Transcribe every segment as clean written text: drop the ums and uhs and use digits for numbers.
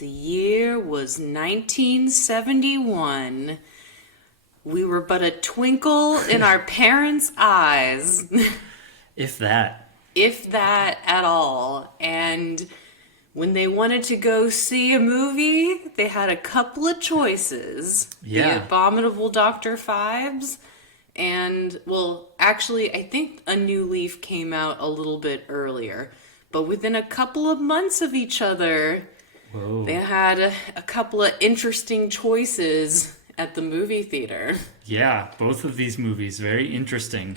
The year was 1971. We were but a twinkle in our parents' eyes. If that. If that at all. And when they wanted to go see a movie, they had a couple of choices. Yeah. The Abominable Dr. Phibes. And, well, actually, I think A New Leaf came out a little bit earlier. But within a couple of months of each other, Whoa. they had a couple of interesting choices at the movie theater. Yeah, both of these movies, very interesting.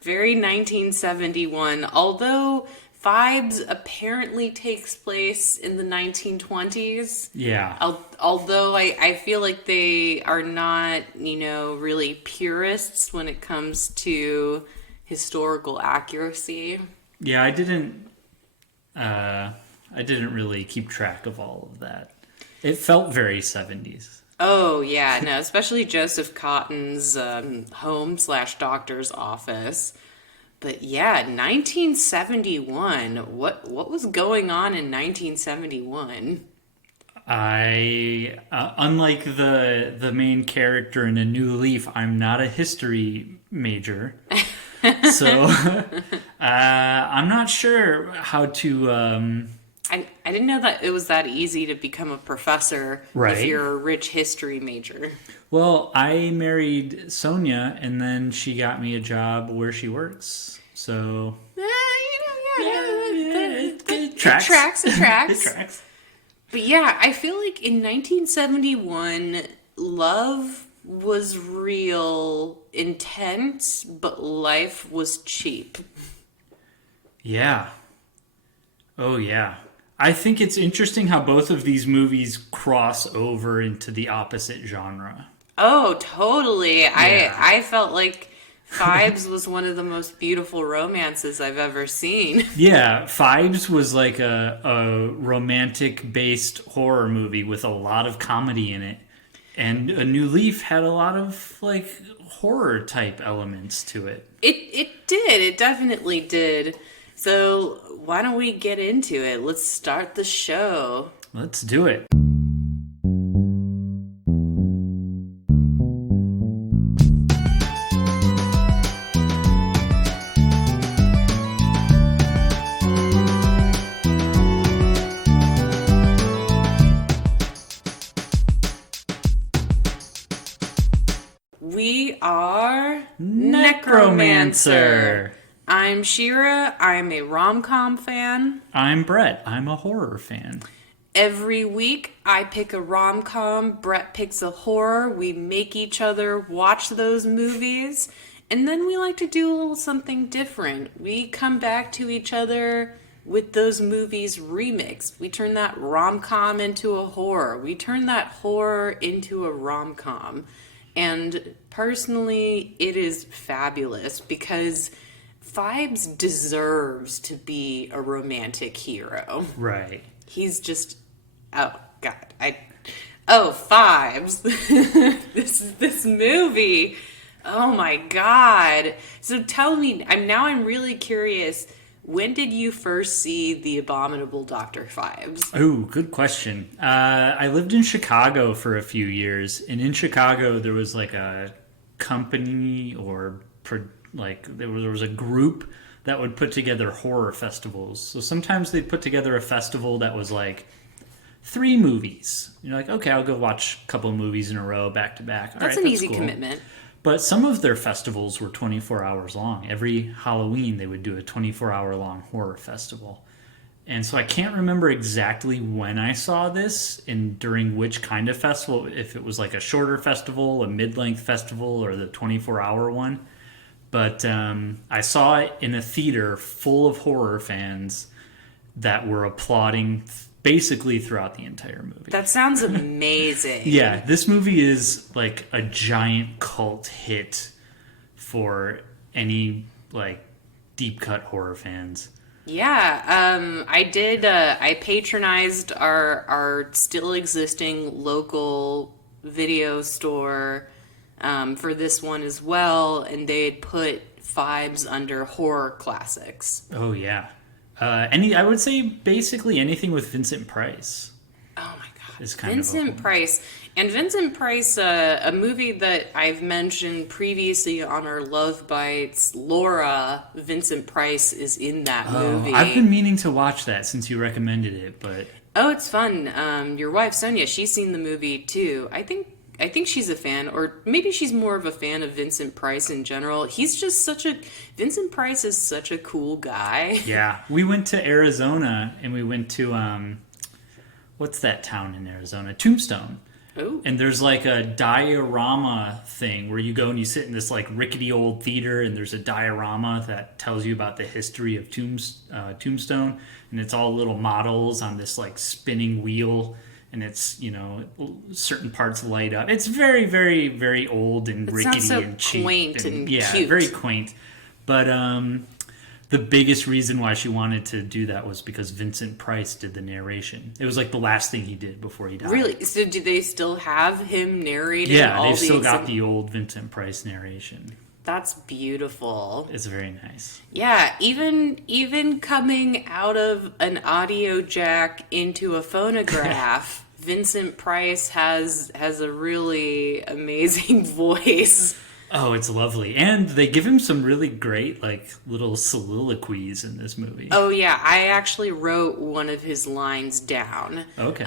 Very 1971. Although Phibes apparently takes place in the 1920s. Yeah. Although I feel like they are not, really purists when it comes to historical accuracy. Yeah, I didn't really keep track of all of that. It felt very 70s. Oh, yeah, no, especially Joseph Cotton's home/doctor's office. But yeah, 1971. What was going on in 1971? Unlike the main character in A New Leaf, I'm not a history major. So I'm not sure how to... I didn't know that it was that easy to become a professor Right. if you're a rich history major. Well, I married Sonia, and then she got me a job where she works. So It tracks. tracks. It tracks. But yeah, I feel like in 1971, love was real, intense, but life was cheap. Yeah. Oh, yeah. I think it's interesting how both of these movies cross over into the opposite genre. Oh, totally. Yeah. I felt like Phibes was one of the most beautiful romances I've ever seen. Yeah, Phibes was like a romantic-based horror movie with a lot of comedy in it. And A New Leaf had a lot of, like, horror-type elements to it. It did. It definitely did. So why don't we get into it? Let's start the show. Let's do it. We are Necromancer. I'm Shira. I'm a rom-com fan. I'm Bret. I'm a horror fan. Every week, I pick a rom-com, Bret picks a horror, we make each other watch those movies, and then we like to do a little something different. We come back to each other with those movies remixed. We turn that rom-com into a horror. We turn that horror into a rom-com. And personally, it is fabulous because Phibes deserves to be a romantic hero. Right. He's just, oh God, Phibes, this movie, oh my God. So tell me, I'm really curious. When did you first see The Abominable Dr. Phibes? Oh, good question. I lived in Chicago for a few years, and in Chicago there was like a company there was a group that would put together horror festivals. So sometimes they'd put together a festival that was like 3 movies. You're like, okay, I'll go watch a couple of movies in a row back to back. That's an easy commitment. But some of their festivals were 24 hours long. Every Halloween, they would do a 24-hour-long horror festival. And so I can't remember exactly when I saw this and during which kind of festival, if it was like a shorter festival, a mid-length festival, or the 24-hour one. But I saw it in a theater full of horror fans that were applauding basically throughout the entire movie. That sounds amazing. Yeah, this movie is like a giant cult hit for any like deep cut horror fans. Yeah, I did. I patronized our still existing local video store for this one as well, and they had put Phibes under horror classics. Oh yeah, I would say basically anything with Vincent Price Oh my God. is kind Vincent of Price. And Vincent Price, a movie that I've mentioned previously on our Love Bites, Laura, Vincent Price is in that movie. I've been meaning to watch that since you recommended it, but Oh, it's fun. Your wife Sonia, she's seen the movie too. I think she's a fan, or maybe she's more of a fan of Vincent Price in general. Vincent Price is such a cool guy. yeah, we went to Arizona and we went to what's that town in Arizona? Tombstone. Oh. And there's like a diorama thing where you go and you sit in this like rickety old theater, and there's a diorama that tells you about the history of Tombstone, and it's all little models on this like spinning wheel, and it's, you know, certain parts light up. It's very, very, very old and It rickety sounds so and cheap. quaint and yeah, cute. very quaint. But the biggest reason why she wanted to do that was because Vincent Price did the narration. It was like the last thing he did before he died. Really? So do they still have him narrating Yeah, all they've the still got the old Vincent Price narration. That's beautiful. It's very nice. Yeah, even coming out of an audio jack into a phonograph, Vincent Price has a really amazing voice. Oh, it's lovely. And they give him some really great, like, little soliloquies in this movie. Oh yeah, I actually wrote one of his lines down. Okay.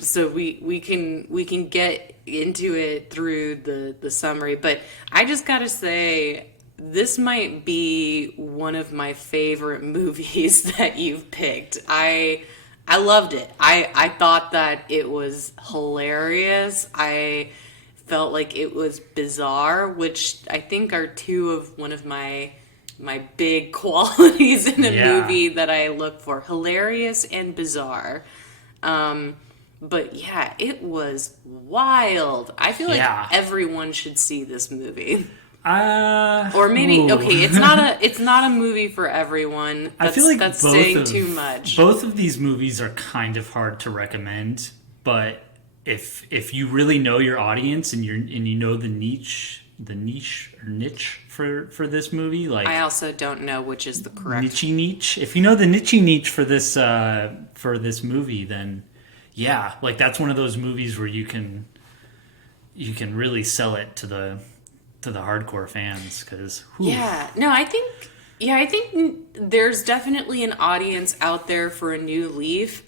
So we can get into it through the summary, but I just gotta say, this might be one of my favorite movies that you've picked. I loved it. I thought that it was hilarious. I felt like it was bizarre, which I think are two of one of my big qualities in a movie that I look for. Hilarious and bizarre. But yeah, it was wild. I feel like everyone should see this movie. Or maybe okay, it's not a movie for everyone. I feel like that's saying too much. Both of these movies are kind of hard to recommend, but if you really know your audience and you know the niche for this movie, like I also don't know which is the correct niche. If you know the niche for this movie, then yeah, like that's one of those movies where you can really sell it to the hardcore fans, because I think there's definitely an audience out there for a New Leaf.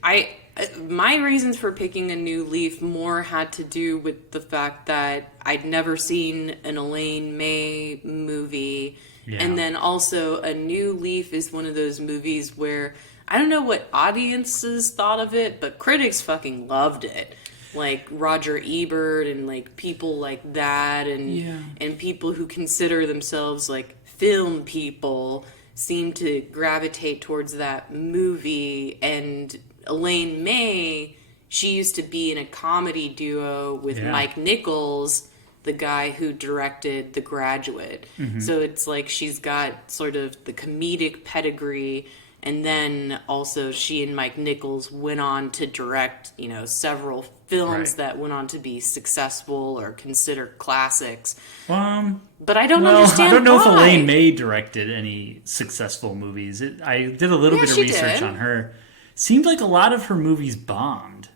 My reasons for picking A New Leaf more had to do with the fact that I'd never seen an Elaine May movie. Yeah. And then also A New Leaf is one of those movies where I don't know what audiences thought of it, but critics fucking loved it. Like Roger Ebert and like people like that, and people who consider themselves like film people seem to gravitate towards that movie. And Elaine May, she used to be in a comedy duo with Mike Nichols, the guy who directed The Graduate. Mm-hmm. So it's like she's got sort of the comedic pedigree, and then also she and Mike Nichols went on to direct, several films that went on to be successful or considered classics. But I don't understand. I don't know if Elaine May directed any successful movies. I did a little bit of research on her. Seemed like a lot of her movies bombed.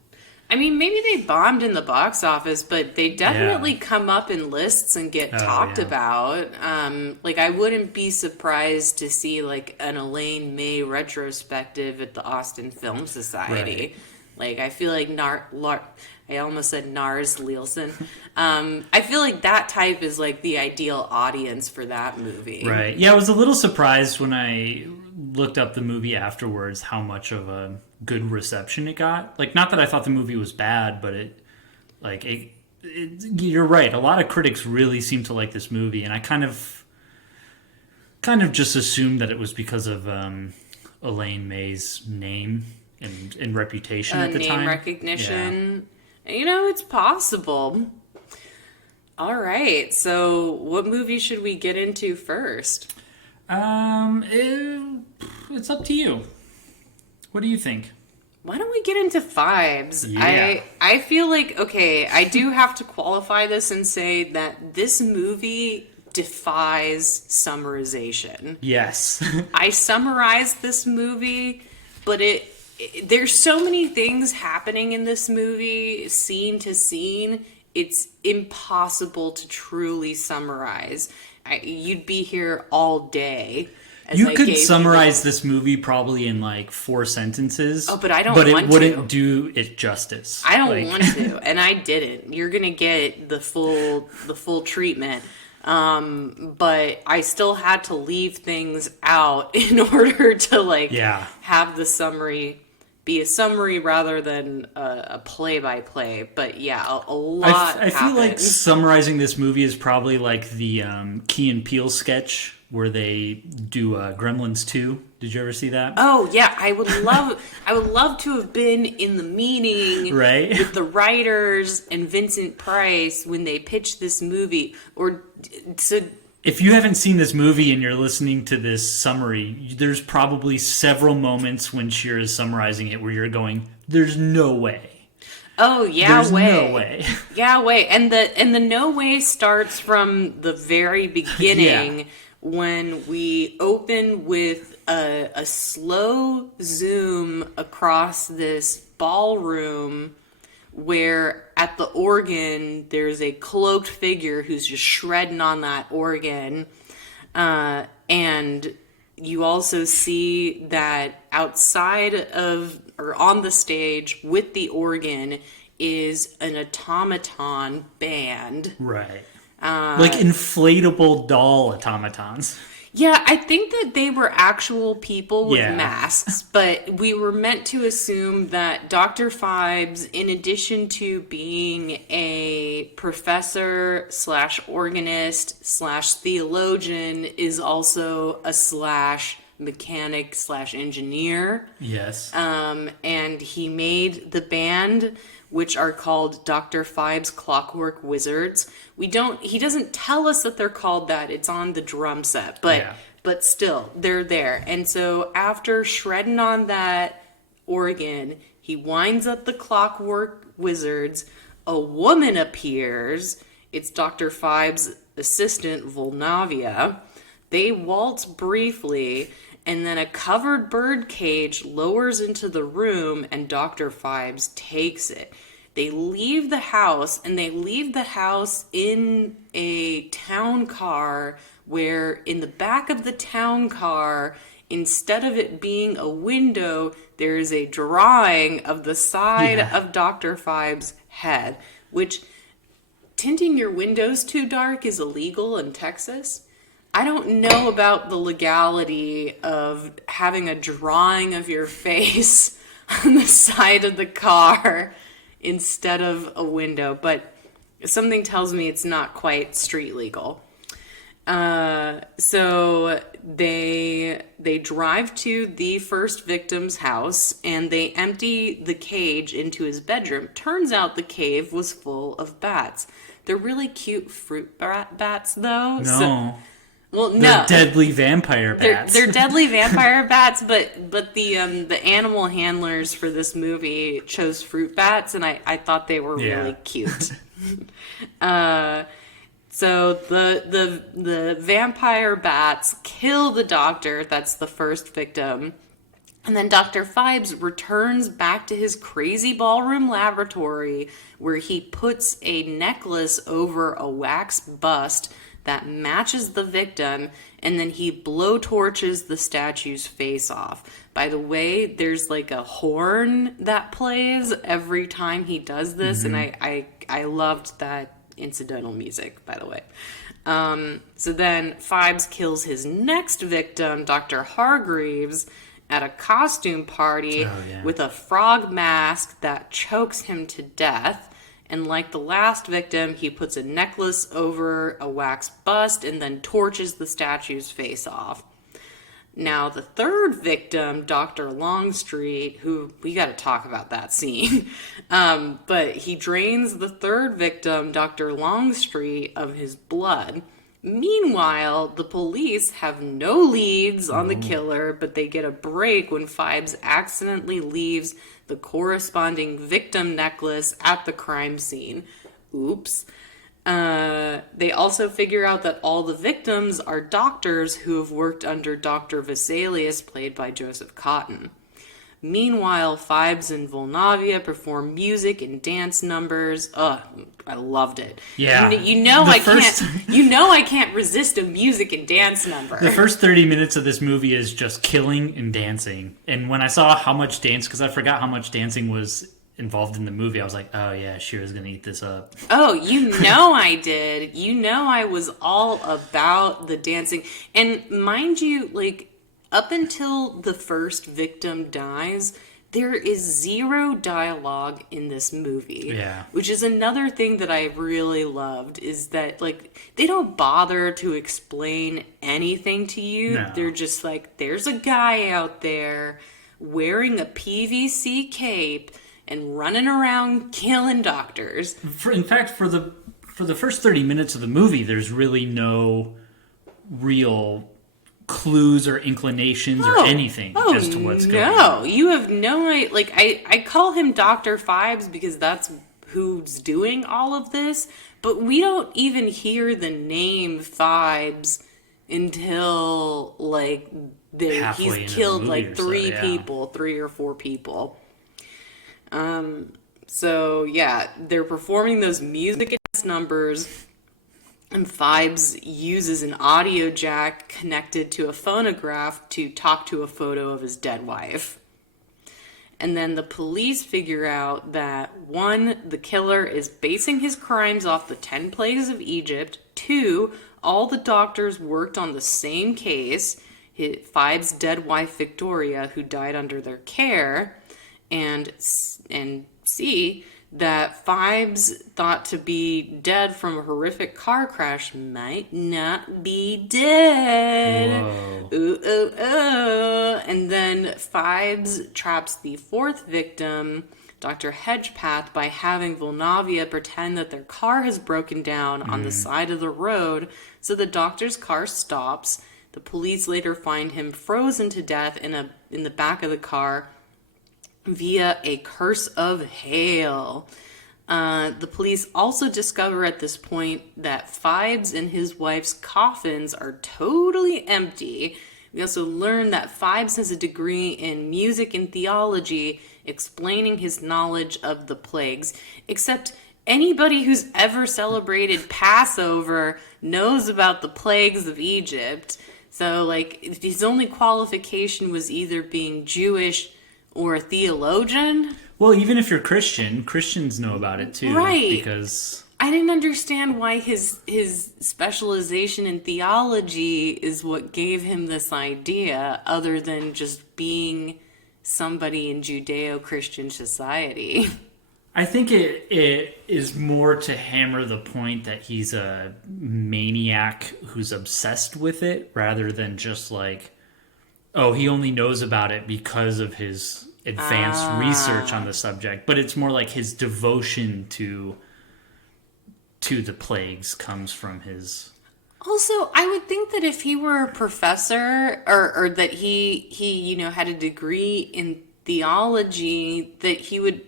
I mean, maybe they bombed in the box office, but they definitely come up in lists and get talked about. Like, I wouldn't be surprised to see, like, an Elaine May retrospective at the Austin Film Society. Right. Like, I feel like I almost said Lars Leelson. I feel like that type is, like, the ideal audience for that movie. Right. Yeah, I was a little surprised when I looked up the movie afterwards how much of a good reception it got. Like, not that I thought the movie was bad, but you're right. A lot of critics really seem to like this movie, and I kind of just assumed that it was because of Elaine May's name and reputation at the time. Name recognition. Yeah. It's possible. All right. So, what movie should we get into first? It's up to you. What do you think? Why don't we get into Phibes? Yeah. I feel like, okay, I do have to qualify this and say that this movie defies summarization. Yes. I summarized this movie, but there's so many things happening in this movie, scene to scene. It's impossible to truly summarize. You'd be here all day. You could summarize this movie probably in like 4 sentences. Oh, but I don't want to. But want it wouldn't do it justice. I don't want to, and I didn't. You're gonna get the full treatment. But I still had to leave things out in order to have the summary be a summary rather than a play-by-play. But yeah, a lot I feel like summarizing this movie is probably like the Key and Peele sketch where they do Gremlins 2. Did you ever see that? Oh yeah, I would love to have been in the meeting with the writers and Vincent Price when they pitched this movie. If you haven't seen this movie and you're listening to this summary, there's probably several moments when Shira is summarizing it where you're going, "There's no way." Oh yeah, There's no way. Yeah, way. And the no way starts from the very beginning when we open with a slow zoom across this ballroom where at the organ there's a cloaked figure who's just shredding on that organ. And you also see that outside of, or on the stage with the organ, is an automaton band. Right. Like inflatable doll automatons. Yeah, I think that they were actual people with masks, but we were meant to assume that Dr. Phibes, in addition to being a professor / organist / theologian, is also a / mechanic / engineer. Yes. And he made the band, which are called Dr. Phibes Clockwork Wizards. He doesn't tell us that they're called that. It's on the drum set, but still, they're there. And so after shredding on that organ, he winds up the Clockwork Wizards. A woman appears. It's Dr. Phibes' assistant, Volnavia. They waltz briefly, and then a covered bird cage lowers into the room, and Dr. Phibes takes it. They leave the house, and they leave the house in a town car where in the back of the town car, instead of it being a window, there is a drawing of the side of Dr. Phibes' head, which tinting your windows too dark is illegal in Texas. I don't know about the legality of having a drawing of your face on the side of the car instead of a window, but something tells me it's not quite street legal. So they drive to the first victim's house and they empty the cage into his bedroom. Turns out the cave was full of bats. They're really cute fruit bats, though. No. Well, no, they're deadly vampire bats. They're deadly vampire bats, but the animal handlers for this movie chose fruit bats, and I thought they were really cute. So the vampire bats kill the doctor. That's the first victim. And then Dr. Phibes returns back to his crazy ballroom laboratory where he puts a necklace over a wax bust that matches the victim, and then he blowtorches the statue's face off. By the way, there's like a horn that plays every time he does this, and I loved that incidental music, by the way. So then Phibes kills his next victim, Dr. Hargreaves, at a costume party with a frog mask that chokes him to death. And like the last victim, he puts a necklace over a wax bust and then torches the statue's face off. Now, the third victim, Dr. Longstreet, who we got to talk about that scene, but he drains the third victim, Dr. Longstreet, of his blood. Meanwhile, the police have no leads on the killer, but they get a break when Phibes accidentally leaves the corresponding victim necklace at the crime scene. Oops. They also figure out that all the victims are doctors who have worked under Dr. Vesalius, played by Joseph Cotton. Meanwhile, Phibes and Volnavia perform music and dance numbers. Ugh, I loved it. Yeah. You know I can't resist a music and dance number. The first 30 minutes of this movie is just killing and dancing. And when I saw how much dance, because I forgot how much dancing was involved in the movie, I was like, oh yeah, Shira's gonna eat this up. Oh, you know I did. You know I was all about the dancing. And mind you, like, up until the first victim dies, there is zero dialogue in this movie. Yeah. Which is another thing that I really loved, is that, like, they don't bother to explain anything to you. No. They're just like, there's a guy out there wearing a PVC cape and running around killing doctors. In fact, for the first 30 minutes of the movie, there's really no real clues or inclinations or anything as to what's going on. No, you have no idea. Like, I call him Dr. Phibes because that's who's doing all of this, but we don't even hear the name Phibes until, like, he's killed like three or four people. So yeah, they're performing those music and dance numbers, and Phibes uses an audio jack connected to a phonograph to talk to a photo of his dead wife. And then the police figure out that 1, the killer is basing his crimes off the 10 plagues of Egypt. 2, all the doctors worked on the same case, Phibes' dead wife Victoria, who died under their care. And C, that Phibes, thought to be dead from a horrific car crash, might not be dead. Whoa. And then Phibes traps the 4th victim, Dr. Hedgepath, by having Volnavia pretend that their car has broken down on the side of the road, so the doctor's car stops. The police later find him frozen to death in the back of the car via a curse of hail. The police also discover at this point that Phibes and his wife's coffins are totally empty. We also learn that Phibes has a degree in music and theology, explaining his knowledge of the plagues. Except anybody who's ever celebrated Passover knows about the plagues of Egypt. So, like, his only qualification was either being Jewish or a theologian. Well, even if you're Christian, Christians know about it too. Right. Because I didn't understand why his specialization in theology is what gave him this idea, other than just being somebody in Judeo-Christian society. I think it is more to hammer the point that he's a maniac who's obsessed with it, rather than just like, oh, he only knows about it because of his advanced research on the subject. But it's more like his devotion to the plagues comes from his... Also, I would think that if he were a professor, or that he had a degree in theology, that he would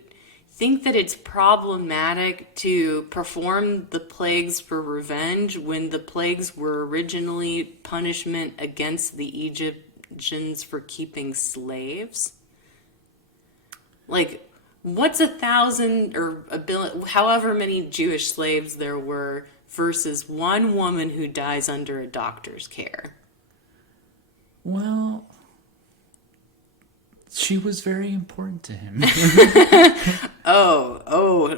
think that it's problematic to perform the plagues for revenge when the plagues were originally punishment against the Egyptians for keeping slaves. Like, what's 1,000 or a billion, however many Jewish slaves there were, versus one woman who dies under a doctor's care? Well, she was very important to him.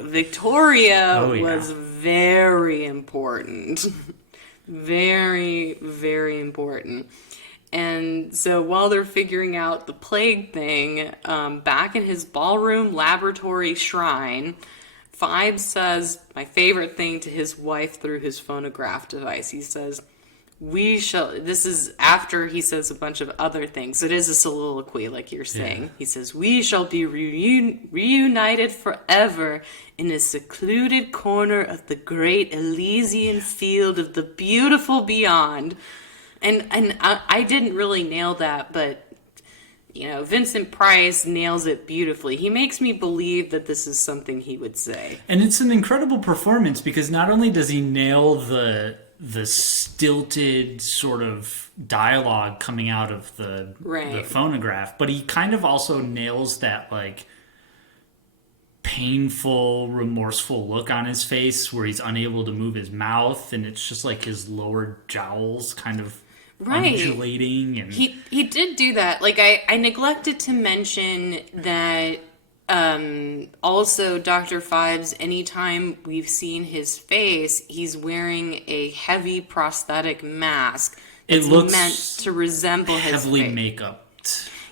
Victoria was very important. Very, very important. And so while they're figuring out the plague thing, back in his ballroom laboratory shrine, Phibes says my favorite thing to his wife through his phonograph device. He says, this is after he says a bunch of other things. It is a soliloquy, like you're saying. Yeah. He says, we shall be reunited forever in a secluded corner of the great Elysian field of the beautiful beyond. And I didn't really nail that, but Vincent Price nails it beautifully. He makes me believe that this is something he would say. And it's an incredible performance because not only does he nail the stilted sort of dialogue coming out of the phonograph, but he kind of also nails that like painful, remorseful look on his face where he's unable to move his mouth, and it's just like his lower jowls kind of undulating. And he did do that. Like I neglected to mention that also Dr. Phibes, anytime we've seen his face, he's wearing a heavy prosthetic mask that's meant to resemble his face. Heavily makeup.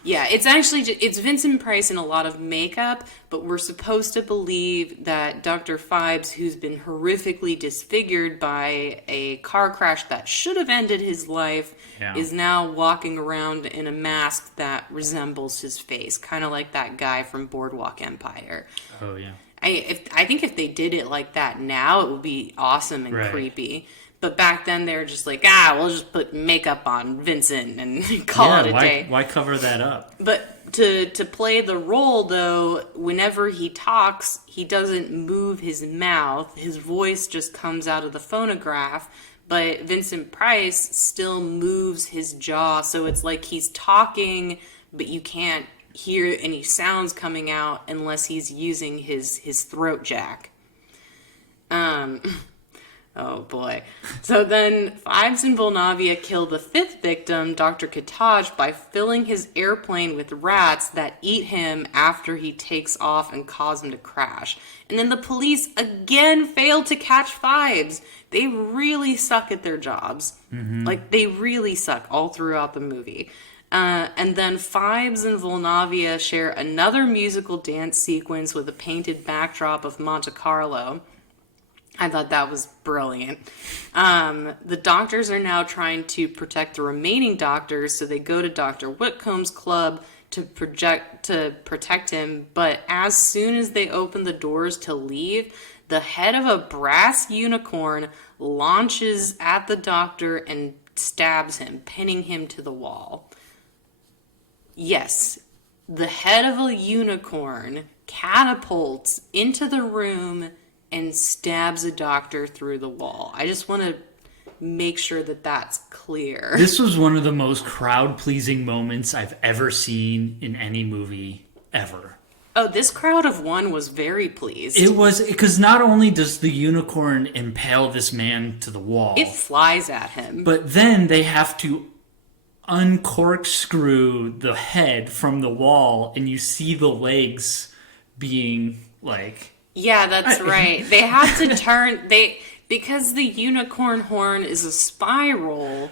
Yeah, it's Vincent Price in a lot of makeup, but we're supposed to believe that Dr. Phibes, who's been horrifically disfigured by a car crash that should have ended his life, is now walking around in a mask that resembles his face, kind of like that guy from Boardwalk Empire. Oh, yeah. I think if they did it like that now, it would be awesome and creepy. But back then, they were just like, we'll just put makeup on Vincent and call it a day. Why cover that up? But to play the role, though, whenever he talks, he doesn't move his mouth. His voice just comes out of the phonograph. But Vincent Price still moves his jaw. So it's like he's talking, but you can't hear any sounds coming out unless he's using his throat jack. Oh boy. So then Phibes and Volnavia kill the fifth victim, Dr. Kataj, by filling his airplane with rats that eat him after he takes off and cause him to crash. And then the police again fail to catch Phibes. They really suck at their jobs. Mm-hmm. Like, they really suck all throughout the movie. And then Phibes and Volnavia share another musical dance sequence with a painted backdrop of Monte Carlo. I thought that was brilliant. The doctors are now trying to protect the remaining doctors, so they go to Dr. Whitcomb's club to protect him. But as soon as they open the doors to leave, the head of a brass unicorn launches at the doctor and stabs him, pinning him to the wall. Yes, the head of a unicorn catapults into the room and stabs a doctor through the wall. I just want to make sure that that's clear. This was one of the most crowd-pleasing moments I've ever seen in any movie ever. Oh, this crowd of one was very pleased. It was, because not only does the unicorn impale this man to the wall, it flies at him. But then they have to uncorkscrew the head from the wall, and you see the legs being like... Yeah, that's right. They had to turn... Because the unicorn horn is a spiral,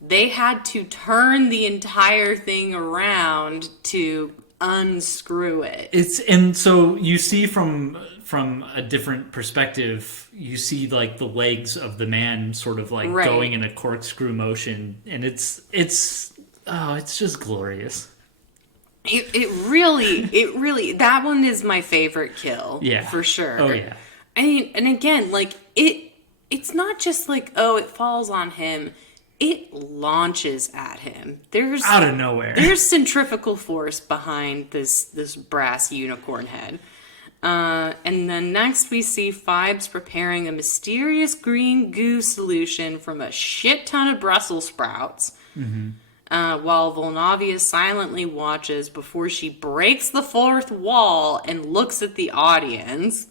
they had to turn the entire thing around to unscrew it. And so you see from a different perspective, you see like the legs of the man sort of like going in a corkscrew motion, and it's just glorious. It really, that one is my favorite kill. Yeah. For sure. Oh, yeah. I mean, and again, like, it's not just like, it falls on him. It launches at him. There's out of nowhere. There's centrifugal force behind this brass unicorn head. And then next we see Phibes preparing a mysterious green goo solution from a shit ton of Brussels sprouts. Mm-hmm. While Volnavia silently watches before she breaks the fourth wall and looks at the audience.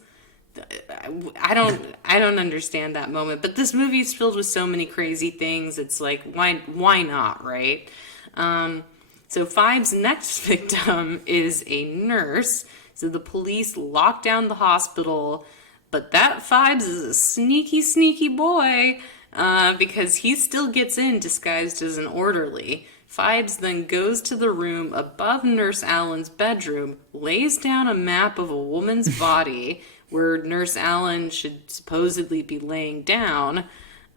I don't understand that moment, but this movie is filled with so many crazy things. It's like, why not, right? So Phibes' next victim is a nurse. So the police lock down the hospital, but that Phibes is a sneaky boy. Because he still gets in disguised as an orderly. Phibes then goes to the room above Nurse Allen's bedroom, lays down a map of a woman's body where Nurse Allen should supposedly be laying down,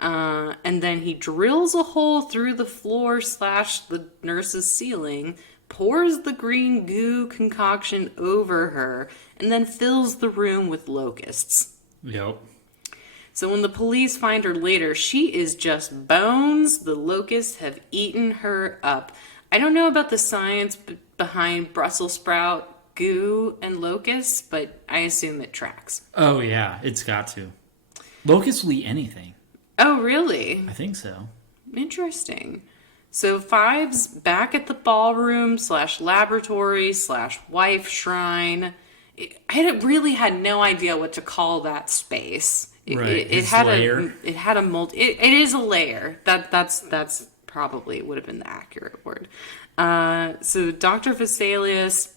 and then he drills a hole through the floor / the nurse's ceiling, pours the green goo concoction over her, and then fills the room with locusts. Yep. So when the police find her later, she is just bones. The locusts have eaten her up. I don't know about the science behind Brussels sprout goo and locusts, but I assume it tracks. Oh, yeah, it's got to. Locusts will eat anything. Oh, really? I think so. Interesting. So Phibes back at the ballroom / laboratory / wife shrine. I really had no idea what to call that space. Right. It had it is a layer. That's probably would have been the accurate word. So Dr. Vesalius.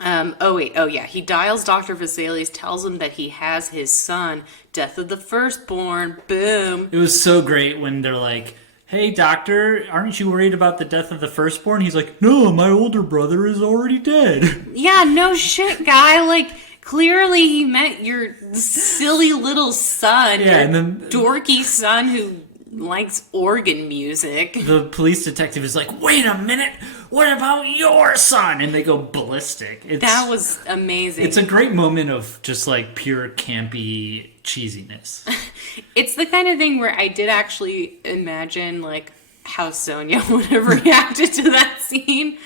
He dials Dr. Vesalius, tells him that he has his son, death of the firstborn. Boom. It was so great when they're like, hey, doctor, aren't you worried about the death of the firstborn? He's like, no, my older brother is already dead. Yeah, no shit, guy. Like, clearly he meant your silly little son, and then dorky son who likes organ music. The police detective is like, wait a minute, what about your son? And they go ballistic. That was amazing. It's a great moment of just like pure campy cheesiness. It's the kind of thing where I did actually imagine like how Sonia would have reacted to that scene.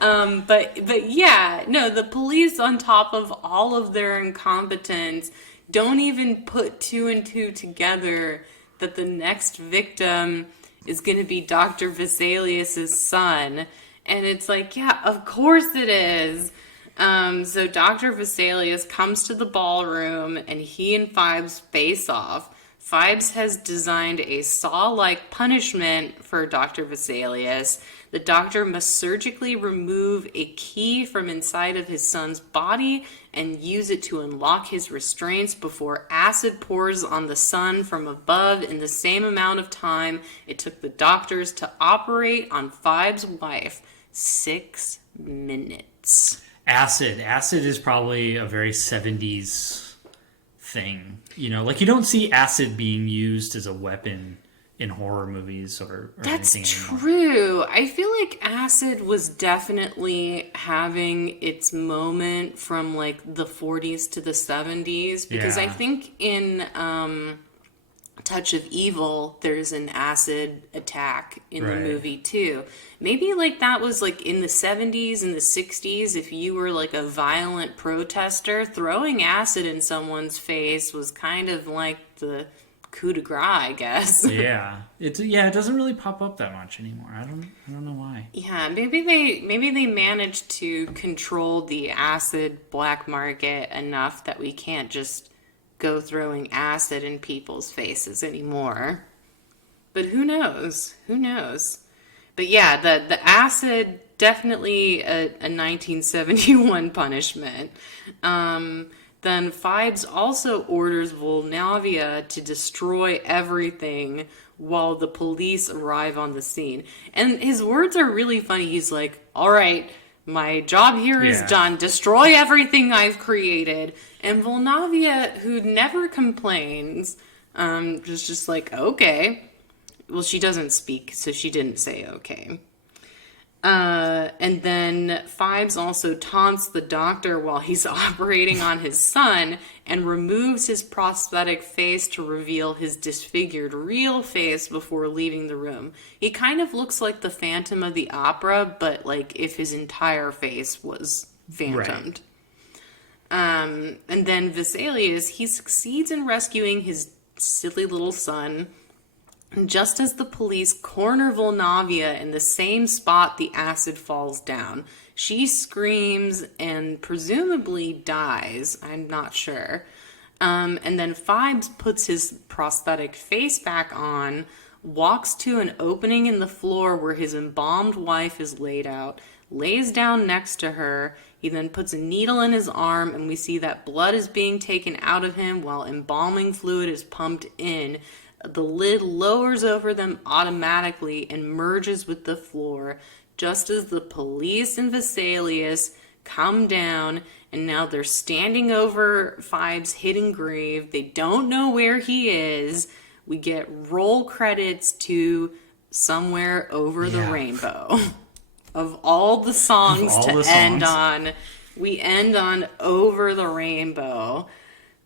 But yeah, no, the police, on top of all of their incompetence, don't even put 2 and 2 together that the next victim is going to be Dr. Vesalius' son. And it's like, yeah, of course it is. So Dr. Vesalius comes to the ballroom and he and Phibes face off. Phibes has designed a saw-like punishment for Dr. Vesalius. The doctor must surgically remove a key from inside of his son's body and use it to unlock his restraints before acid pours on the son from above in the same amount of time it took the doctors to operate on Phibes' wife. 6 minutes. Acid is probably a very 70s thing. You know, like you don't see acid being used as a weapon in horror movies or That's anything anymore. true. I feel like acid was definitely having its moment from like the 40s to the 70s because I think in Touch of Evil there's an acid attack in the movie too. Maybe like that was like in the 70s and the 60s, if you were like a violent protester, throwing acid in someone's face was kind of like the coup de grace, I guess. It doesn't really pop up that much anymore. I don't know why. Yeah, maybe they managed to control the acid black market enough that we can't just go throwing acid in people's faces anymore. But who knows? Who knows? But yeah, the acid, definitely a 1971 punishment. Then Phibes also orders Volnavia to destroy everything while the police arrive on the scene. And his words are really funny. He's like, all right, my job here is done. Destroy everything I've created. And Volnavia, who never complains, is just like, okay. Well, she doesn't speak, so she didn't say okay. And then Phibes also taunts the doctor while he's operating on his son and removes his prosthetic face to reveal his disfigured real face before leaving the room. He kind of looks like the Phantom of the Opera, but like if his entire face was phantomed. Right. And then Vesalius, he succeeds in rescuing his silly little son. Just as the police corner Volnavia in the same spot the acid falls down, she screams and presumably dies. I'm not sure. And then Phibes puts his prosthetic face back on, walks to an opening in the floor where his embalmed wife is laid out, lays down next to her. He then puts a needle in his arm, and we see that blood is being taken out of him while embalming fluid is pumped in. The lid lowers over them automatically and merges with the floor, just as the police and Vesalius come down, and now they're standing over Phibes' hidden grave. They don't know where he is. We get roll credits to Somewhere Over the Rainbow. Of all the songs end on, we end on Over the Rainbow.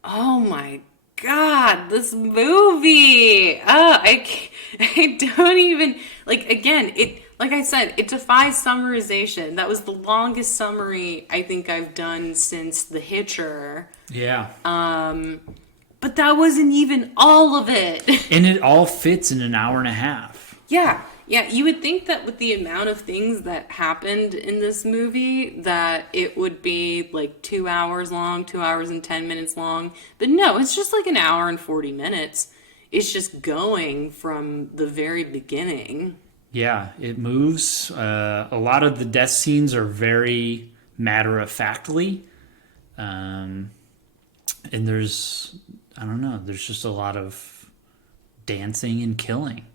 Oh my God, this movie! I don't even, like, again, it Like I said, it defies summarization. That was the longest summary I think I've done since The Hitcher. Yeah. But that wasn't even all of it. And it all fits in an hour and a half. Yeah. Yeah, you would think that with the amount of things that happened in this movie that it would be like 2 hours long, 2 hours and 10 minutes long. But no, it's just like an hour and 40 minutes. It's just going from the very beginning. Yeah, it moves. A lot of the death scenes are very matter-of-factly. And there's, I don't know, there's just a lot of dancing and killing.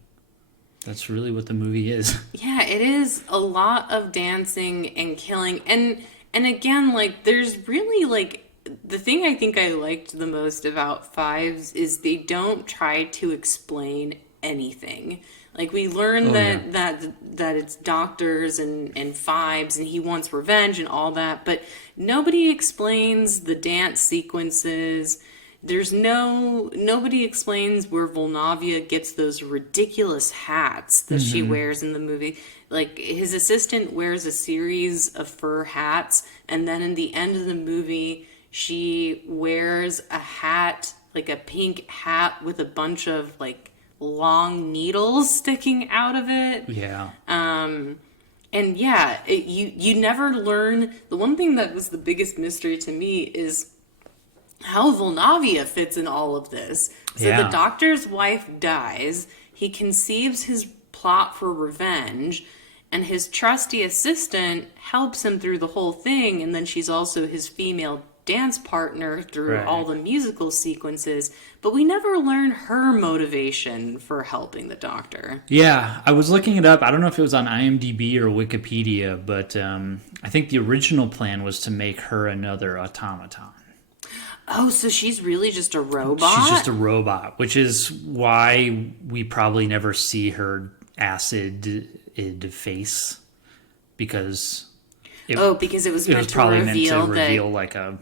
That's really what the movie is. Yeah, it is a lot of dancing and killing. And again, like, there's really, like, the thing I think I liked the most about Phibes is they don't try to explain anything. Like, we learn that it's doctors and Phibes and he wants revenge and all that, but nobody explains the dance sequences. Nobody explains where Volnavia gets those ridiculous hats that she wears in the movie. Like, his assistant wears a series of fur hats, and then in the end of the movie, she wears a hat, like a pink hat with a bunch of, like, long needles sticking out of it. Yeah. And yeah, you never learn. The one thing that was the biggest mystery to me is how Volnavia fits in all of this. So the doctor's wife dies. He conceives his plot for revenge, and his trusty assistant helps him through the whole thing, and then she's also his female dance partner through all the musical sequences, but we never learn her motivation for helping the doctor. Yeah, I was looking it up. I don't know if it was on IMDb or Wikipedia, but I think the original plan was to make her another automaton. Oh, so she's really just a robot? She's just a robot, which is why we probably never see her acid face, because it was meant probably to meant reveal to reveal like a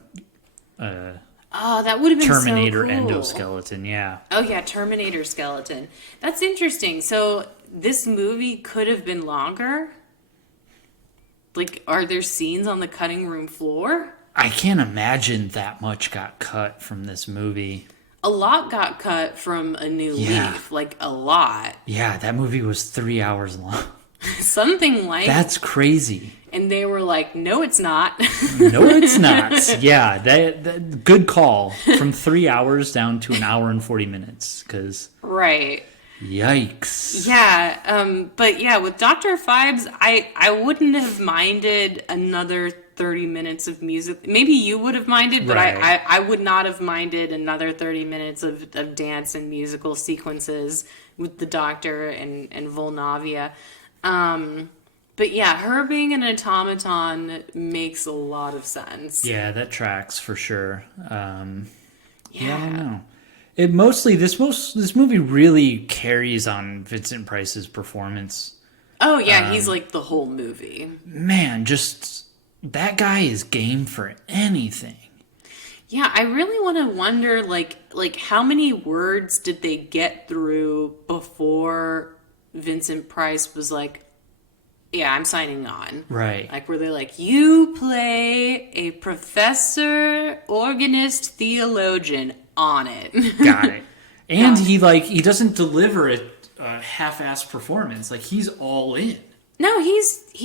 that would have been Terminator so cool. endoskeleton. Yeah. Oh yeah, Terminator skeleton. That's interesting. So this movie could have been longer. Like, are there scenes on the cutting room floor? I can't imagine that much got cut from this movie. A lot got cut from A New Leaf. Like, a lot. Yeah, that movie was 3 hours long. Something like... That's crazy. And they were like, no, it's not. No, it's not. Yeah, that good call. From 3 hours down to an hour and 40 minutes. Cause right. Yikes. Yeah, but yeah, with Dr. Phibes, I wouldn't have minded another 30 minutes of music. Maybe you would have minded, but right. I would not have minded another 30 minutes of dance and musical sequences with the Doctor and Volnavia. But yeah, her being an automaton makes a lot of sense. Yeah, that tracks for sure. Yeah, I don't know. This movie really carries on Vincent Price's performance. Oh yeah, he's like the whole movie. Man, just that guy is game for anything. Yeah, I really want to wonder like how many words did they get through before Vincent Price was like, yeah, I'm signing on. Right. Like, were they like, you play a professor, organist, theologian on it. Got it. And he doesn't deliver a half-assed performance. Like, he's all in. No, he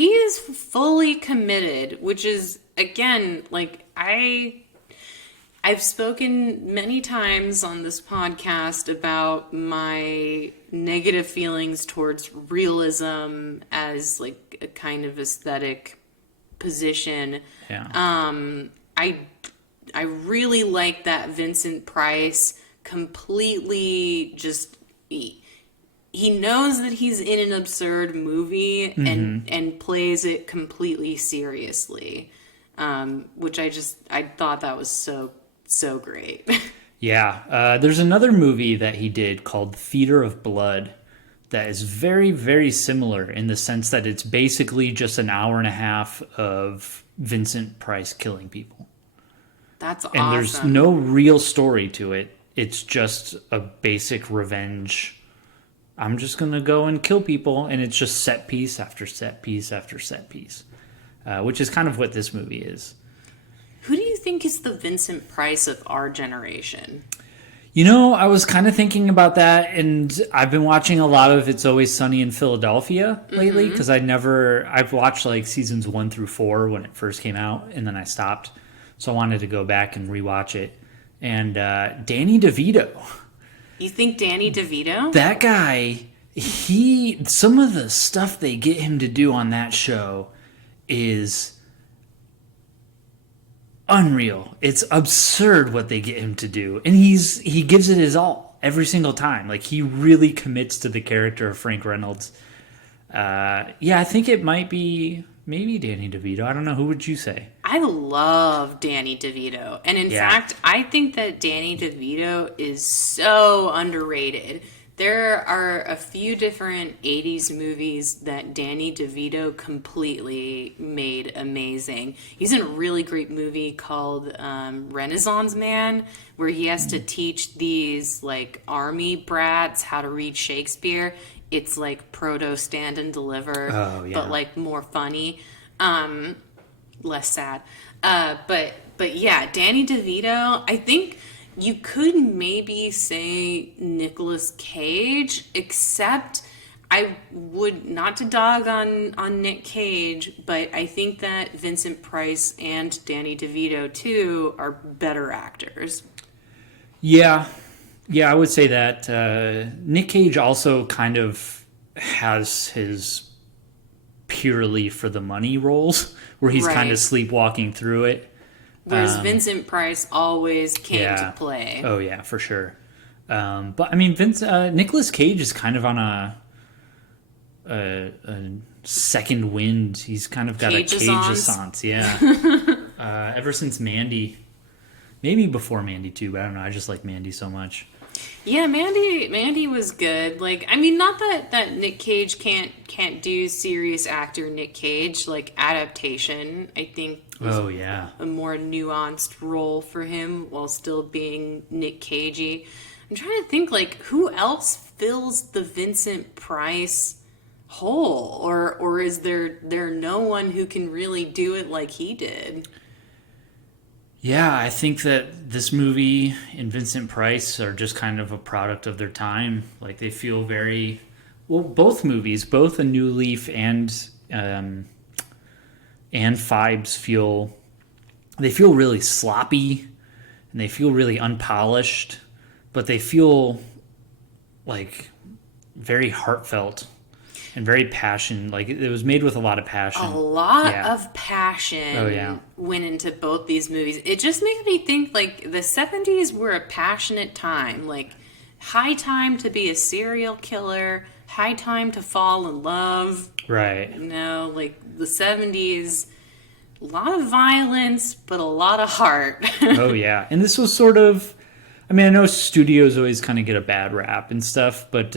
is fully committed, which is, again, like, I've spoken many times on this podcast about my negative feelings towards realism as like a kind of aesthetic position. Yeah. I really like that Vincent Price completely just he knows that he's in an absurd movie and plays it completely seriously. Which I thought that was so great. Yeah. There's another movie that he did called Theater of Blood that is very, very similar in the sense that it's basically just an hour and a half of Vincent Price killing people. That's awesome. And there's no real story to it. It's just a basic revenge I'm just going to go and kill people. And it's just set piece after set piece after set piece, which is kind of what this movie is. Who do you think is the Vincent Price of our generation? You know, I was kind of thinking about that, and I've been watching a lot of It's Always Sunny in Philadelphia lately, because I've watched like seasons 1 through 4 when it first came out, and then I stopped. So I wanted to go back and rewatch it. And Danny DeVito. You think Danny DeVito? That guy, some of the stuff they get him to do on that show is unreal. It's absurd what they get him to do, and he gives it his all every single time. Like, he really commits to the character of Frank Reynolds. I think it might be maybe Danny DeVito. I don't know. Who would you say? I love Danny DeVito, and in fact, I think that Danny DeVito is so underrated. There are a few different 80s movies that Danny DeVito completely made amazing. He's in a really great movie called Renaissance Man, where he has to teach these like army brats how to read Shakespeare. It's like proto Stand and Deliver, but like more funny, less sad. But yeah, Danny DeVito, I think you could maybe say Nicolas Cage, except I would, not to dog on Nick Cage, but I think that Vincent Price and Danny DeVito too are better actors. Yeah, I would say that. Nick Cage also kind of has his purely for the money roles, where he's kind of sleepwalking through it. Whereas Vincent Price always came to play. Oh yeah, for sure. But I mean, Nicolas Cage is kind of on a second wind. He's kind of got a Cage-assance, yeah. Ever since Mandy, maybe before Mandy too, but I don't know. I just like Mandy so much. Yeah, Mandy was good. Like, I mean, not that Nick Cage can't do serious actor Nick Cage, like Adaptation, I think was a more nuanced role for him while still being Nick Cagey. I'm trying to think, like, who else fills the Vincent Price hole? Or is there no one who can really do it like he did? Yeah, I think that this movie and Vincent Price are just kind of a product of their time. Like, they feel very... Well, both movies, both A New Leaf and Phibes feel really sloppy, and they feel really unpolished, but they feel like very heartfelt and very passion. Like, it was made with a lot of passion. A lot of passion went into both these movies. It just makes me think, like, the 70s were a passionate time. Like, high time to be a serial killer, high time to fall in love. Right. You know, like, the 70s, a lot of violence, but a lot of heart. Oh, yeah. And this was sort of... I mean, I know studios always kind of get a bad rap and stuff, but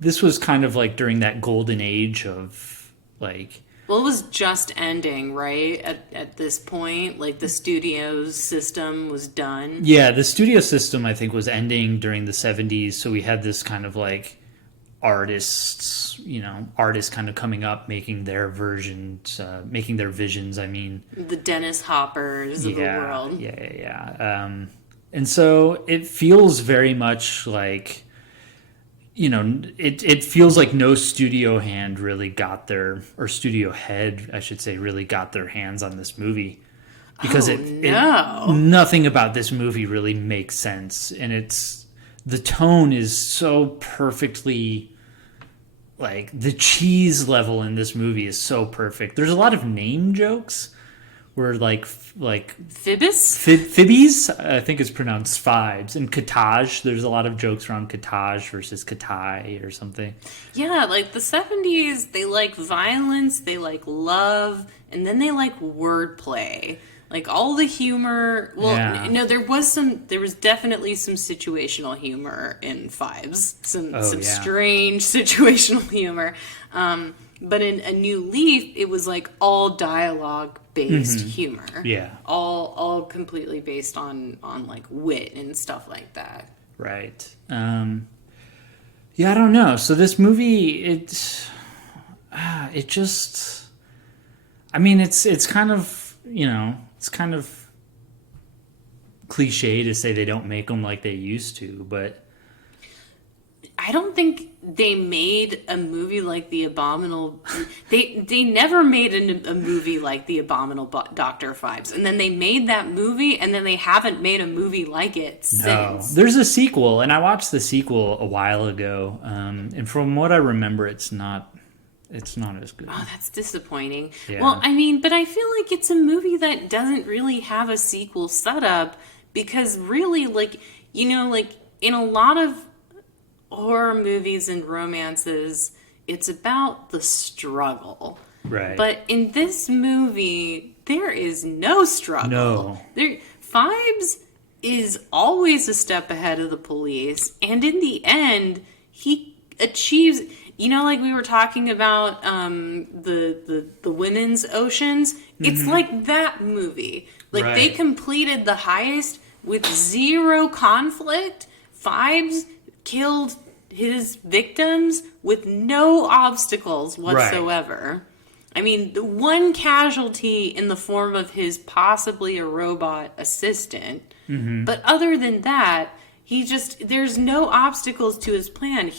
this was kind of like during that golden age of, like... Well, it was just ending, right? At this point, like, the studio system was done. Yeah, the studio system, I think, was ending during the 70s, so we had this kind of, like, artists kind of coming up, making their versions, making their visions, I mean. The Dennis Hoppers of the world. Yeah. And so it feels very much like, you know, it feels like no studio hand really got their, or studio head, I should say, really got their hands on this movie. Because nothing about this movie really makes sense. And the tone is so perfectly, like, the cheese level in this movie is so perfect. There's a lot of name jokes. Were like Phibes? Phibes, I think it's pronounced Phibes. And Kataj, there's a lot of jokes around Kataj versus Katai or something. Yeah, like the 70s, they like violence, they like love, and then they like wordplay. Like, all the humor. Well, no, there was definitely some situational humor in Phibes. Some strange situational humor. But in A New Leaf, it was like all dialogue-based humor. Yeah. All completely based on like wit and stuff like that. Right. Yeah, I don't know. So this movie, it just, I mean, it's kind of, it's kind of cliche to say they don't make them like they used to, but I don't think they made a movie like the Abominable. They never made a movie like the Abominable Dr. Phibes, and then they made that movie, and then they haven't made a movie like it no. since. There's a sequel, and I watched the sequel a while ago, and from what I remember, it's not as good. Oh, that's disappointing. Yeah. Well, I mean, but I feel like it's a movie that doesn't really have a sequel set up because really, like, like in a lot of horror movies and romances, it's about the struggle. Right. But in this movie, there is no struggle. No. Phibes is always a step ahead of the police, and in the end, he achieves. Like we were talking about the women's oceans. It's like that movie. Like they Right. completed the heist with zero conflict. Phibes killed his victims with no obstacles whatsoever. Right. I mean, the one casualty in the form of his possibly a robot assistant. Mm-hmm. But other than that, there's no obstacles to his plan.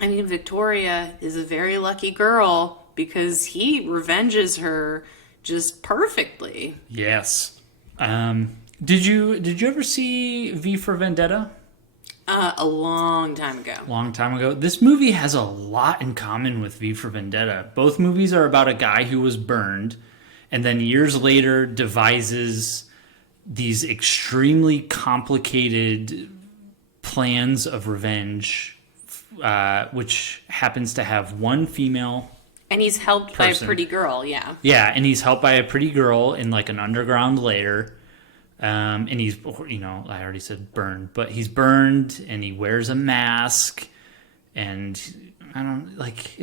Victoria is a very lucky girl because he revenges her just perfectly. Yes. Did you ever see V for Vendetta? A long time ago. Long time ago. This movie has a lot in common with V for Vendetta. Both movies are about a guy who was burned and then years later devises these extremely complicated plans of revenge, which happens to have one female and he's helped person. by a pretty girl, yeah. Yeah, and he's helped by a pretty girl in like an underground lair. And he's, I already said burned, but he's burned and he wears a mask. And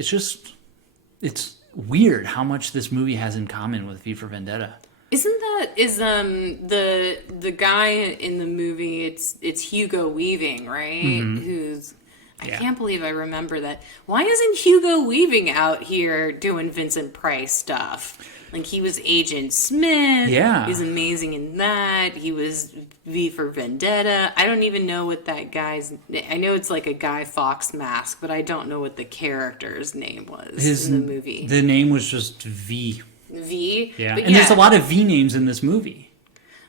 it's weird how much this movie has in common with V for Vendetta. Is the guy in the movie? It's Hugo Weaving, right? Mm-hmm. I can't believe I remember that. Why isn't Hugo Weaving out here doing Vincent Price stuff? Like he was Agent Smith. Yeah, he's amazing in that. He was V for Vendetta. I don't even know what that guy's. I know it's like a Guy Fawkes mask, but I don't know what the character's name was in the movie. The name was just V. V. Yeah, and there's a lot of V names in this movie.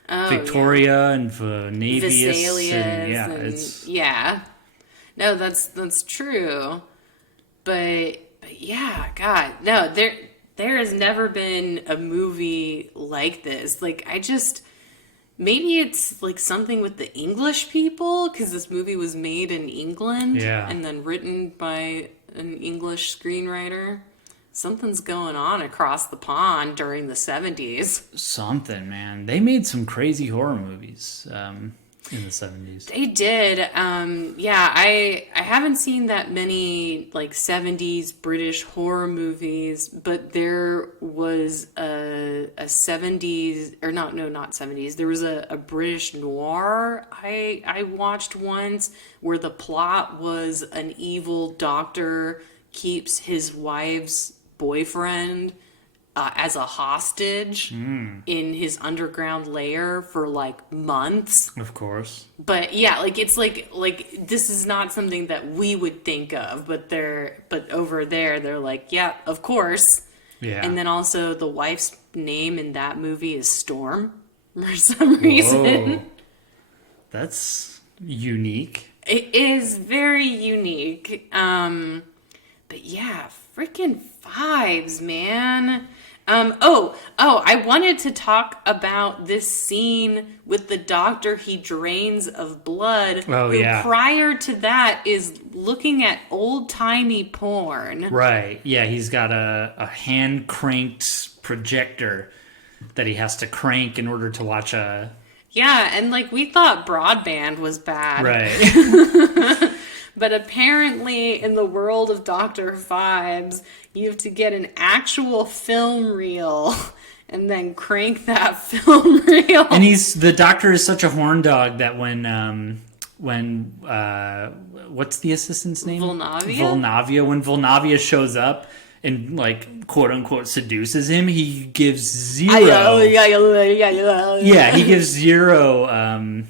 Oh, Victoria and Venavius. Yeah. No, that's true. But yeah, God, no, there has never been a movie like this. Like, maybe it's like something with the English people, because this movie was made in England and then written by an English screenwriter. Something's going on across the pond during the 70s. Something, man. They made some crazy horror movies in the 70s. They did. I haven't seen that many like 70s British horror movies, but there was a 70s, or not 70s. There was a British noir I watched once where the plot was an evil doctor keeps his wife's boyfriend as a hostage in his underground lair for like months. Of course. But yeah, like it's like this is not something that we would think of, but over there they're like, yeah, of course. Yeah. And then also the wife's name in that movie is Storm for some reason. Whoa. That's unique. It is very unique. But yeah, freaking Phibes, man. I wanted to talk about this scene with the doctor he drains of blood. Oh, who yeah. Prior to that is looking at old-timey porn. Right. Yeah, he's got a hand-cranked projector that he has to crank in order to watch a... Yeah, and like we thought broadband was bad. Right. But apparently in the world of Dr. Phibes, you have to get an actual film reel and then crank that film reel. And the doctor is such a horn dog that when when what's the assistant's name? Volnavia? When Volnavia shows up and like quote unquote seduces him, he gives zero. Yeah, he gives zero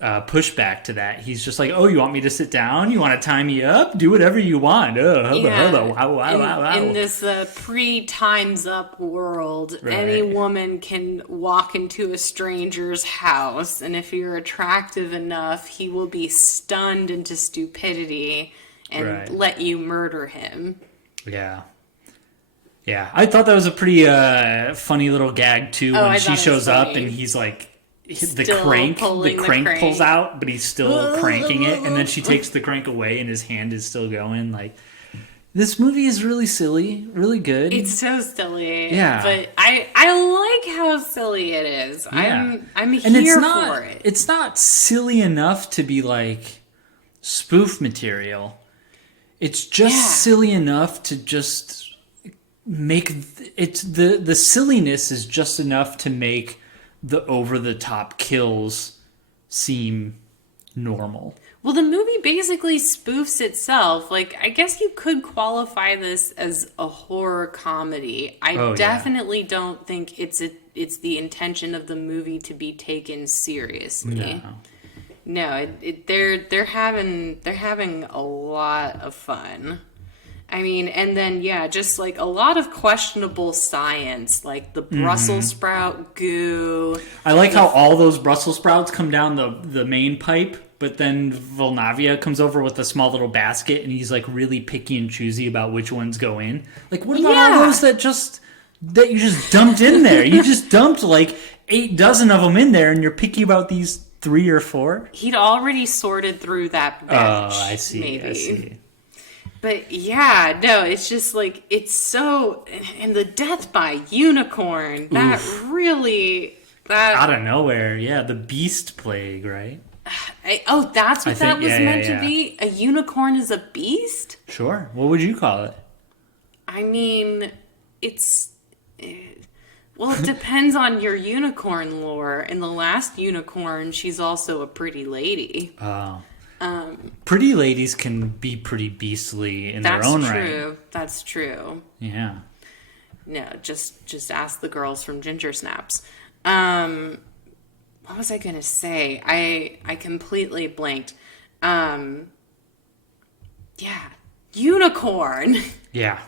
pushback to that. He's just like, "Oh, you want me to sit down? You want to tie me up? Do whatever you want." In this pre-Time's Up world, Right. any woman can walk into a stranger's house, and if you're attractive enough, he will be stunned into stupidity and Right. let you murder him. Yeah. Yeah, I thought that was a pretty funny little gag too when she shows up and he's like the crank pulls out, but he's still cranking it, and then she takes the crank away and his hand is still going. Like, this movie is really silly, really good. It's so silly. Yeah. But I like how silly it is. Yeah. I'm and here for it. It's not silly enough to be like spoof material. It's just silly enough to just make it's the silliness is just enough to make the over-the-top kills seem normal. Well, the movie basically spoofs itself. Like, I guess you could qualify this as a horror comedy. I definitely don't think it's the intention of the movie to be taken seriously. No, they're having a lot of fun. I mean, and then, just like a lot of questionable science, like the Brussels sprout goo. I like how all those Brussels sprouts come down the main pipe, but then Volnavia comes over with a small little basket and he's like really picky and choosy about which ones go in. Like, what about all those that you just dumped in there? You just dumped like 8 dozen of them in there and you're picky about these 3 or 4? He'd already sorted through that batch. Oh, I see. Maybe. I see. But it's just like, it's so, and the death by unicorn, that really, out of nowhere, the beast plague, right? That's what that was meant to be? A unicorn is a beast? Sure. What would you call it? I mean, it's, well, it depends on your unicorn lore. In the last unicorn, she's also a pretty lady. Oh. Pretty ladies can be pretty beastly in their own right. That's true. Yeah. No, just ask the girls from Ginger Snaps. What was I gonna say? I completely blanked. Unicorn. Yeah.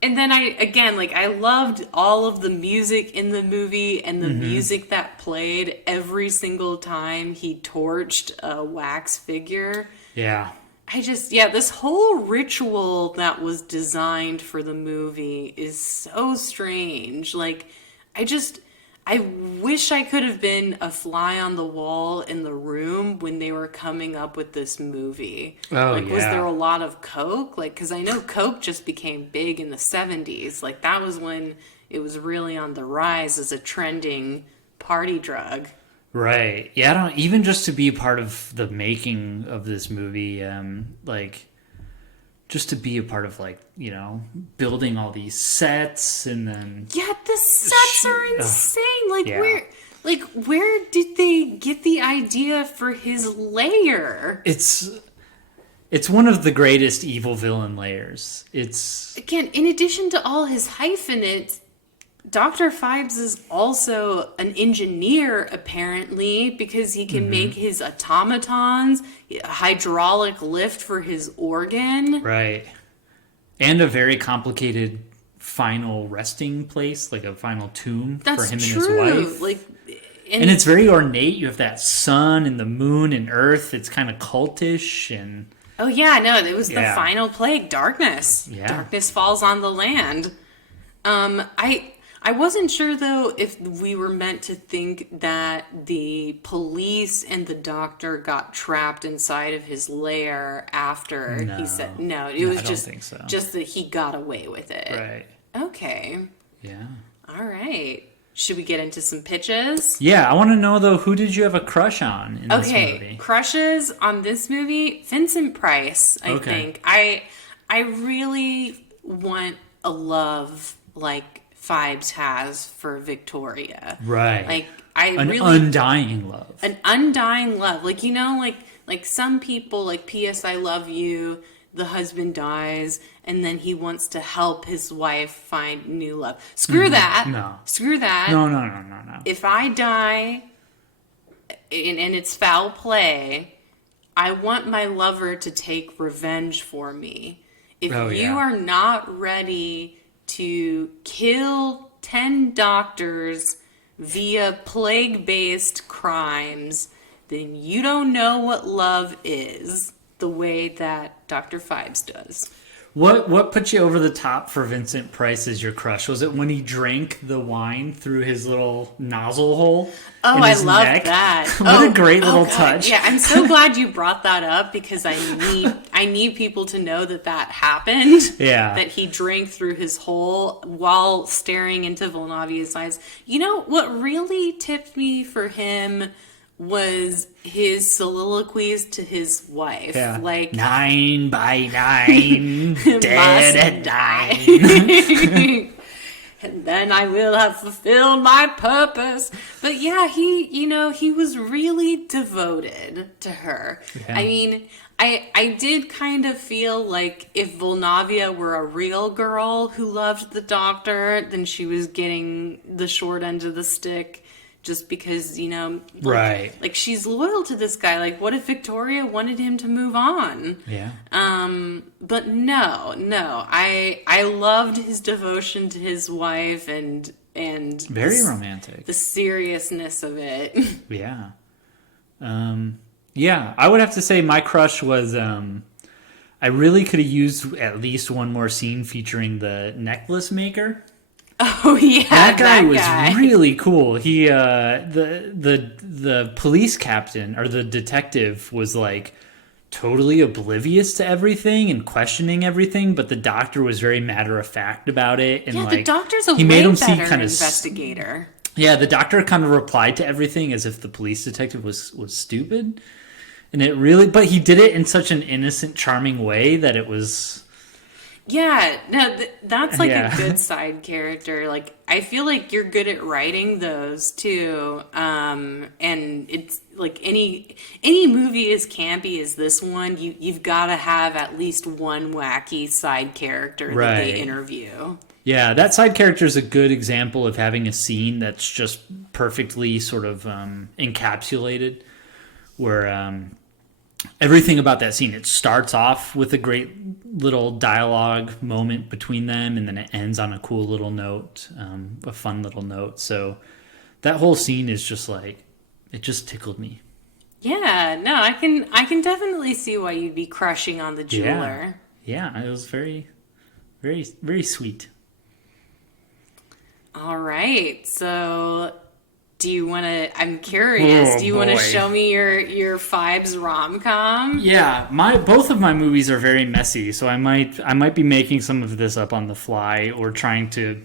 And then I loved all of the music in the movie and the music that played every single time he torched a wax figure. Yeah. This whole ritual that was designed for the movie is so strange. Like, I wish I could have been a fly on the wall in the room when they were coming up with this movie. Was there a lot of coke? Like, because I know coke just became big in the 70s. Like, that was when it was really on the rise as a trending party drug. Right. Yeah, I don't even just to be part of the making of this movie, just to be a part of, like, you know, building all these sets and then... Yeah, the sets are insane. Where did they get the idea for his lair? It's one of the greatest evil villain layers. Again, in addition to all his hyphenates, Dr. Phibes is also an engineer, apparently, because he can make his automatons, a hydraulic lift for his organ. Right. And a very complicated final resting place, like a final tomb for him and his wife. And it's very ornate. You have that sun and the moon and earth. It's kind of cultish and... Oh, yeah, no, it was the final plague, darkness. Yeah. Darkness falls on the land. I wasn't sure, though, if we were meant to think that the police and the doctor got trapped inside of his lair after he said... No, it was just that he got away with it. Right. Okay. Yeah. All right. Should we get into some pitches? Yeah, I want to know, though, who did you have a crush on in this movie? Okay, crushes on this movie? Vincent Price, I think. I really want a love like Phibes has for Victoria. Right. Like, undying love. An undying love. Like, you know, like Like some people, like P.S. I Love You, the husband dies, and then he wants to help his wife find new love. Screw that. No. Screw that. No. If I die and it's foul play, I want my lover to take revenge for me. If you are not ready to kill 10 doctors via plague-based crimes, then you don't know what love is the way that Dr. Phibes does. What put you over the top for Vincent Price as your crush? Was it when he drank the wine through his little nozzle hole? Oh, in I his love neck? that. What a great little God. touch. Yeah, I'm so glad you brought that up because I need people to know that happened. Yeah. That he drank through his hole while staring into Volnavia's eyes. You know, what really tipped me for him was his soliloquies to his wife. Yeah. Like 9 by 9, dead at 9. and then I will have fulfilled my purpose. But yeah, he was really devoted to her. Yeah. I mean, I did kind of feel like if Volnavia were a real girl who loved the doctor, then she was getting the short end of the stick. Just because, Right. Like she's loyal to this guy. Like, what if Victoria wanted him to move on? Yeah. But no. I loved his devotion to his wife and Very romantic. the seriousness of it. Yeah. Yeah, I would have to say my crush was, I really could have used at least one more scene featuring the necklace maker. Oh yeah, that guy was really cool. He the police captain or the detective was like totally oblivious to everything and questioning everything, but the doctor was very matter of fact about it. And the doctor's a he way made him better see kind of investigator. Yeah, the doctor kind of replied to everything as if the police detective was stupid, and it really, but he did it in such an innocent, charming way that it was. Yeah, no, that's like a good side character. Like, I feel like you're good at writing those too. And it's like any movie as campy as this one, you've got to have at least one wacky side character that they interview. Yeah, that side character is a good example of having a scene that's just perfectly sort of encapsulated, where everything about that scene, it starts off with a great little dialogue moment between them, and then it ends on a cool little note, a fun little note. So that whole scene is just like, it just tickled me. Yeah, no, I can definitely see why you'd be crushing on the jeweler. Yeah, it was very, very, very sweet. All right, so do you want to? I'm curious. Do you want to show me your Phibes rom-com? Yeah, both of my movies are very messy, so I might be making some of this up on the fly or trying to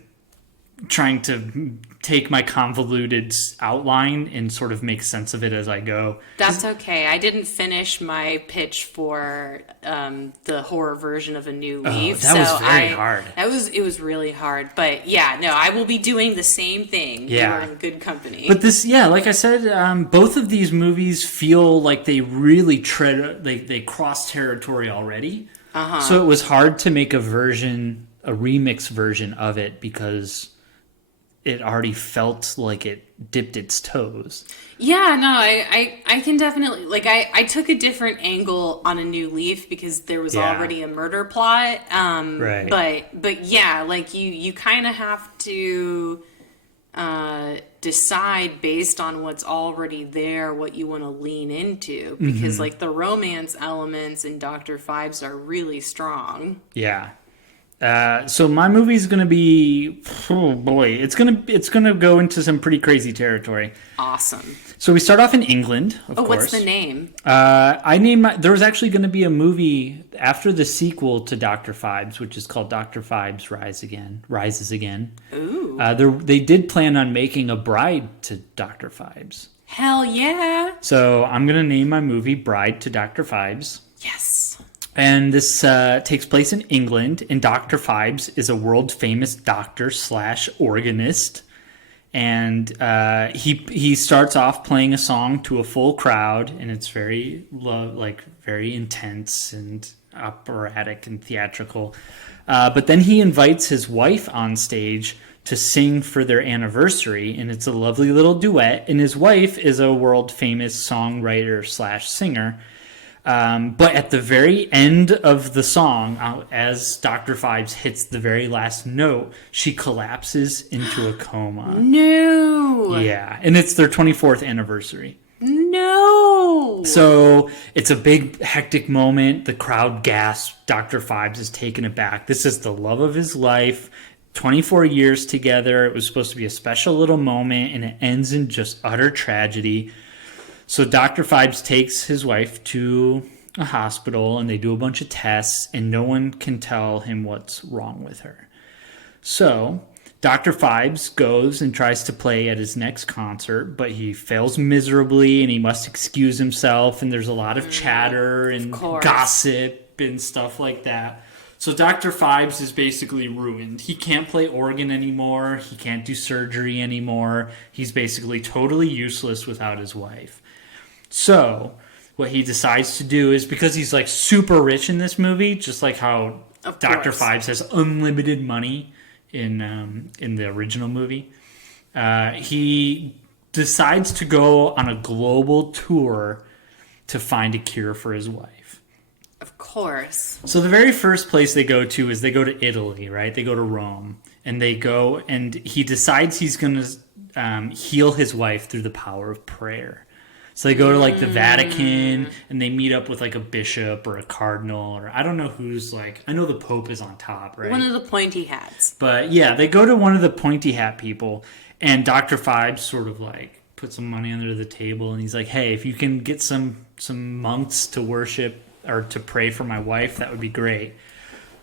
take my convoluted outline and sort of make sense of it as I go. That's okay. I didn't finish my pitch for the horror version of A New Leaf. That was very hard. It was really hard. But yeah, no, I will be doing the same thing. Yeah. You're in good company. But this, yeah, like I said, both of these movies feel like they really they cross territory already. Uh-huh. So it was hard to make a remix version of it because it already felt like it dipped its toes. Yeah, no, I can definitely, like, I took a different angle on A New Leaf because there was already a murder plot. Right. But yeah, like, you kind of have to decide based on what's already there what you want to lean into. Because, like, the romance elements in Dr. Phibes are really strong. Yeah. So my movie's gonna be, oh boy, it's gonna go into some pretty crazy territory. Awesome. So we start off in England, of course. What's the name? There was actually going to be a movie after the sequel to Dr. Phibes, which is called Dr. Phibes Rises Again. Ooh. They did plan on making a Bride to Dr. Phibes. Hell yeah. So I'm gonna name my movie Bride to Dr. Phibes. Yes. And this takes place in England, and Dr. Phibes is a world-famous doctor / organist, And he starts off playing a song to a full crowd, and it's very very intense and operatic and theatrical. But then he invites his wife on stage to sing for their anniversary, and it's a lovely little duet. And his wife is a world famous songwriter / singer. But at the very end of the song, as Dr. Phibes hits the very last note, she collapses into a coma. No. Yeah, and it's their 24th anniversary. No. So it's a big, hectic moment. The crowd gasps. Dr. Phibes is taken aback. This is the love of his life. 24 years together. It was supposed to be a special little moment, and it ends in just utter tragedy. So Dr. Phibes takes his wife to a hospital, and they do a bunch of tests, and no one can tell him what's wrong with her. So Dr. Phibes goes and tries to play at his next concert, but he fails miserably, and he must excuse himself, and there's a lot of chatter and gossip and stuff like that. So Dr. Phibes is basically ruined. He can't play organ anymore. He can't do surgery anymore. He's basically totally useless without his wife. So what he decides to do is, because he's like super rich in this movie, just like how Dr. Phibes has unlimited money in the original movie, he decides to go on a global tour to find a cure for his wife. Of course. So the very first place they go to is they go to Italy, right? They go to Rome, and they go, and he decides he's going to heal his wife through the power of prayer. So they go to like the Vatican, and they meet up with like a bishop or a cardinal, or I don't know who's like, I know the Pope is on top, right? One of the pointy hats. But yeah, they go to one of the pointy hat people, and Dr. Phibes sort of like puts some money under the table, and he's like, hey, if you can get some monks to worship or to pray for my wife, that would be great.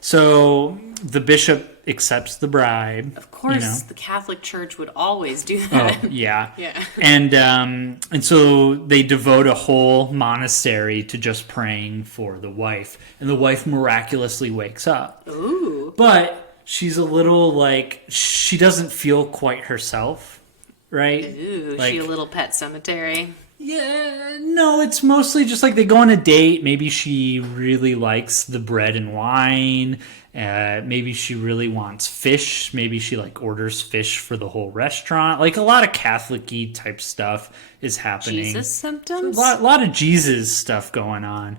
So the bishop accepts the bribe. Of course, the Catholic Church would always do that. Oh, yeah. Yeah. And so they devote a whole monastery to just praying for the wife. And the wife miraculously wakes up. Ooh. But she's a little like, she doesn't feel quite herself, right? Ooh, like, she a little pet cemetery. Yeah, no, it's mostly just like they go on a date. Maybe she really likes the bread and wine. Maybe she really wants fish. Maybe she like orders fish for the whole restaurant. Like a lot of Catholic-y type stuff is happening. Jesus symptoms? A lot of Jesus stuff going on.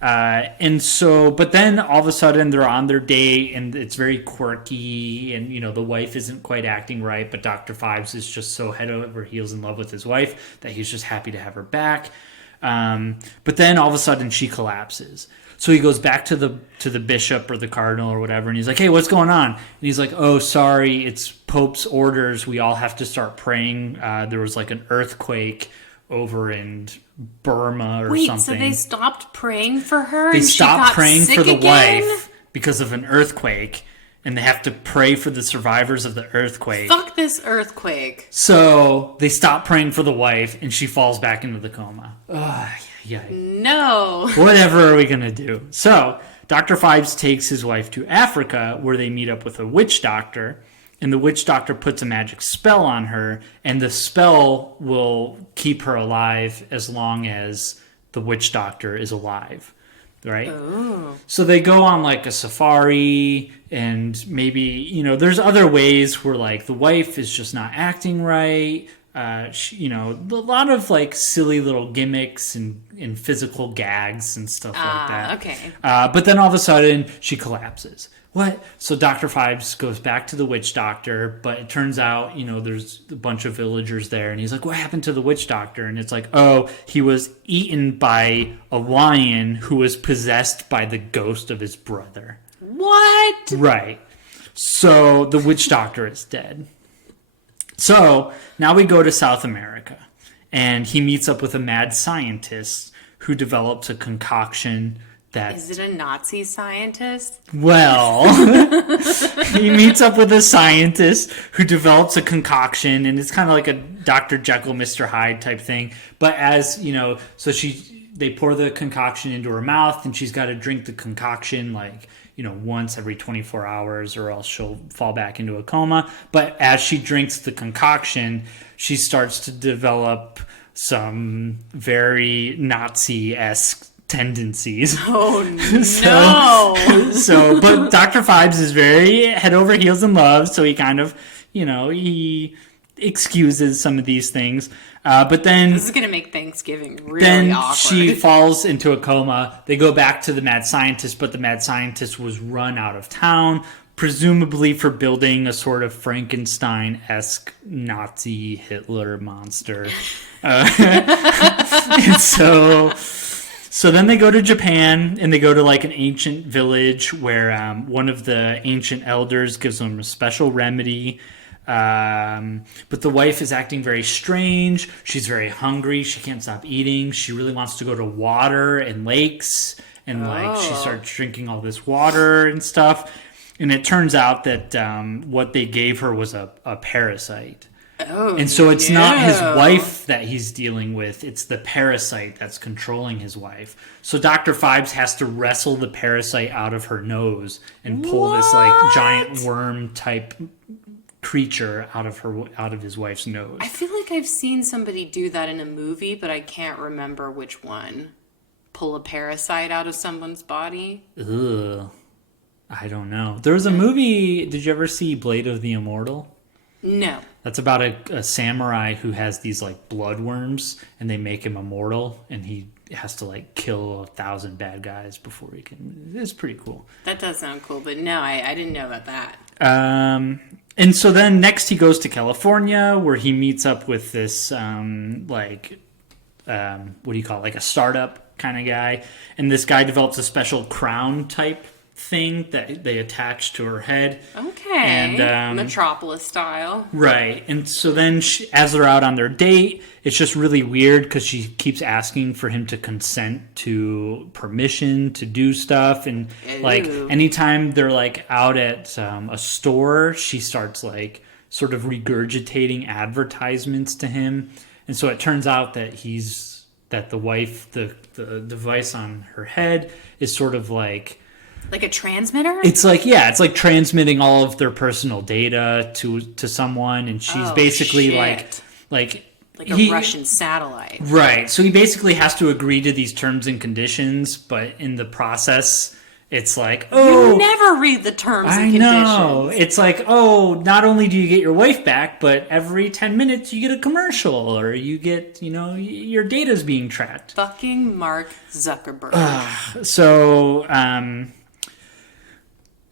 And so, but then all of a sudden they're on their date, and it's very quirky, and the wife isn't quite acting right, but Dr. Phibes is just so head over heels in love with his wife that he's just happy to have her back. But then all of a sudden she collapses. So he goes back to the bishop or the cardinal or whatever, and he's like, hey, what's going on? And he's like, oh, sorry, it's Pope's orders. We all have to start praying. There was like an earthquake over in Burma or something. So they stopped praying for her? They and stopped she got praying sick for the again? wife because of an earthquake, and they have to pray for the survivors of the earthquake. Fuck this earthquake. So they stop praying for the wife, and she falls back into the coma. Ugh, yeah. No. Whatever are we going to do? So Dr. Phibes takes his wife to Africa, where they meet up with a witch doctor. And the witch doctor puts a magic spell on her, and the spell will keep her alive as long as the witch doctor is alive, right? Oh. So they go on like a safari, and maybe, there's other ways where like the wife is just not acting right. A lot of like silly little gimmicks and physical gags and stuff like that. Okay. But then all of a sudden she collapses. What? So Dr. Phibes goes back to the witch doctor, but it turns out, there's a bunch of villagers there, and he's like, what happened to the witch doctor? And it's like, oh, he was eaten by a lion who was possessed by the ghost of his brother. What? Right. So the witch doctor is dead. So now we go to South America, and he meets up with a mad scientist who develops a concoction that... Is it a Nazi scientist? Well, he meets up with a scientist who develops a concoction, and it's kind of like a Dr. Jekyll, Mr. Hyde type thing. But as, so they pour the concoction into her mouth, and she's got to drink the concoction like, once every 24 hours, or else she'll fall back into a coma. But as she drinks the concoction, she starts to develop some very Nazi-esque tendencies. Oh no! But Dr. Phibes is very head over heels in love, so he kind of, he excuses some of these things. But then this is going to make Thanksgiving really awkward. She falls into a coma. They go back to the mad scientist, but the mad scientist was run out of town, presumably for building a sort of Frankenstein-esque Nazi Hitler monster. And so then they go to Japan, and they go to like an ancient village where one of the ancient elders gives them a special remedy. But the wife is acting very strange. She's very hungry. She can't stop eating. She really wants to go to water and lakes, and she starts drinking all this water and stuff. And it turns out that what they gave her was a parasite. Oh, and so it's not his wife that he's dealing with. It's the parasite that's controlling his wife. So Dr. Phibes has to wrestle the parasite out of her nose and pull this like giant worm type creature out of his wife's nose. I feel like I've seen somebody do that in a movie, but I can't remember which one. Pull a parasite out of someone's body? Ugh. I don't know. There was a movie, did you ever see Blade of the Immortal? No. That's about a samurai who has these like bloodworms, and they make him immortal, and he has to like kill 1,000 bad guys before he can. It's pretty cool. That does sound cool, but no, I didn't know about that. And so then next he goes to California, where he meets up with this what do you call it? Like a startup kind of guy, and this guy develops a special crown type thing that they attach to her head. Okay. And Metropolis style. Right. And so then as they're out on their date, it's just really weird because she keeps asking for him to consent to permission to do stuff. And like anytime they're like out at a store, she starts like sort of regurgitating advertisements to him. And so it turns out that the wife, the device on her head is sort of like a transmitter? It's like transmitting all of their personal data to someone, and she's basically like a Russian satellite. Right. So he basically has to agree to these terms and conditions, but in the process, it's like, you never read the terms and conditions. I know. It's like, not only do you get your wife back, but every 10 minutes you get a commercial, or you get, your data's being tracked. Fucking Mark Zuckerberg.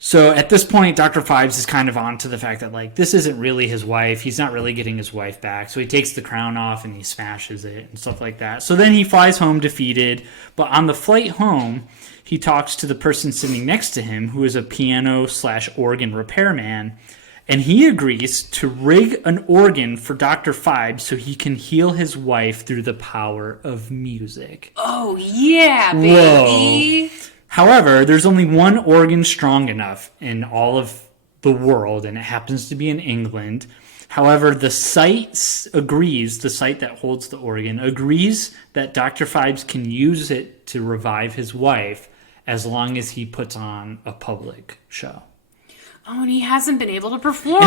So at this point, Dr. Phibes is kind of on to the fact that, like, this isn't really his wife. He's not really getting his wife back. So he takes the crown off and he smashes it and stuff like that. So then he flies home defeated. But on the flight home, he talks to the person sitting next to him, who is a piano/organ repairman. And he agrees to rig an organ for Dr. Phibes so he can heal his wife through the power of music. Oh, yeah, baby. Whoa. However, there's only one organ strong enough in all of the world, and it happens to be in England. However, the site that holds the organ, agrees that Dr. Phibes can use it to revive his wife as long as he puts on a public show. Oh, and he hasn't been able to perform.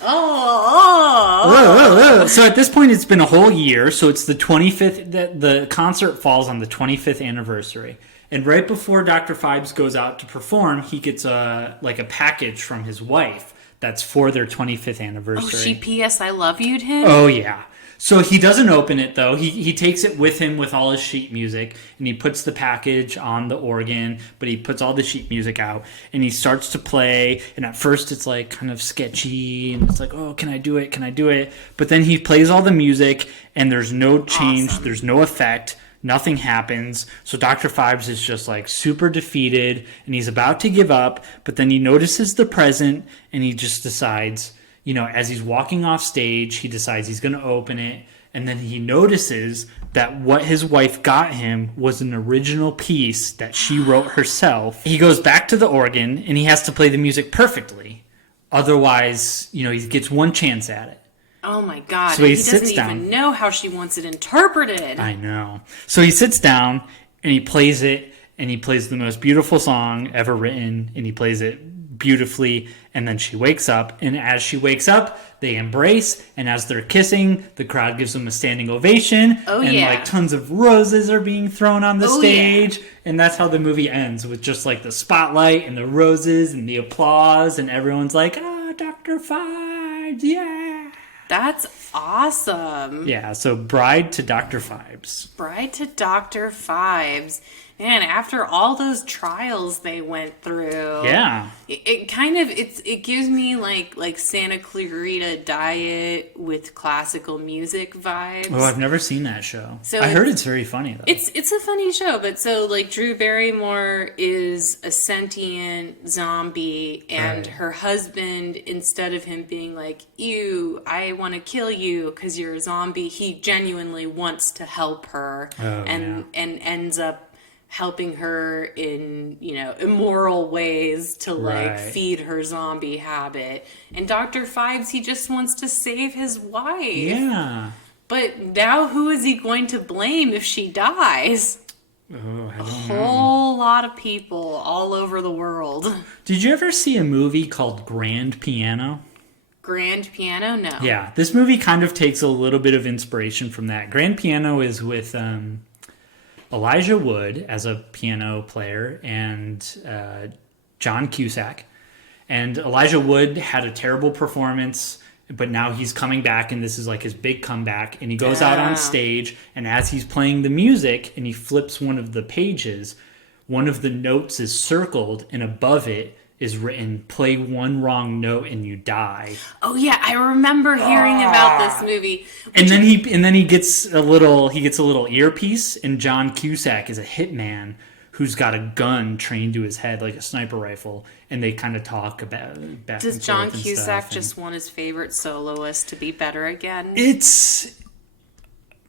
Whoa. So at this point, it's been a whole year. So it's the 25th. The concert falls on the 25th anniversary. And right before Dr. Phibes goes out to perform, he gets a package from his wife that's for their 25th anniversary. Oh, she P.S. I love you'd him? Oh, yeah. So he doesn't open it, though. He takes it with him with all his sheet music, and he puts the package on the organ, but he puts all the sheet music out, and he starts to play, and at first it's like kind of sketchy, and it's like, oh, can I do it? But then he plays all the music, and there's no change, awesome. There's no effect, nothing happens, so Dr. Phibes is just like super defeated, and he's about to give up, but then he notices the present, and he just decides... as he's walking off stage, he decides he's going to open it, and then he notices that what his wife got him was an original piece that she wrote herself. He goes back to the organ, and he has to play the music perfectly. Otherwise, he gets one chance at it. Oh my God. So And he he doesn't sits down. even know how she wants it interpreted. I know. So he sits down and he plays it, and he plays the most beautiful song ever written, and he plays it beautifully. And then she wakes up, and as she wakes up, they embrace, and as they're kissing, the crowd gives them a standing ovation. Oh, and yeah. like tons of roses are being thrown on the Oh, stage. And that's how the movie ends, with just like the spotlight and the roses and the applause, and everyone's like, Dr. Phibes, yeah. That's awesome. Yeah, so Bride to Dr. Phibes. Bride to Dr. Phibes. Man, after all those trials they went through. Yeah. It kind of it gives me like Santa Clarita Diet with classical music vibes. Oh, I've never seen that show. So I heard it's very funny though. It's a funny show, but so like Drew Barrymore is a sentient zombie, and Right. her husband, instead of him being like, "Ew, I want to kill you because you're a zombie," he genuinely wants to help her, and ends up helping her in, immoral ways to like Right. feed her zombie habit. And Dr. Phibes, he just wants to save his wife. Yeah. But now who is he going to blame if she dies? Oh, I don't know. Whole lot of people all over the world. Did you ever see a movie called Grand Piano? Grand Piano? No. Yeah, this movie kind of takes a little bit of inspiration from that. Grand Piano is with Elijah Wood as a piano player and John Cusack. And Elijah Wood had a terrible performance, but now he's coming back, and this is like his big comeback. And he goes out on stage, and as he's playing the music and he flips one of the pages, one of the notes is circled, and above it is written, "Play one wrong note and you die." Oh yeah, I remember hearing about this movie. And then he gets a little earpiece, and John Cusack is a hitman who's got a gun trained to his head like a sniper rifle, and they kind of talk about back Does and John forth and Cusack stuff, and just want his favorite soloist to be better again? it's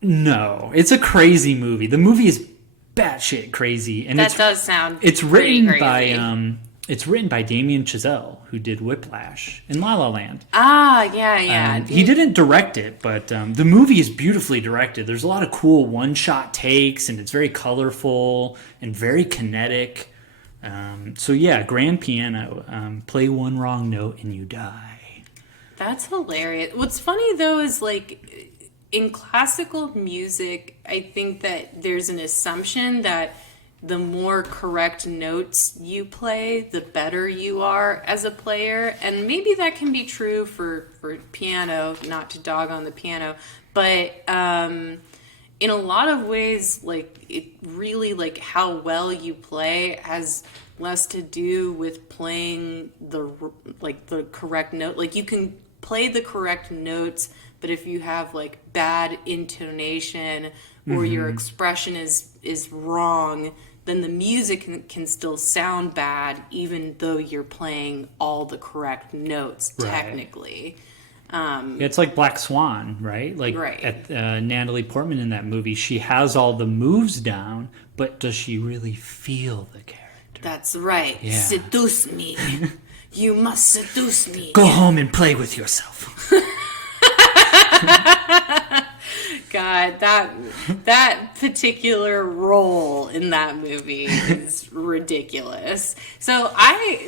a crazy movie. The movie is batshit crazy, and That does sound it's pretty written crazy. it's written by Damien Chazelle, who did Whiplash and La La Land. Yeah. He didn't direct it, but the movie is beautifully directed. There's a lot of cool one-shot takes, and it's very colorful and very kinetic. So yeah, Grand Piano. Play one wrong note and you die. That's hilarious. What's funny though is like in classical music, I think that there's an assumption that the more correct notes you play, the better you are as a player. And maybe that can be true for piano, not to dog on the piano, but in a lot of ways, like it really, like how well you play has less to do with playing the correct note. Like you can play the correct notes, but if you have like bad intonation or your expression is wrong, then the music can still sound bad even though you're playing all the correct notes technically. Yeah, it's like Black Swan, right? Like Right. at Natalie Portman in that movie, she has all the moves down, but does she really feel the character? That's right. Yeah. Seduce me. You must seduce me. Go home and play with yourself. God, that particular role in that movie is ridiculous. So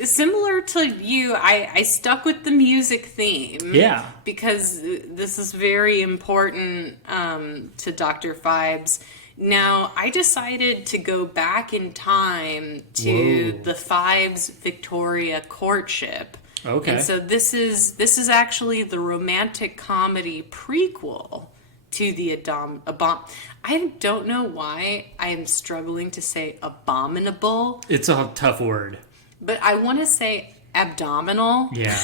similar to you, I stuck with the music theme. Yeah. Because this is very important to Dr. Phibes. Now, I decided to go back in time to the Phibes Victoria courtship. Okay. And so this is actually the romantic comedy prequel to the I don't know why I am struggling to say abominable, It's a tough word. but I want to say abdominal. Yeah.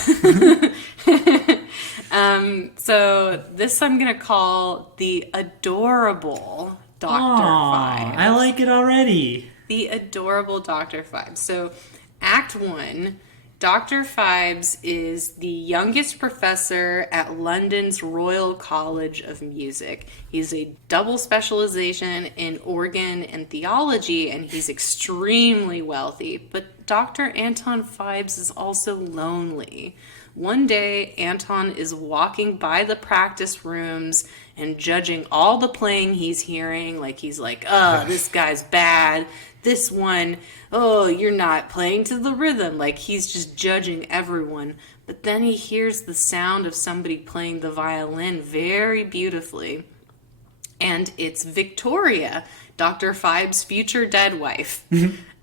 So this I'm going to call the adorable Dr. Phibes. I like it already. The adorable Dr. Phibes. So Act 1, Dr. Phibes is the youngest professor at London's Royal College of Music. He's a double specialization in organ and theology, and he's extremely wealthy. But Dr. Anton Phibes is also lonely. One day, Anton is walking by the practice rooms and judging all the playing he's hearing. Like, he's like, oh, this guy's bad. This one, oh, you're not playing to the rhythm. Like, he's just judging everyone. But then he hears the sound of somebody playing the violin very beautifully. And it's Victoria, Dr. Phibes' future dead wife.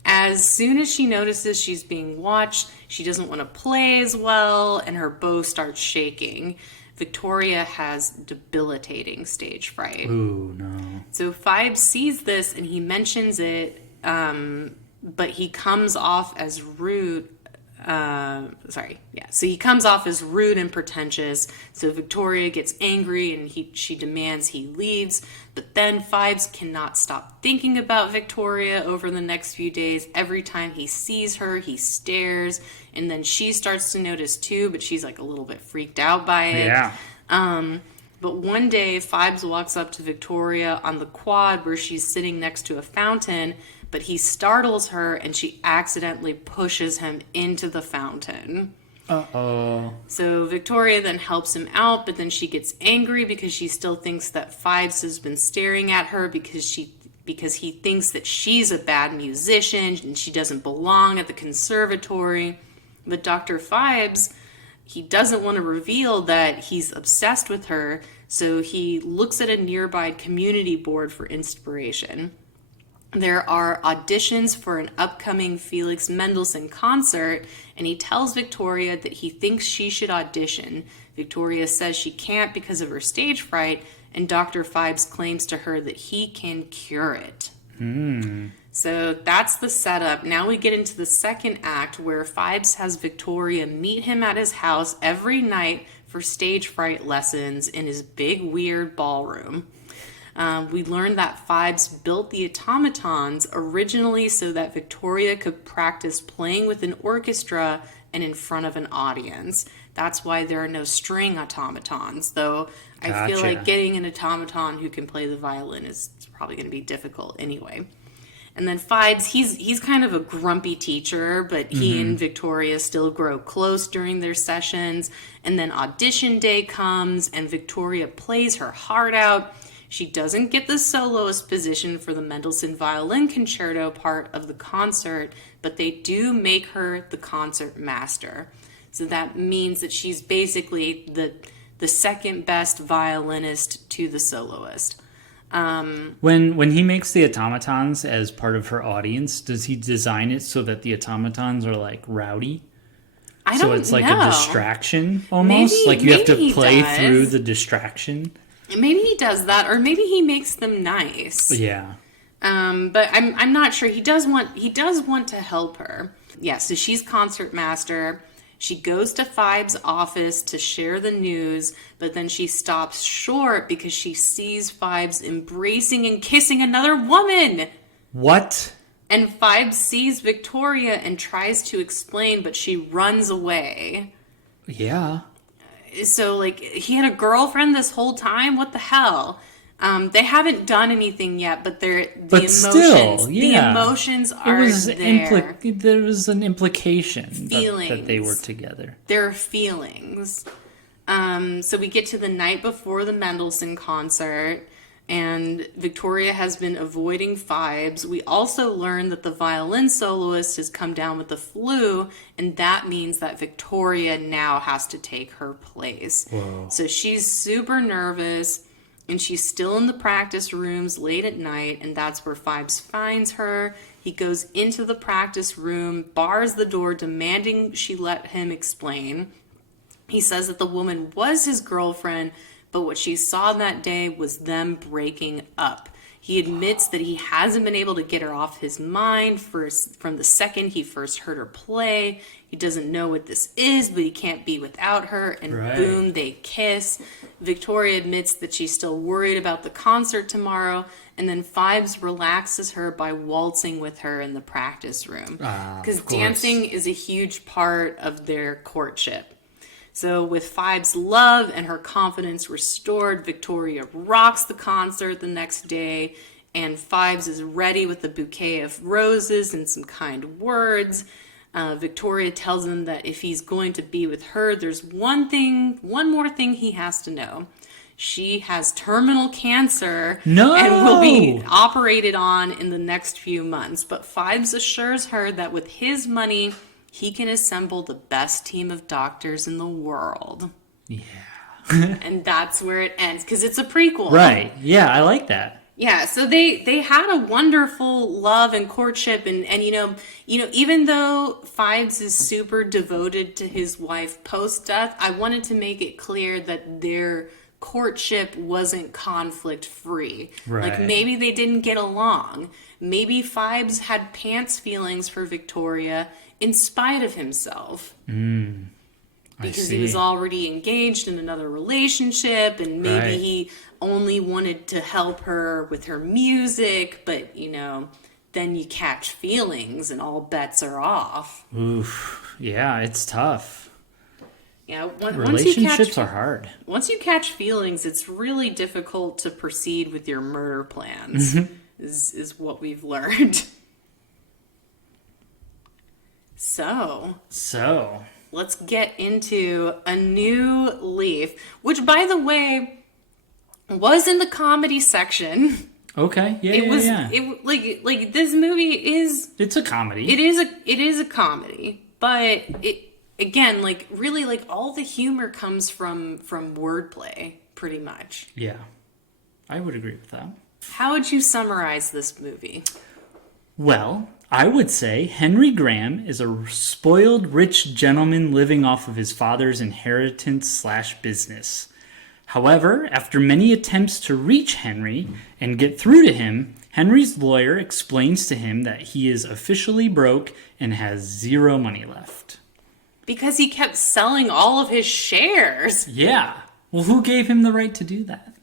As soon as she notices she's being watched, she doesn't want to play as well, and her bow starts shaking. Victoria has debilitating stage fright. Ooh, no. So Phibes sees this and he mentions it, but he comes off as rude. So he comes off as rude and pretentious. So Victoria gets angry and she demands he leaves. But then Phibes cannot stop thinking about Victoria over the next few days. Every time he sees her, he stares. And then she starts to notice too, but she's like a little bit freaked out by it. Yeah. But one day, Phibes walks up to Victoria on the quad where she's sitting next to a fountain, but he startles her and she accidentally pushes him into the fountain. Uh-oh. So Victoria then helps him out, but then she gets angry because she still thinks that Phibes has been staring at her because he thinks that she's a bad musician and she doesn't belong at the conservatory. But Dr. Phibes, he doesn't want to reveal that he's obsessed with her, so he looks at a nearby community board for inspiration. There are auditions for an upcoming Felix Mendelssohn concert, and he tells Victoria that he thinks she should audition. Victoria says she can't because of her stage fright, and Dr. Phibes claims to her that he can cure it. So that's the setup. Now we get into the second act where Phibes has Victoria meet him at his house every night for stage fright lessons in his big, weird ballroom. We learned that Phibes built the automatons originally so that Victoria could practice playing with an orchestra and in front of an audience. That's why there are no string automatons, though I feel like getting an automaton who can play the violin is probably going to be difficult anyway. And then Phibes, he's kind of a grumpy teacher, but he and Victoria still grow close during their sessions. And then audition day comes, and Victoria plays her heart out. She doesn't get the soloist position for the Mendelssohn Violin Concerto part of the concert, but they do make her the concert master. So that means that she's basically the second best violinist to the soloist. When he makes the automatons as part of her audience, does he design it so that the automatons are like rowdy? I don't know. So it's like a distraction almost? Maybe, like you have to maybe play through the distraction? Maybe he does that, or maybe he makes them nice. Yeah. But I'm not sure. He does want to help her. Yeah, so she's concert master. She goes to Phibes' office to share the news, but then she stops short because she sees Phibes embracing and kissing another woman. What? And Phibes sees Victoria and tries to explain, but she runs away. Yeah. So, like, he had a girlfriend this whole time? What the hell? They haven't done anything yet, but the emotions are there. There was an implication that they were together. There are feelings. So we get to the night before the Mendelssohn concert, and Victoria has been avoiding Phibes. We also learn that the violin soloist has come down with the flu, and that means that Victoria now has to take her place. Whoa. So she's super nervous. And she's still in the practice rooms late at night, and that's where Phibes finds her. He goes into the practice room, bars the door, demanding she let him explain. He says that the woman was his girlfriend, but what she saw that day was them breaking up. He admits that he hasn't been able to get her off his mind from the second he first heard her play. He doesn't know what this is, but he can't be without her. And boom, they kiss. Victoria admits that she's still worried about the concert tomorrow. And then Phibes relaxes her by waltzing with her in the practice room. Because dancing is a huge part of their courtship. So with Phibes' love and her confidence restored, Victoria rocks the concert the next day, and Phibes is ready with a bouquet of roses and some kind words. Victoria tells him that if he's going to be with her, there's one more thing he has to know. She has terminal cancer No! and will be operated on in the next few months. But Phibes assures her that with his money, he can assemble the best team of doctors in the world. Yeah. And that's where it ends, because it's a prequel. Right. Yeah, I like that. Yeah, so they had a wonderful love and courtship, and even though Phibes is super devoted to his wife post-death, I wanted to make it clear that their courtship wasn't conflict-free. Right. Like, maybe they didn't get along. Maybe Phibes had pants feelings for Victoria in spite of himself. Because he was already engaged in another relationship, and maybe he only wanted to help her with her music, but, then you catch feelings and all bets are off. Oof. Yeah, it's tough. Yeah, Relationships are hard. Once you catch feelings, it's really difficult to proceed with your murder plans, is what we've learned. So, let's get into A New Leaf, which, by the way, was in the comedy section. Okay, yeah, It this movie is... It's a comedy. It is a comedy, but it... Again, really, all the humor comes from wordplay, pretty much. Yeah, I would agree with that. How would you summarize this movie? Well, I would say Henry Graham is a spoiled rich gentleman living off of his father's inheritance/business. However, after many attempts to reach Henry and get through to him, Henry's lawyer explains to him that he is officially broke and has zero money left. Because he kept selling all of his shares. Yeah. Well, who gave him the right to do that?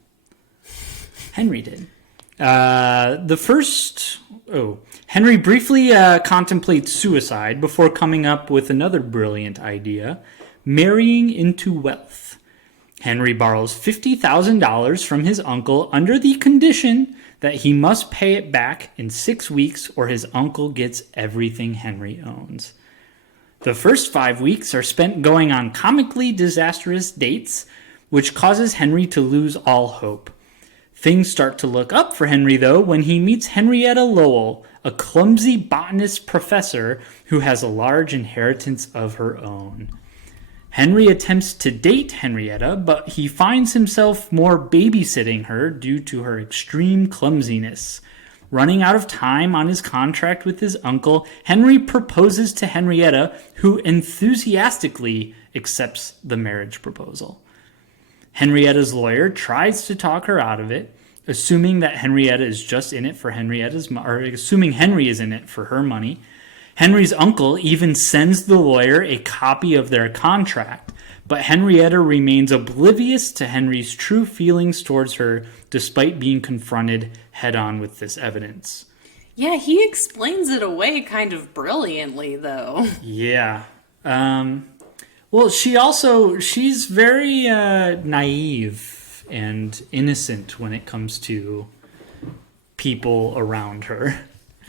Henry did. Henry briefly contemplates suicide before coming up with another brilliant idea, marrying into wealth. Henry borrows $50,000 from his uncle under the condition that he must pay it back in 6 weeks or his uncle gets everything Henry owns. The first 5 weeks are spent going on comically disastrous dates, which causes Henry to lose all hope. Things start to look up for Henry, though, when he meets Henrietta Lowell, a clumsy botanist professor who has a large inheritance of her own. Henry attempts to date Henrietta, but he finds himself more babysitting her due to her extreme clumsiness. Running out of time on his contract with his uncle, Henry proposes to Henrietta, who enthusiastically accepts the marriage proposal. Henrietta's lawyer tries to talk her out of it, assuming that Henrietta is just in it for assuming Henry is in it for her money. Henry's uncle even sends the lawyer a copy of their contract, but Henrietta remains oblivious to Henry's true feelings towards her, despite being confronted head-on with this evidence. Yeah, he explains it away kind of brilliantly, though. Yeah. Well, she's very naive and innocent when it comes to people around her.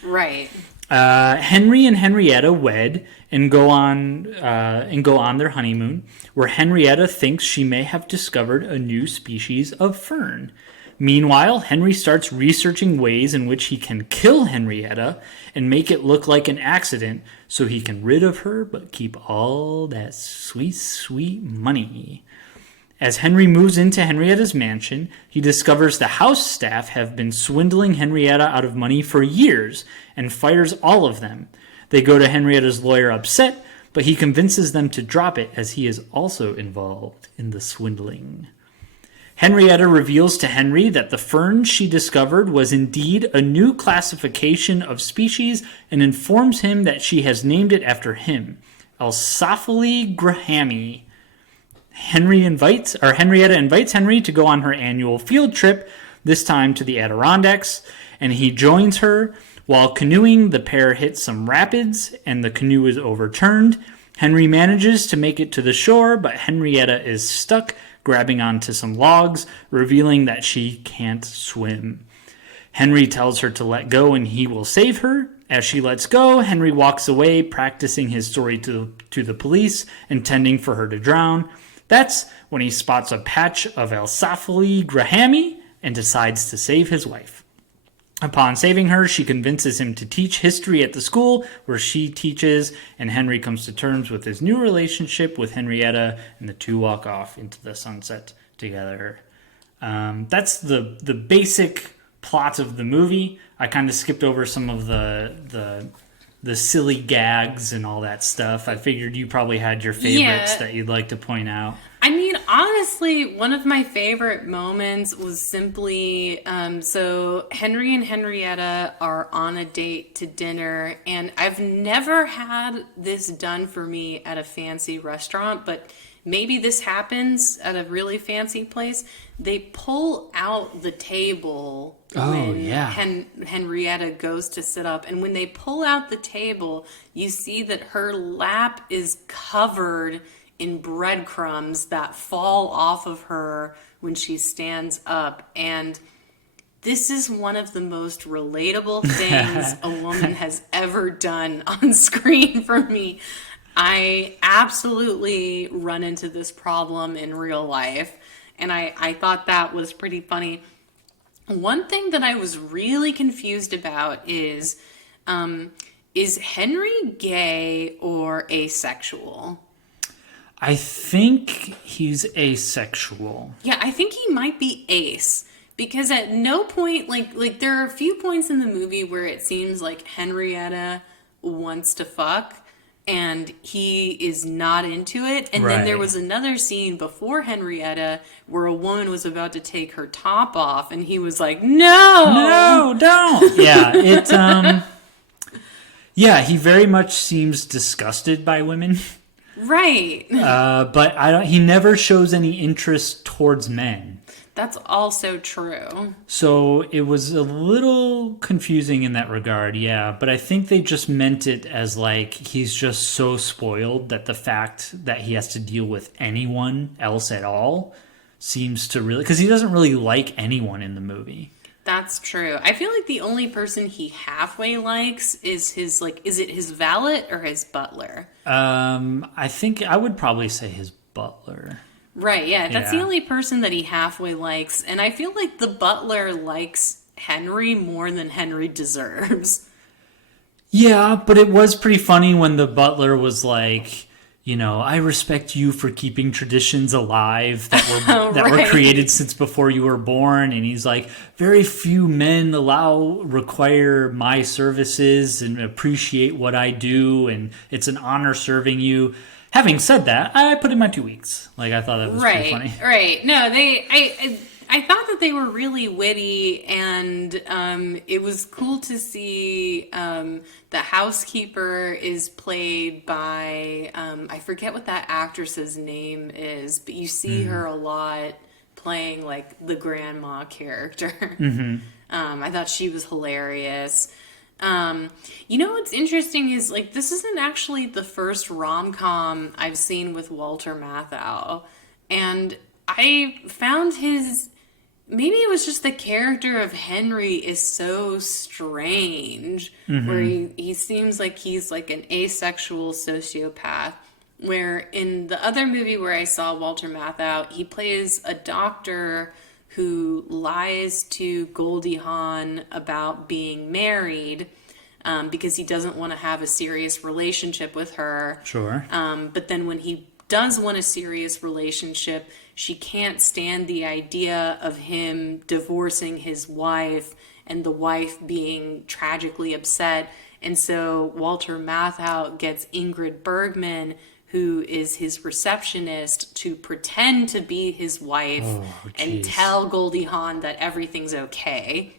Right. Henry and Henrietta wed and go on their honeymoon, where Henrietta thinks she may have discovered a new species of fern. Meanwhile, Henry starts researching ways in which he can kill Henrietta and make it look like an accident so he can rid of her but keep all that sweet, sweet money. As Henry moves into Henrietta's mansion, he discovers the house staff have been swindling Henrietta out of money for years and fires all of them. They go to Henrietta's lawyer upset, but he convinces them to drop it as he is also involved in the swindling. Henrietta reveals to Henry that the fern she discovered was indeed a new classification of species and informs him that she has named it after him, Alsophylle grahami. Henrietta invites Henry to go on her annual field trip, this time to the Adirondacks, and he joins her. While canoeing, the pair hit some rapids, and the canoe is overturned. Henry manages to make it to the shore, but Henrietta is stuck, grabbing onto some logs, revealing that she can't swim. Henry tells her to let go and he will save her, As she lets go, Henry walks away, practicing his story to the police, intending for her to drown. That's when he spots a patch of Alsafali Grahami and decides to save his wife. Upon saving her, she convinces him to teach history at the school where she teaches, and Henry comes to terms with his new relationship with Henrietta, and the two walk off into the sunset together. That's the basic plot of the movie. I kind of skipped over some of the silly gags and all that stuff. I figured you probably had your favorites that you'd like to point out. I mean, honestly, one of my favorite moments was simply, so Henry and Henrietta are on a date to dinner, and I've never had this done for me at a fancy restaurant, but maybe this happens at a really fancy place. They pull out the table when Henrietta goes to sit up, and when they pull out the table, you see that her lap is covered in breadcrumbs that fall off of her when she stands up. And this is one of the most relatable things a woman has ever done on screen for me. I absolutely run into this problem in real life, and I thought that was pretty funny. One thing that I was really confused about is Henry gay or asexual? I think he's asexual. Yeah, I think he might be ace. Because at no point, like there are a few points in the movie where it seems like Henrietta wants to fuck, and he is not into it. And then there was another scene before Henrietta where a woman was about to take her top off, and he was like, no, don't. Yeah, yeah, he very much seems disgusted by women. Right. But he never shows any interest towards men. That's also true. So it was a little confusing in that regard, yeah. But I think they just meant it as like he's just so spoiled that the fact that he has to deal with anyone else at all seems to really... Because he doesn't really like anyone in the movie. That's true. I feel like the only person he halfway likes is his, like, is it his valet or his butler? I think I would probably say his butler. Right, yeah. That's the only person that he halfway likes. And I feel like the butler likes Henry more than Henry deserves. Yeah, but it was pretty funny when the butler was like, you know, I respect you for keeping traditions alive that were created since before you were born. And he's like, very few men require my services and appreciate what I do. And it's an honor serving you. Having said that, I put in my 2 weeks. Like, I thought that was pretty funny. Right. No, I thought that they were really witty, and it was cool to see the housekeeper is played by, I forget what that actress's name is, but you see her a lot playing, like, the grandma character. Mm-hmm. I thought she was hilarious. You know what's interesting is, like, this isn't actually the first rom-com I've seen with Walter Matthau, and I found maybe it was just the character of Henry is so strange, where he seems like he's like an asexual sociopath, where in the other movie where I saw Walter Matthau, he plays a doctor who lies to Goldie Hawn about being married because he doesn't want to have a serious relationship with her. Sure. But then when he does want a serious relationship, she can't stand the idea of him divorcing his wife and the wife being tragically upset. And so Walter Matthau gets Ingrid Bergman, who is his receptionist, to pretend to be his wife and tell Goldie Hawn that everything's okay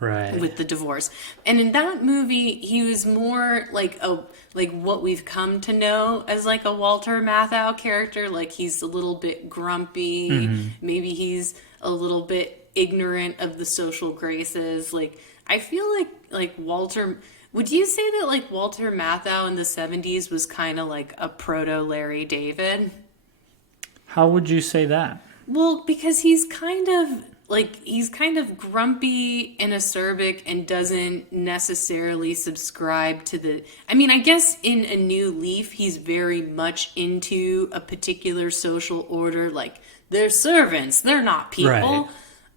with the divorce. And in that movie, he was more like what we've come to know as like a Walter Matthau character. Like, he's a little bit grumpy. Maybe he's a little bit ignorant of the social graces. Like, I feel like Walter... Would you say that, like, Walter Matthau in the 70s was kind of like a proto-Larry David? How would you say that? Well, because he's kind of like he's kind of grumpy and acerbic and doesn't necessarily subscribe to the I mean, I guess in A New Leaf he's very much into a particular social order, like they're servants, they're not people.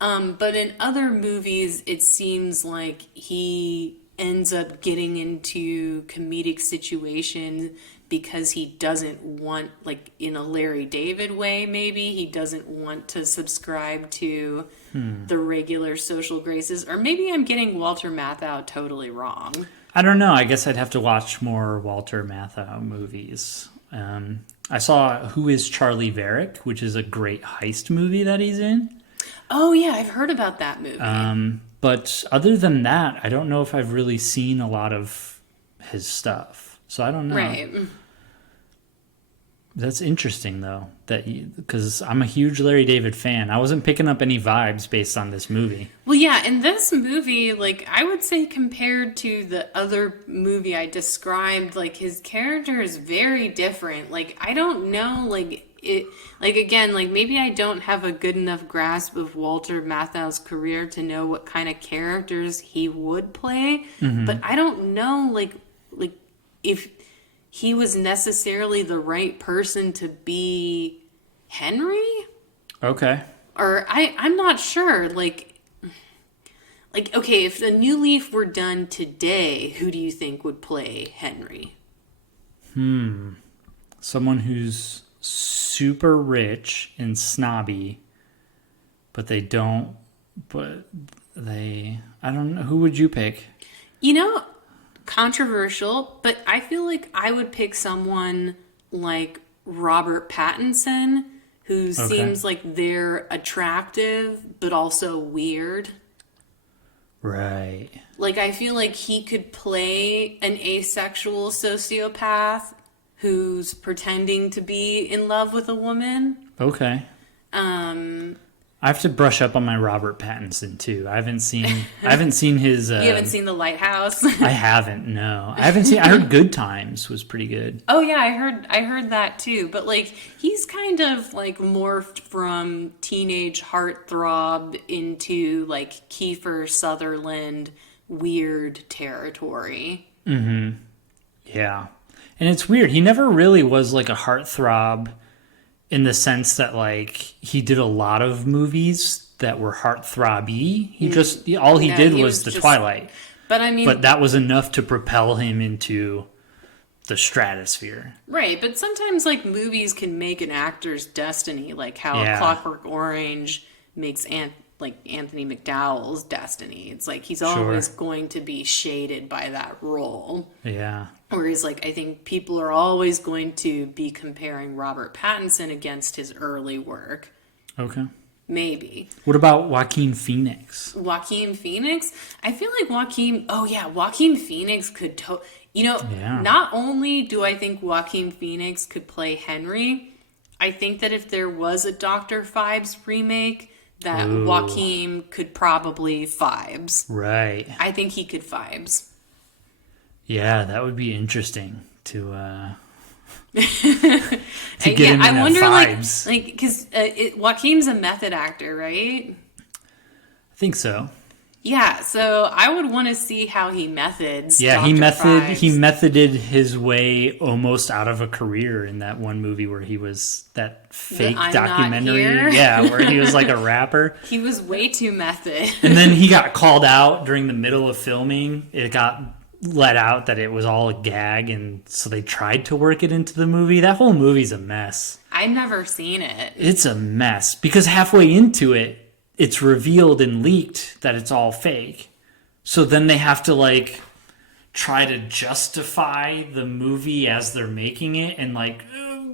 Right. But in other movies it seems like he ends up getting into comedic situations because he doesn't want, like in a Larry David way, maybe he doesn't want to subscribe to the regular social graces. Or maybe I'm getting Walter Matthau totally wrong. I don't know. I guess I'd have to watch more Walter Matthau movies. I saw Who is Charlie Varick, which is a great heist movie that he's in. Oh yeah, I've heard about that movie. But other than that, I don't know if I've really seen a lot of his stuff. So I don't know. Right. That's interesting, though, that because I'm a huge Larry David fan. I wasn't picking up any vibes based on this movie. Well, yeah, in this movie, like, I would say compared to the other movie I described, like, his character is very different. Like, I don't know, like, again, like, maybe I don't have a good enough grasp of Walter Matthau's career to know what kind of characters he would play. But I don't know, like, if he was necessarily the right person to be Henry? Okay. Or I'm not sure. Like, okay, if the New Leaf were done today, who do you think would play Henry? Someone who's super rich and snobby, but I don't know. Who would you pick? You know, controversial, but I feel like I would pick someone like Robert Pattinson, who seems like they're attractive, but also weird. Right. Like, I feel like he could play an asexual sociopath who's pretending to be in love with a woman. Okay. I have to brush up on my Robert Pattinson too. I haven't seen his. You haven't seen The Lighthouse? I haven't. No, I haven't seen. I heard Good Times was pretty good. Oh yeah, I heard that too. But like, he's kind of like morphed from teenage heartthrob into like Kiefer Sutherland weird territory. Yeah, and it's weird. He never really was like a heartthrob, in the sense that, like, he did a lot of movies that were heartthrobby. He did was The Twilight. But I mean... But that was enough to propel him into the stratosphere. Right, but sometimes, like, movies can make an actor's destiny, like how Clockwork Orange makes Anthony McDowell's destiny. It's like he's always going to be shaded by that role. Yeah. Whereas, like, I think people are always going to be comparing Robert Pattinson against his early work. Okay. Maybe. What about Joaquin Phoenix? Joaquin Phoenix? I feel like Joaquin Phoenix could... Not only do I think Joaquin Phoenix could play Henry, I think that if there was a Dr. Phibes remake, that Joaquin could probably Phibes. Right. I think he could Phibes. Yeah, that would be interesting to get him in I wonder, Phibes. like, because Joaquin's a method actor, right? I think so. Yeah, so I would want to see how he methods. Yeah, Dr. he methoded his way almost out of a career in that one movie where he was that fake documentary. Yeah, where he was like a rapper. He was way too method. And then he got called out during the middle of filming. It got let out that it was all a gag, and so they tried to work it into the movie. That whole movie's a mess. I've never seen it. It's a mess because halfway into it, it's revealed and leaked that it's all fake. So then they have to like try to justify the movie as they're making it, and like,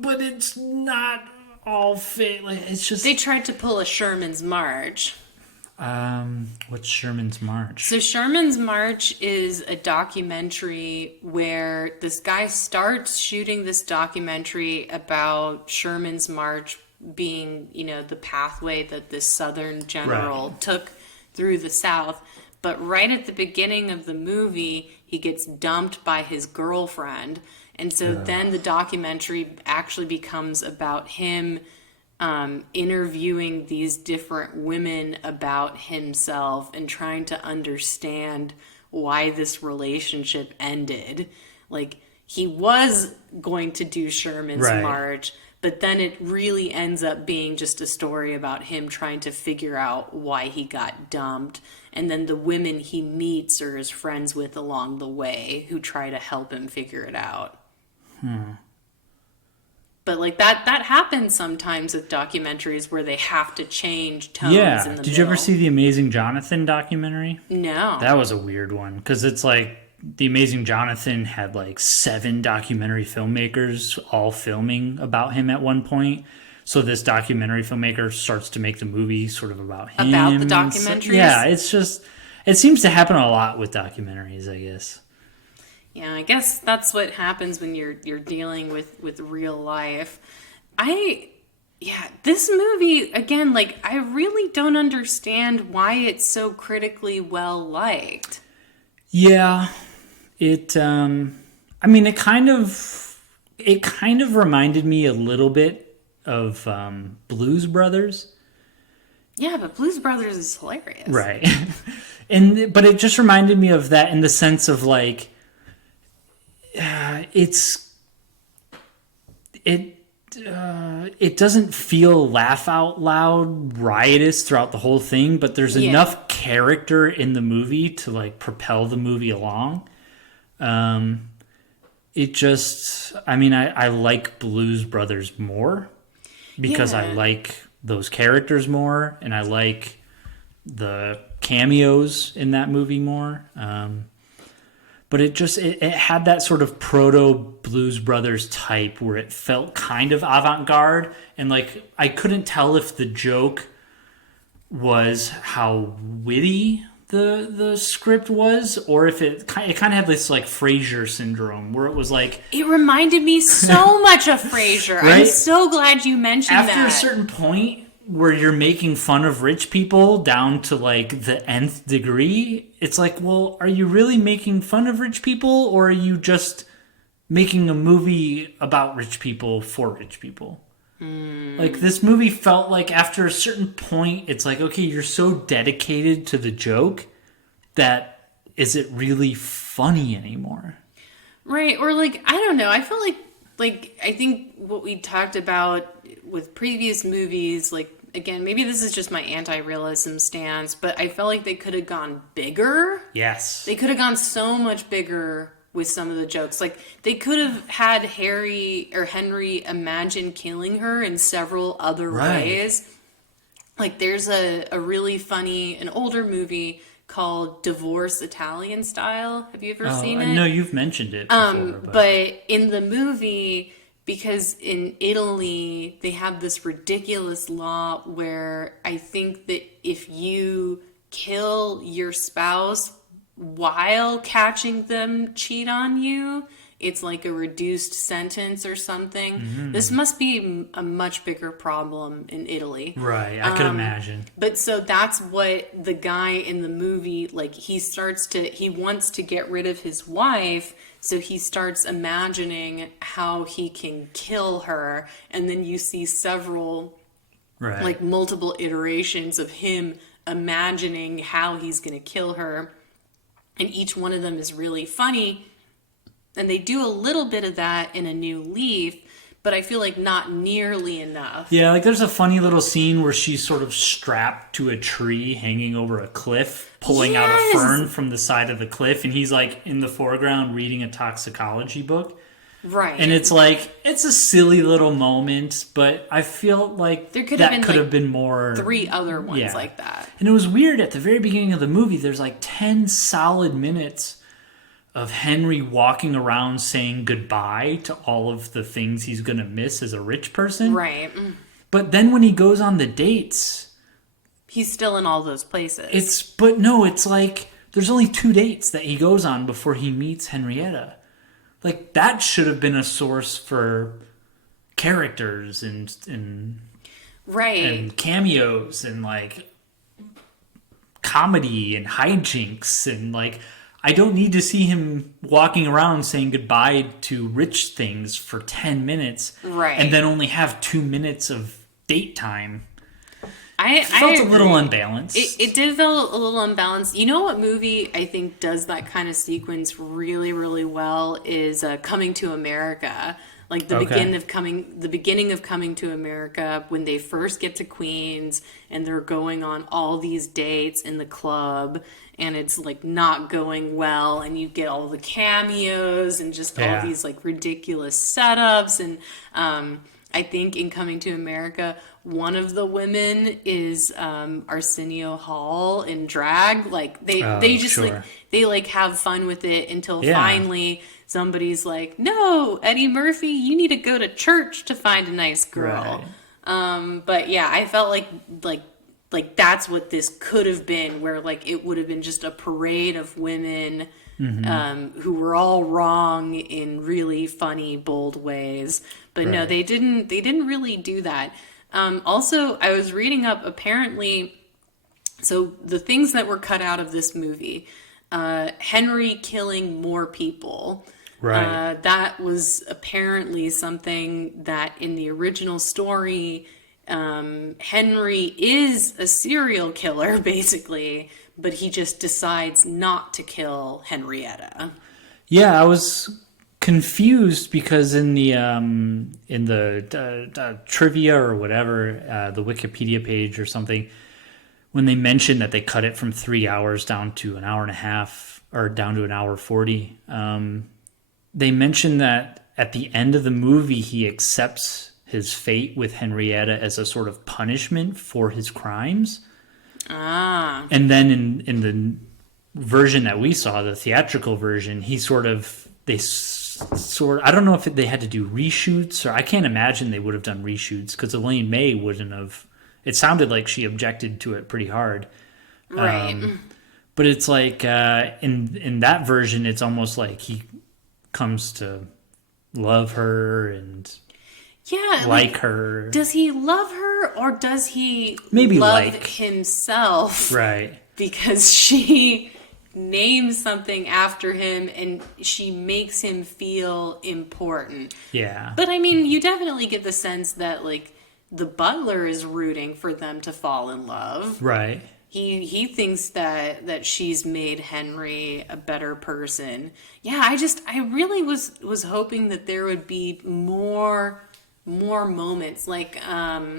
but it's not all fake. Like, it's just they tried to pull a Sherman's March. What's Sherman's March? So Sherman's March is a documentary where this guy starts shooting this documentary about Sherman's March being, the pathway that this Southern general took through the South. But right at the beginning of the movie, he gets dumped by his girlfriend. And so then the documentary actually becomes about him interviewing these different women about himself and trying to understand why this relationship ended. Like, he was going to do Sherman's Right. March, but then it really ends up being just a story about him trying to figure out why he got dumped. And then the women he meets or is friends with along the way who try to help him figure it out. But like that happens sometimes with documentaries where they have to change tones Yeah. in the Did you ever middle. see the Amazing Jonathan documentary? No. That was a weird one because it's like the Amazing Jonathan had like 7 documentary filmmakers all filming about him at one point. So this documentary filmmaker starts to make the movie sort of about him. About the and so- documentaries? yeah, it's just, it seems to happen a lot with documentaries, I guess. Yeah, I guess that's what happens when you're dealing with real life. This movie again, like I really don't understand why it's so critically well liked. Yeah, I mean, it kind of reminded me a little bit of Blues Brothers. Yeah, but Blues Brothers is hilarious. Right. But it just reminded me of that in the sense of like, it doesn't feel laugh out loud riotous throughout the whole thing, but there's Yeah. enough character in the movie to like propel the movie along. I like Blues Brothers more because I Yeah. like those characters more, and I like the cameos in that movie more. But it had that sort of proto Blues Brothers type where it felt kind of avant-garde, and like I couldn't tell if the joke was how witty the script was, or if it kind of had this like Frasier syndrome where it was like It reminded me so much of Frasier. I'm Right? so glad you mentioned after that. a certain point where you're making fun of rich people down to like the nth degree, it's like, well, are you really making fun of rich people, or are you just making a movie about rich people for rich people? Like, this movie felt like after a certain point, it's like, okay, you're so dedicated to the joke that is it really funny anymore? Right, or like I don't know. I feel like I think what we talked about with previous movies, like again, maybe this is just my anti-realism stance, but I felt like they could have gone bigger. Yes. They could have gone so much bigger with some of the jokes. Like they could have had Henry imagine killing her in several other Right. ways. Like there's a really funny, an older movie called Divorce Italian Style. Have you ever seen it? No, you've mentioned it before. But in the movie, because in Italy they have this ridiculous law where I think that if you kill your spouse while catching them cheat on you, it's like a reduced sentence or something. This must be a much bigger problem in Italy. Right, I could imagine. But so that's what the guy in the movie, like he wants to get rid of his wife, so he starts imagining how he can kill her, and then you see several, Right. like multiple iterations of him imagining how he's going to kill her, and each one of them is really funny, and they do a little bit of that in A New Leaf, but I feel like not nearly enough. Yeah, like there's a funny little scene where she's sort of strapped to a tree hanging over a cliff, pulling out a Yes! fern from the side of the cliff, and he's like in the foreground reading a toxicology book. Right. And it's like, it's a silly little moment, but I feel like There could have that been, could like, have been more. 3 other ones Yeah. like that. And it was weird at the very beginning of the movie, there's like 10 solid minutes of Henry walking around saying goodbye to all of the things he's going to miss as a rich person. Right. But then when he goes on the dates, He's still in all those places. it's like there's only 2 dates that he goes on before he meets Henrietta. Like, that should have been a source for characters and right. cameos and like comedy and hijinks, and like I don't need to see him walking around saying goodbye to rich things for 10 minutes Right. and then only have 2 minutes of date time. I Felt a agree. little unbalanced. It did feel a little unbalanced. You know what movie I think does that kind of sequence really, really well is Coming to America. Like Okay. the beginning of Coming to America, when they first get to Queens and they're going on all these dates in the club, and it's like not going well, and you get all the cameos and just all Yeah. these like ridiculous setups. And I think in Coming to America, one of the women is Arsenio Hall in drag. Like they Oh, just like sure. they like have fun with it until Yeah. finally somebody's like, "No, Eddie Murphy, you need to go to church to find a nice girl." Right. But yeah, I felt like that's what this could have been, where like it would have been just a parade of women who were all wrong in really funny, bold ways. But no, Right. they didn't. They didn't really do that. Also, I was reading up. Apparently, so the things that were cut out of this movie, Henry killing more people. Right. That was apparently something that in the original story, Henry is a serial killer, basically, but he just decides not to kill Henrietta. Yeah, I was confused because in the trivia or whatever, the Wikipedia page or something, when they mentioned that they cut it from 3 hours down to an hour and a half or down to an hour 40, they mentioned that at the end of the movie he accepts his fate with Henrietta as a sort of punishment for his crimes. Ah, And then in the version that we saw, the theatrical version, he sort of I don't know if they had to do reshoots, or I can't imagine they would have done reshoots because Elaine May wouldn't have. It sounded like she objected to it pretty hard. right. But it's like in that version, it's almost like he comes to love her and Yeah, like her. does he love her or does he Maybe love like. himself? Right. Because she names something after him and she makes him feel important. Yeah. But I mean, you definitely get the sense that like the butler is rooting for them to fall in love. Right. He thinks that she's made Henry a better person. Yeah, I really was hoping that there would be more moments. Like I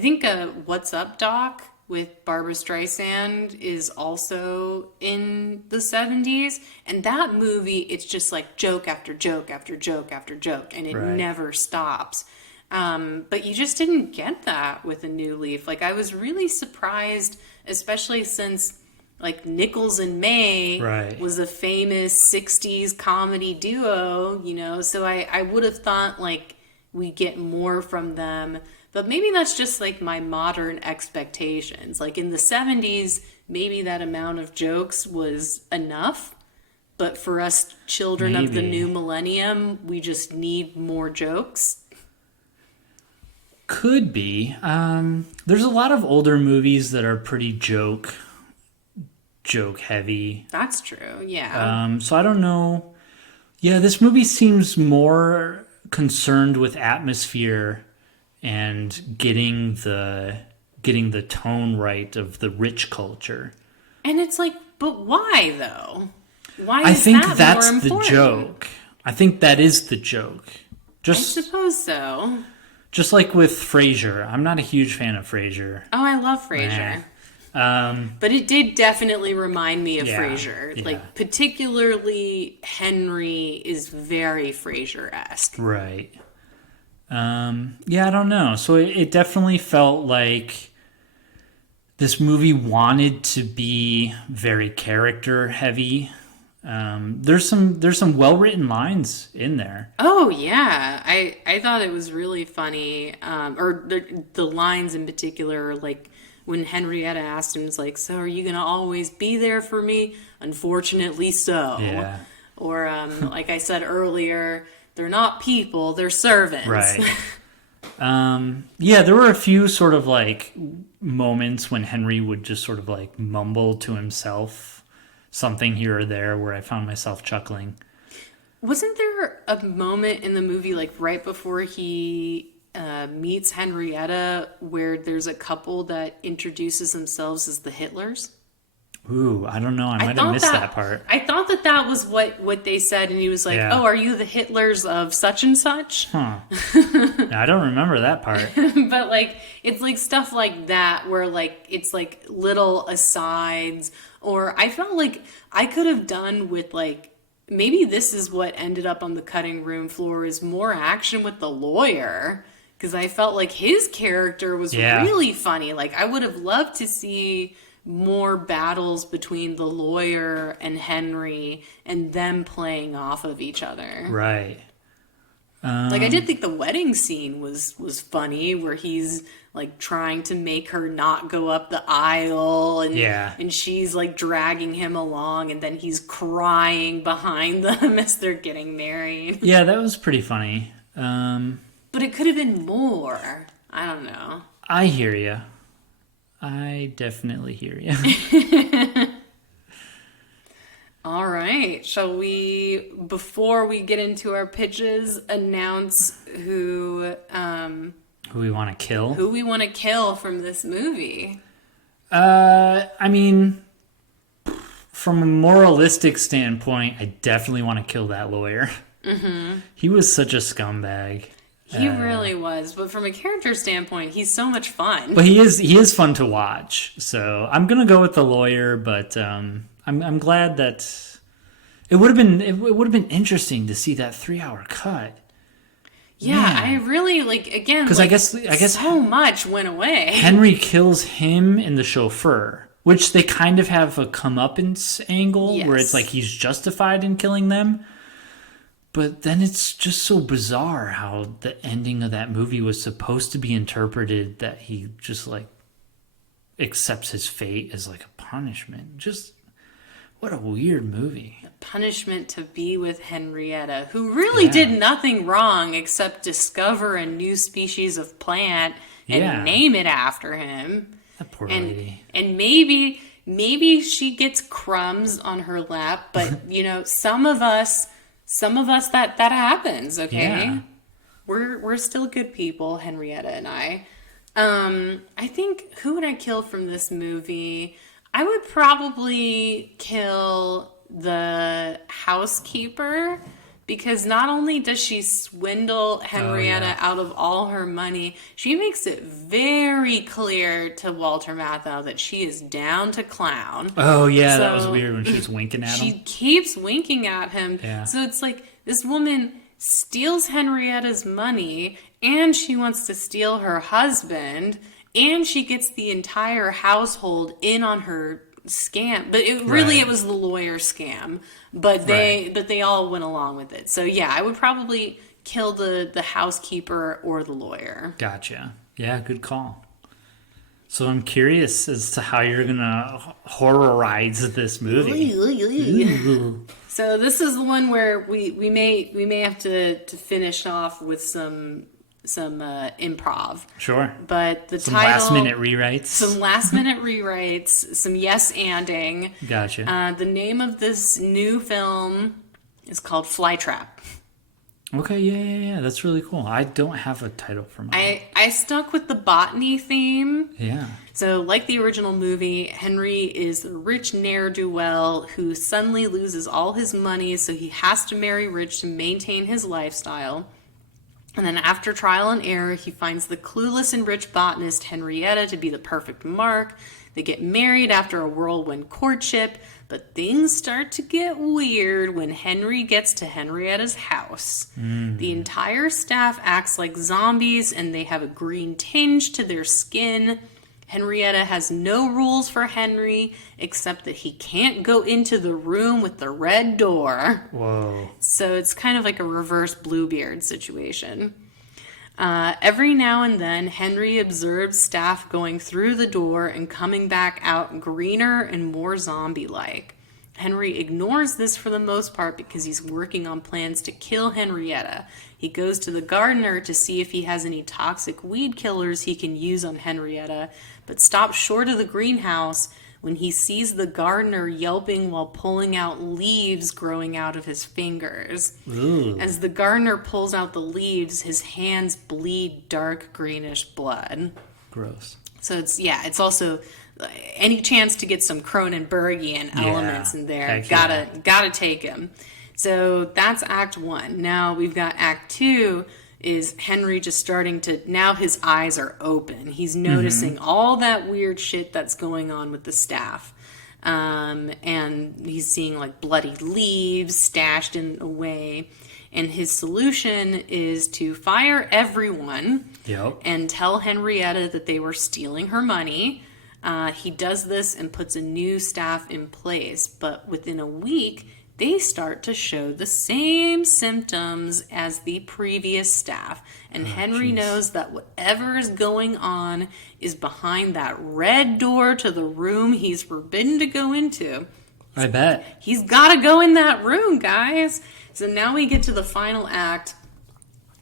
think What's Up Doc with Barbara Streisand is also in the 70s, and that movie, it's just like joke after joke after joke after joke, and it Right. never stops. But you just didn't get that with A New Leaf. Like I was really surprised, especially since like Nichols and May Right. was a famous 60s comedy duo, you know, so I would have thought like we get more from them. But maybe that's just like my modern expectations. Like in the 70s, maybe that amount of jokes was enough. But for us children of the Maybe. new millennium, we just need more jokes. Could be. There's a lot of older movies that are pretty joke heavy. That's true, yeah. So I don't know. Yeah, this movie seems more concerned with atmosphere and getting the tone right of the rich culture. And it's like, but why though? Why I is think that that's more the important? joke. I think that is the joke. I Just suppose so. just like with Frasier. I'm not a huge fan of Frasier. Oh, I love Frasier. But it did definitely remind me of Yeah, Frasier. yeah. Like, particularly Henry is very Frasier-esque. Right. Yeah, I don't know. So it definitely felt like this movie wanted to be very character heavy. There's some well written lines in there. Oh, yeah. I thought it was really funny. Or the lines in particular, like, when Henrietta asked him, it's like, so are you going to always be there for me? Unfortunately so. Yeah. Or, like I said earlier, they're not people, they're servants. Right. Yeah, there were a few sort of like moments when Henry would just sort of like mumble to himself something here or there where I found myself chuckling. Wasn't there a moment in the movie, like right before he meets Henrietta, where there's a couple that introduces themselves as the Hitlers. Ooh, I don't know. I might have missed that part. I thought that was what they said, and he was like, Yeah. "Oh, are you the Hitlers of such and such?" Huh. I don't remember that part. But like, it's like stuff like that, where like it's like little asides, or I felt like I could have done with like, maybe this is what ended up on the cutting room floor, is more action with the lawyer, because I felt like his character was really funny. Like, I would have loved to see more battles between the lawyer and Henry and them playing off of each other. Right. Like, I did think the wedding scene was funny, where he's like trying to make her not go up the aisle, and she's like dragging him along, and then he's crying behind them as they're getting married. Yeah, that was pretty funny. But it could have been more. I don't know. I hear you. I definitely hear you. All right. Shall we, before we get into our pitches, announce who we want to kill? Who we want to kill from this movie? I mean, from a moralistic standpoint, I definitely want to kill that lawyer. Mm-hmm. He was such a scumbag. He really was, but from a character standpoint, he's so much fun. But he is fun to watch. So I'm gonna go with the lawyer, but I'm glad that it would have been interesting to see that 3-hour cut. Yeah, man. I really again, because I guess so much went away. Henry kills him and the chauffeur, which they kind of have a comeuppance angle where it's like he's justified in killing them. But then it's just so bizarre how the ending of that movie was supposed to be interpreted that he just like accepts his fate as like a punishment. Just what a weird movie. A punishment to be with Henrietta, who really did nothing wrong except discover a new species of plant and name it after him. That poor lady. And maybe she gets crumbs on her lap, but you know, some of us that happens, okay? Yeah. We're still good people, Henrietta and I. I think, who would I kill from this movie? I would probably kill the housekeeper, because not only does she swindle Henrietta out of all her money, she makes it very clear to Walter Matthau that she is down to clown. Oh, yeah, so that was weird when she was winking at him. She keeps winking at him. Yeah. So it's like this woman steals Henrietta's money, and she wants to steal her husband, and she gets the entire household in on her scam. But it was the lawyer scam. But they all went along with it. So yeah, I would probably kill the housekeeper or the lawyer. Gotcha. Yeah, good call. So I'm curious as to how you're gonna horrorize this movie. So this is the one where we may have to finish off with some improv. Sure. But the some title... Some last minute rewrites, some yes-anding. Gotcha. The name of this new film is called Flytrap. Okay, yeah. That's really cool. I don't have a title for mine. I stuck with the botany theme. Yeah. So, like the original movie, Henry is a rich ne'er-do-well who suddenly loses all his money, so he has to marry rich to maintain his lifestyle. And then after trial and error, he finds the clueless and rich botanist Henrietta to be the perfect mark. They get married after a whirlwind courtship, but things start to get weird when Henry gets to Henrietta's house. The entire staff acts like zombies, and they have a green tinge to their skin. Henrietta has no rules for Henry, except that he can't go into the room with the red door. Whoa. So it's kind of like a reverse Bluebeard situation. Every now and then, Henry observes staff going through the door and coming back out greener and more zombie-like. Henry ignores this for the most part because he's working on plans to kill Henrietta. He goes to the gardener to see if he has any toxic weed killers he can use on Henrietta, but stops short of the greenhouse when he sees the gardener yelping while pulling out leaves growing out of his fingers. Ooh. As the gardener pulls out the leaves, his hands bleed dark greenish blood. Gross. So it's also any chance to get some Cronenbergian elements in there. Gotta take him. So that's Act 1. Now we've got Act 2 is Henry just starting to, now his eyes are open. He's noticing all that weird shit that's going on with the staff. And he's seeing like bloody leaves stashed in a way. And his solution is to fire everyone and tell Henrietta that they were stealing her money. He does this and puts a new staff in place. But within a week, they start to show the same symptoms as the previous staff. And Henry knows that whatever is going on is behind that red door to the room he's forbidden to go into. I bet. He's got to go in that room, guys. So now we get to the final act.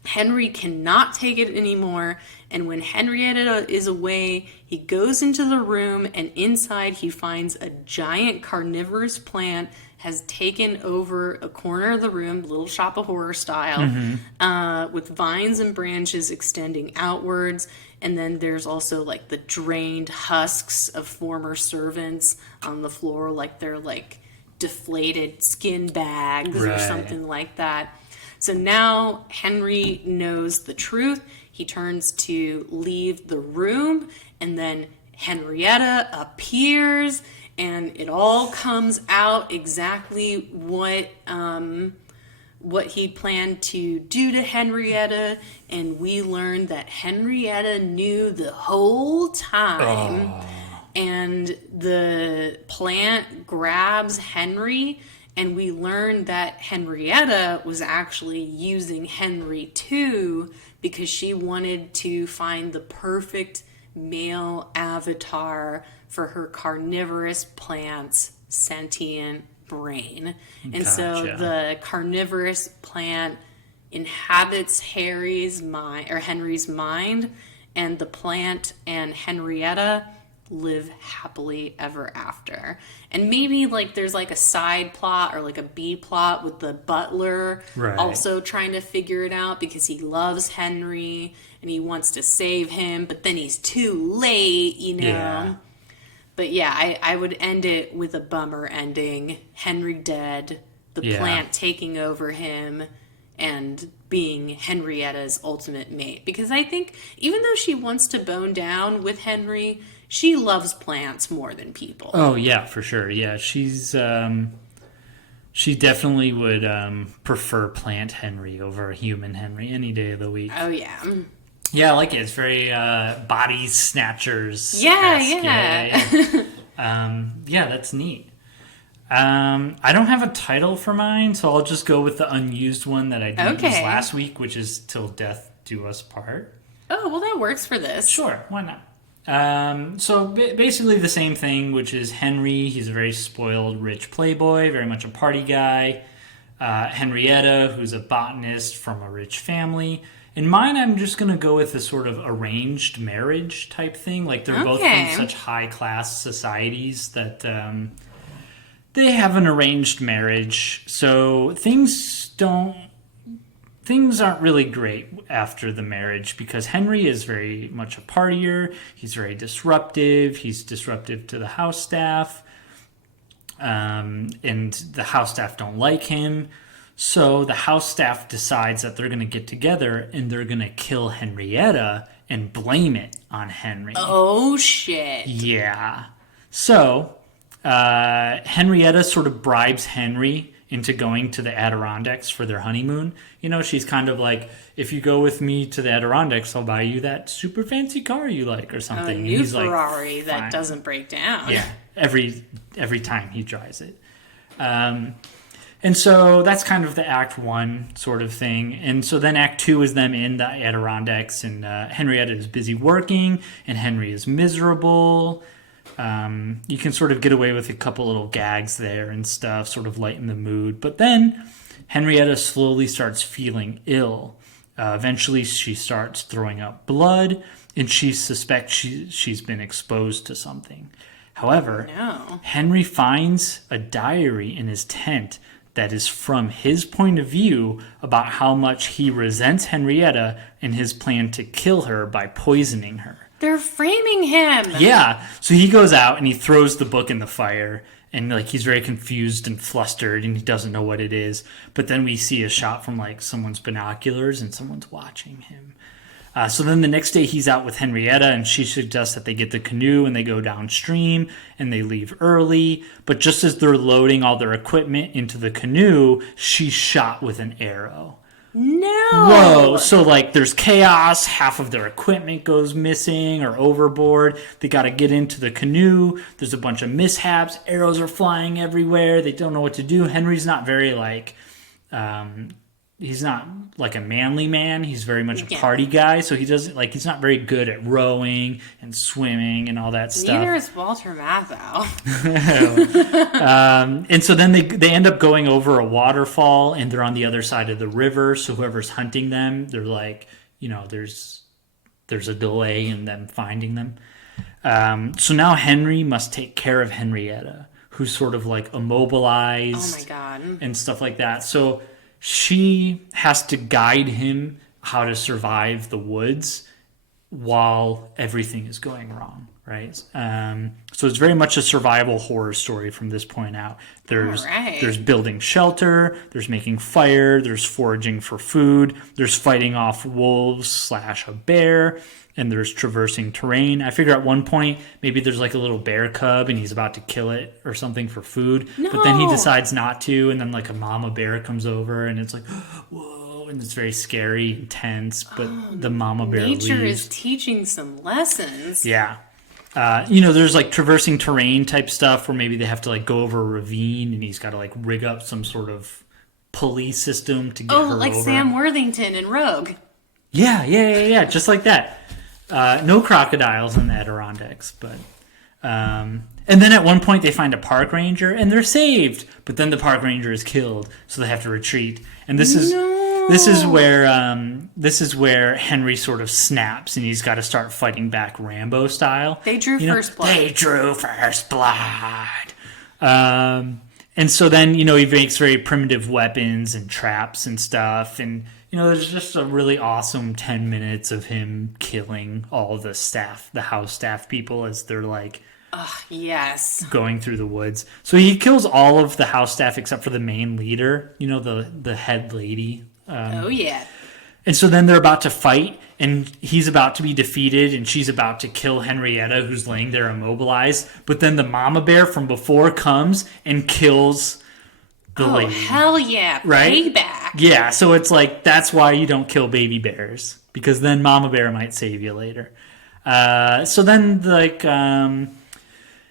Henry cannot take it anymore, and when Henrietta is away, he goes into the room, and inside he finds a giant carnivorous plant has taken over a corner of the room, Little Shop of Horror style, with vines and branches extending outwards. And then there's also like the drained husks of former servants on the floor, like they're like deflated skin bags or something like that. So now Henry knows the truth. He turns to leave the room, and then Henrietta appears, and it all comes out exactly what he planned to do to Henrietta, and we learn that Henrietta knew the whole time. And the plant grabs Henry, and we learn that Henrietta was actually using Henry too because she wanted to find the perfect male avatar for her carnivorous plant's sentient brain. And so the carnivorous plant inhabits Henry's mind, and the plant and Henrietta live happily ever after. And maybe like there's like a side plot or like a B plot with the butler also trying to figure it out because he loves Henry and he wants to save him, but then he's too late, you know. But yeah, I would end it with a bummer ending. Henry dead, the plant taking over him, and being Henrietta's ultimate mate. Because I think even though she wants to bone down with Henry, she loves plants more than people. Oh, yeah, for sure. Yeah, she's she definitely would prefer plant Henry over human Henry any day of the week. Oh, yeah. Yeah, I like it. It's very body snatchers. Yeah. Yeah, that's neat. I don't have a title for mine, so I'll just go with the unused one that I did use last week, which is Till Death Do Us Part. Oh, well, that works for this. Sure, why not? So basically the same thing, which is Henry. He's a very spoiled, rich playboy, very much a party guy. Henrietta, who's a botanist from a rich family. In mine, I'm just going to go with a sort of arranged marriage type thing. Like they're both from such high-class societies that they have an arranged marriage. So things aren't really great after the marriage because Henry is very much a partier. He's very disruptive. He's disruptive to the house staff. And the house staff don't like him. So the house staff decides that they're going to get together and they're going to kill Henrietta and blame it on Henry. Oh, shit. Yeah. So Henrietta sort of bribes Henry into going to the Adirondacks for their honeymoon. You know, she's kind of like, if you go with me to the Adirondacks, I'll buy you that super fancy car you like or something. A new He's Ferrari like, that doesn't break down. Yeah, every time he drives it. And so that's kind of the Act 1 sort of thing. And so then Act 2 is them in the Adirondacks, and Henrietta is busy working, and Henry is miserable. You can sort of get away with a couple little gags there and stuff, sort of lighten the mood. But then Henrietta slowly starts feeling ill. Eventually she starts throwing up blood, and she suspects she's been exposed to something. However, No. Henry finds a diary in his tent that is from his point of view about how much he resents Henrietta and his plan to kill her by poisoning her. They're framing him. Yeah. So he goes out and he throws the book in the fire, and like he's very confused and flustered and he doesn't know what it is. But then we see a shot from like someone's binoculars and someone's watching him. So then the next day he's out with Henrietta, and she suggests that they get the canoe and they go downstream and they leave early. But just as they're loading all their equipment into the canoe, she's shot with an arrow. No. Whoa. So like there's chaos. Half of their equipment goes missing or overboard. They got to get into the canoe. There's a bunch of mishaps. Arrows are flying everywhere. They don't know what to do. Henry's not very like... he's not like a manly man. He's very much a party guy. So he doesn't like, he's not very good at rowing and swimming and all that stuff. Neither is Walter Matthau. And so then they end up going over a waterfall, and they're on the other side of the river. So whoever's hunting them, they're like, you know, there's a delay in them finding them. So now Henry must take care of Henrietta, who's sort of like immobilized. Oh my God. And stuff like that. So she has to guide him how to survive the woods while everything is going wrong, right? So it's very much a survival horror story from this point out. There's building shelter, there's making fire, there's foraging for food, there's fighting off wolves / a bear, and there's traversing terrain. I figure at one point maybe there's like a little bear cub and he's about to kill it or something for food. No. But then he decides not to, and then like a mama bear comes over and it's like, whoa, and it's very scary, intense, but the mama bear Nature leaves. is teaching some lessons. Yeah. There's like traversing terrain type stuff where maybe they have to like go over a ravine and he's got to like rig up some sort of pulley system to get her like over. Sam Worthington in Rogue. Yeah, just like that. No crocodiles in the Adirondacks, but and then at one point they find a park ranger and they're saved, but then the park ranger is killed, so they have to retreat. And this is where Henry sort of snaps and he's got to start fighting back Rambo style. They drew first blood. They drew first blood. And so then, he makes very primitive weapons and traps and stuff. And, there's just a really awesome 10 minutes of him killing all the staff, the house staff people as they're like... yes. Going through the woods. So he kills all of the house staff except for the main leader, the head lady. Oh, yeah. And so then they're about to fight, and he's about to be defeated, and she's about to kill Henrietta, who's laying there immobilized. But then the mama bear from before comes and kills the lady. Oh, hell yeah. Right? Payback. Yeah, so it's like, that's why you don't kill baby bears, because then mama bear might save you later. So then,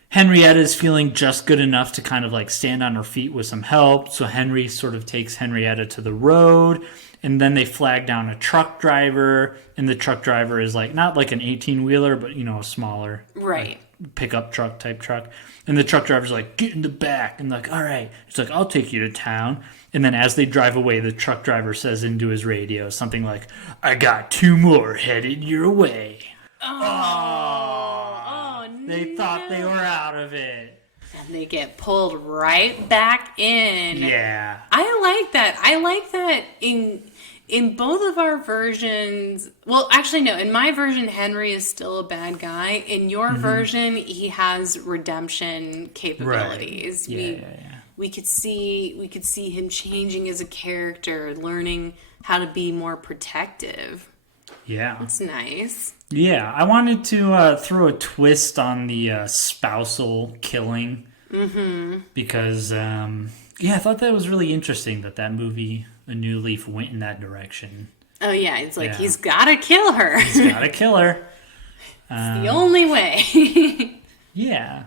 Henrietta is feeling just good enough to kind of like stand on her feet with some help. So Henry sort of takes Henrietta to the road, and then they flag down a truck driver, and the truck driver is like, not like an 18-wheeler, but a smaller right pickup truck type truck. And the truck driver's like, get in the back, and like, all right. It's like, I'll take you to town. And then as they drive away, the truck driver says into his radio something like, I got 2 more headed your way. Oh, They thought they were out of it. And they get pulled right back in. Yeah. I like that. I like that in both of our versions. Well, actually, no. In my version, Henry is still a bad guy. In your version, he has redemption capabilities. Right. We could see him changing as a character, learning how to be more protective. Yeah. It's nice. Yeah, I wanted to throw a twist on the spousal killing. Mm-hmm. Because, I thought that was really interesting that movie, A New Leaf, went in that direction. Oh, yeah. It's like, he's got to kill her. He's got to kill her. It's the only way. Yeah.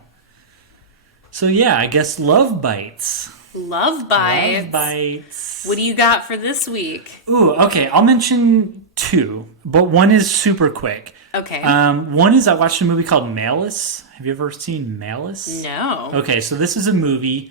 So, I guess Love Bites. Love Bites. Love Bites. What do you got for this week? Ooh, okay. I'll mention 2, but one is super quick. Okay. One is I watched a movie called Malice. Have you ever seen Malice? No. Okay, so this is a movie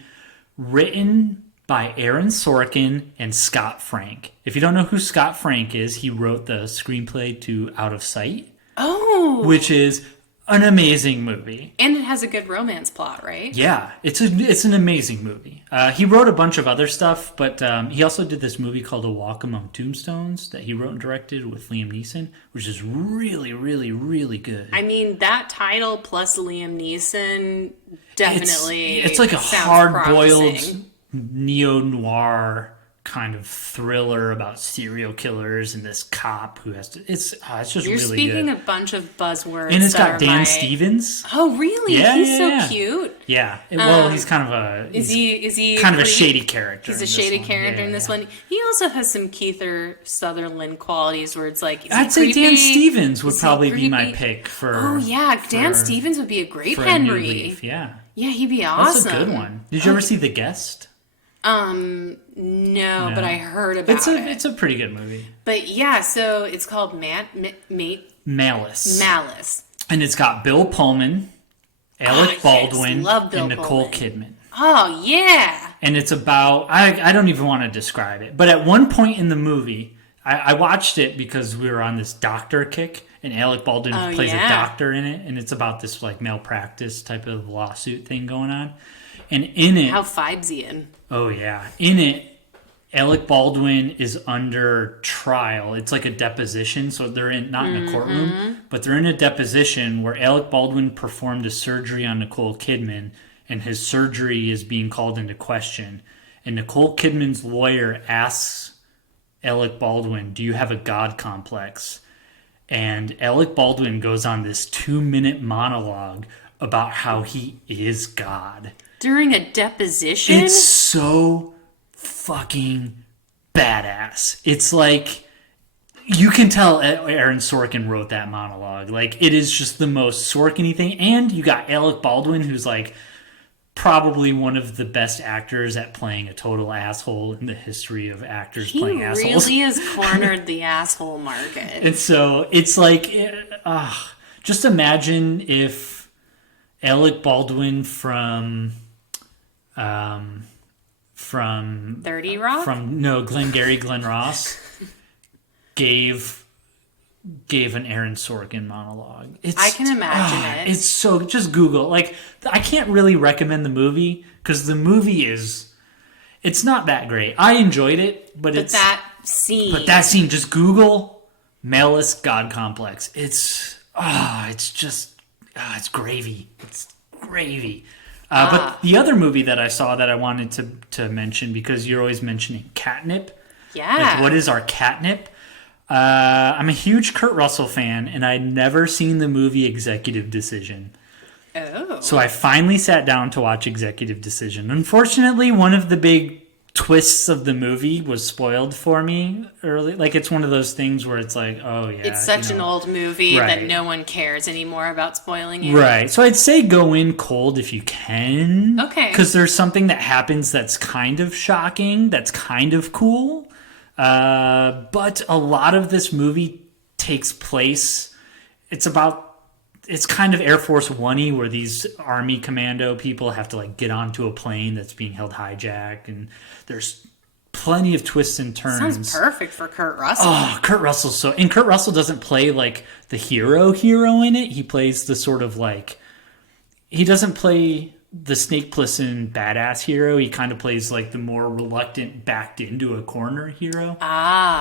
written by Aaron Sorkin and Scott Frank. If you don't know who Scott Frank is, he wrote the screenplay to Out of Sight. Oh. Which is An amazing movie. And it has a good romance plot, right? Yeah, it's an amazing movie. He wrote a bunch of other stuff, but he also did this movie called A Walk Among Tombstones that he wrote and directed with Liam Neeson, which is really, really, really good. I mean, that title plus Liam Neeson definitely It's like a sounds hard-boiled promising. neo-noir kind of thriller about serial killers and this cop who has to. It's just You're really speaking good. a bunch of buzzwords. And it's that got are Dan my... Stevens. Oh, really? Yeah, He's yeah, so yeah. cute. Yeah. Well, he's kind of a. Is he kind of a pretty- shady character? He's a in this shady one. character Yeah, in this yeah. one. He also has some Keither Sutherland qualities where it's like, is I'd he say Dan creepy? Stevens would Is he probably be my creepy? pick for. Oh yeah, Dan for- Stevens would be a great for a new Henry. leaf. Yeah, Yeah, he'd be that's awesome. a good one. Did you ever see The Guest? No, but I heard about It's it. a pretty good movie. But yeah, so it's called Malice. Malice. And it's got Bill Pullman, Alec yes, Baldwin, love Bill and Nicole Pullman. Kidman. Oh yeah. And it's about, I don't even want to describe it, but at one point in the movie, I watched it because we were on this doctor kick, and Alec Baldwin plays a doctor in it, and it's about this like malpractice type of lawsuit thing going on. And in it, How Phibesian. oh yeah, in it, Alec Baldwin is under trial. It's like a deposition, so they're not in a courtroom, but they're in a deposition where Alec Baldwin performed a surgery on Nicole Kidman, and his surgery is being called into question. And Nicole Kidman's lawyer asks Alec Baldwin, "Do you have a God complex?" And Alec Baldwin goes on this 2-minute monologue about how he is God. During a deposition? It's so fucking badass. It's like you can tell Aaron Sorkin wrote that monologue. Like it is just the most Sorkin-y thing. And you got Alec Baldwin, who's like probably one of the best actors at playing a total asshole in the history of actors playing assholes. He really has cornered the asshole market. And so it's like, just imagine if Alec Baldwin from 30 Rock? Glengarry Glen Ross gave an Aaron Sorkin monologue. I can imagine it. It's so, just Google. Like, I can't really recommend the movie because the movie it's not that great. I enjoyed it, but that scene, just Google Malice God Complex. It's gravy. It's gravy. But the other movie that I saw that I wanted to mention, because you're always mentioning catnip. Yeah. Like, what is our catnip? I'm a huge Kurt Russell fan, and I'd never seen the movie Executive Decision. Oh. So I finally sat down to watch Executive Decision. Unfortunately, one of the big twists of the movie was spoiled for me early. Like, it's one of those things where it's like, oh yeah, It's such an old movie that Right. no one cares anymore about spoiling it. Right. So I'd say go in cold if you can. Okay. Because there's something that happens that's kind of shocking, that's kind of cool. But a lot of this movie takes place. It's kind of Air Force One-y, where these army commando people have to like get onto a plane that's being held hijacked, and there's plenty of twists and turns. Sounds perfect for Kurt Russell. Oh, Kurt Russell doesn't play like the hero in it. He plays the sort of like, he doesn't play the Snake Plissken badass hero. He kind of plays like the more reluctant, backed into a corner hero.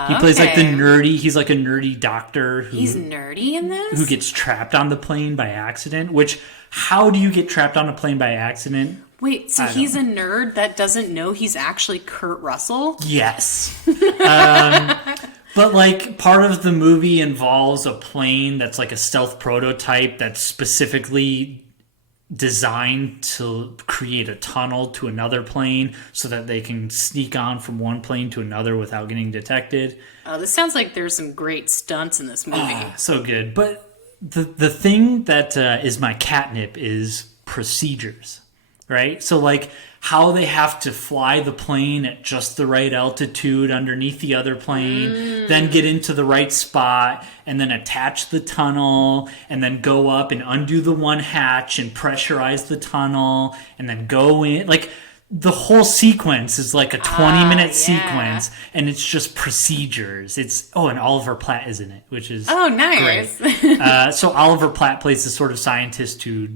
He plays like the nerdy. He's like a nerdy doctor He's nerdy in this? who gets trapped on the plane by accident. Which, how do you get trapped on a plane by accident? Wait, so he's a nerd that doesn't know he's actually Kurt Russell? Yes. But like part of the movie involves a plane that's like a stealth prototype that's specifically designed to create a tunnel to another plane so that they can sneak on from one plane to another without getting detected. Oh, this sounds like there's some great stunts in this movie. So good. But the thing that is my catnip is procedures, right? So like how they have to fly the plane at just the right altitude underneath the other plane, then get into the right spot, and then attach the tunnel, and then go up and undo the one hatch and pressurize the tunnel, and then go in. Like, the whole sequence is like a 20-minute yeah. sequence, and it's just procedures. And Oliver Platt is in it, which is nice. great. So Oliver Platt plays the sort of scientist who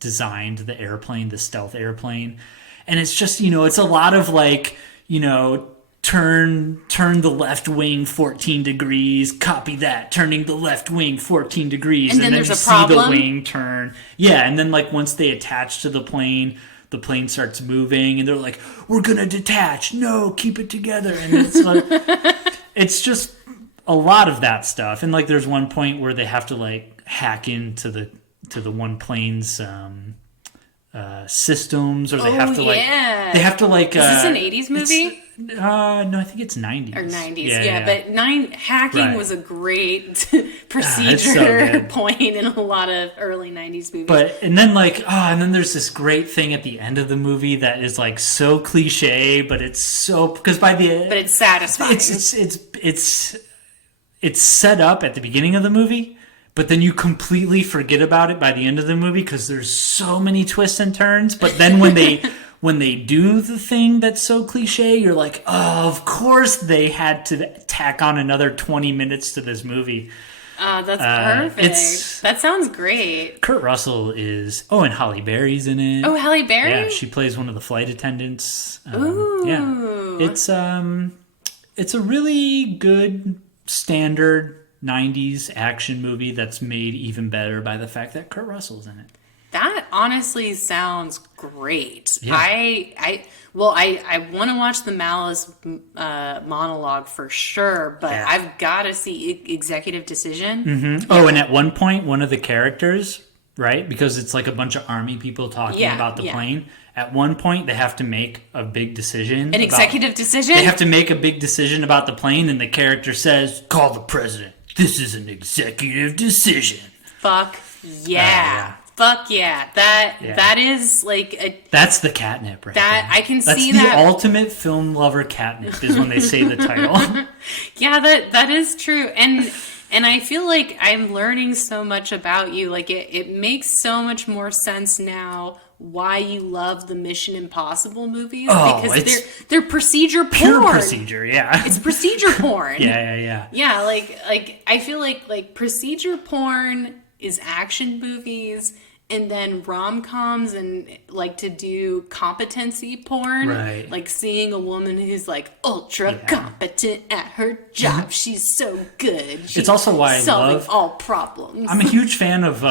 designed the airplane, the stealth airplane, and it's just, it's a lot of like, turn the left wing 14 degrees, copy that, turning the left wing 14 degrees, and then you see the wing turn. Yeah, and then like once they attach to the plane starts moving, and they're like, we're gonna detach. No, keep it together. And it's like, it's just a lot of that stuff. And like there's one point where they have to like hack into the one plane's systems, or they have to like is this an 80s movie? No, I think it's 90s. Or 90s, but hacking was a great procedure so point in a lot of early 90s movies. But, and then there's this great thing at the end of the movie that is like so cliche, but it's so, because by the... But it's satisfying. It's set up at the beginning of the movie, but then you completely forget about it by the end of the movie because there's so many twists and turns. But then when they do the thing that's so cliche, you're like, oh, of course they had to tack on another 20 minutes to this movie. That's perfect. That sounds great. Kurt Russell is... Oh, and Halle Berry's in it. Oh, Halle Berry? Yeah, she plays one of the flight attendants. Ooh. Yeah. It's a really good standard 90s action movie that's made even better by the fact that Kurt Russell's in it. That honestly sounds great. Yeah. I want to watch the Malice monologue for sure, but I've got to see Executive Decision. Mm-hmm. Yeah. Oh, and at one point, one of the characters, right, because it's like a bunch of army people talking about the plane, at one point they have to make a big decision. Executive decision? They have to make a big decision about the plane, and the character says, call the president. This is an executive decision. Fuck yeah. Fuck yeah. That is like that's the catnip right that there. I can that's see the that. Ultimate film lover catnip is when they say the title. Yeah, that is true. And I feel like I'm learning so much about you. Like it makes so much more sense now why you love the Mission Impossible movies, because they're procedure porn. Pure procedure, yeah. It's procedure porn. Yeah. Yeah, like I feel like procedure porn is action movies, and then rom-coms and like to do competency porn, right? Like seeing a woman who's like ultra competent at her job. She's so good. It's also why solving I love all problems. I'm a huge fan of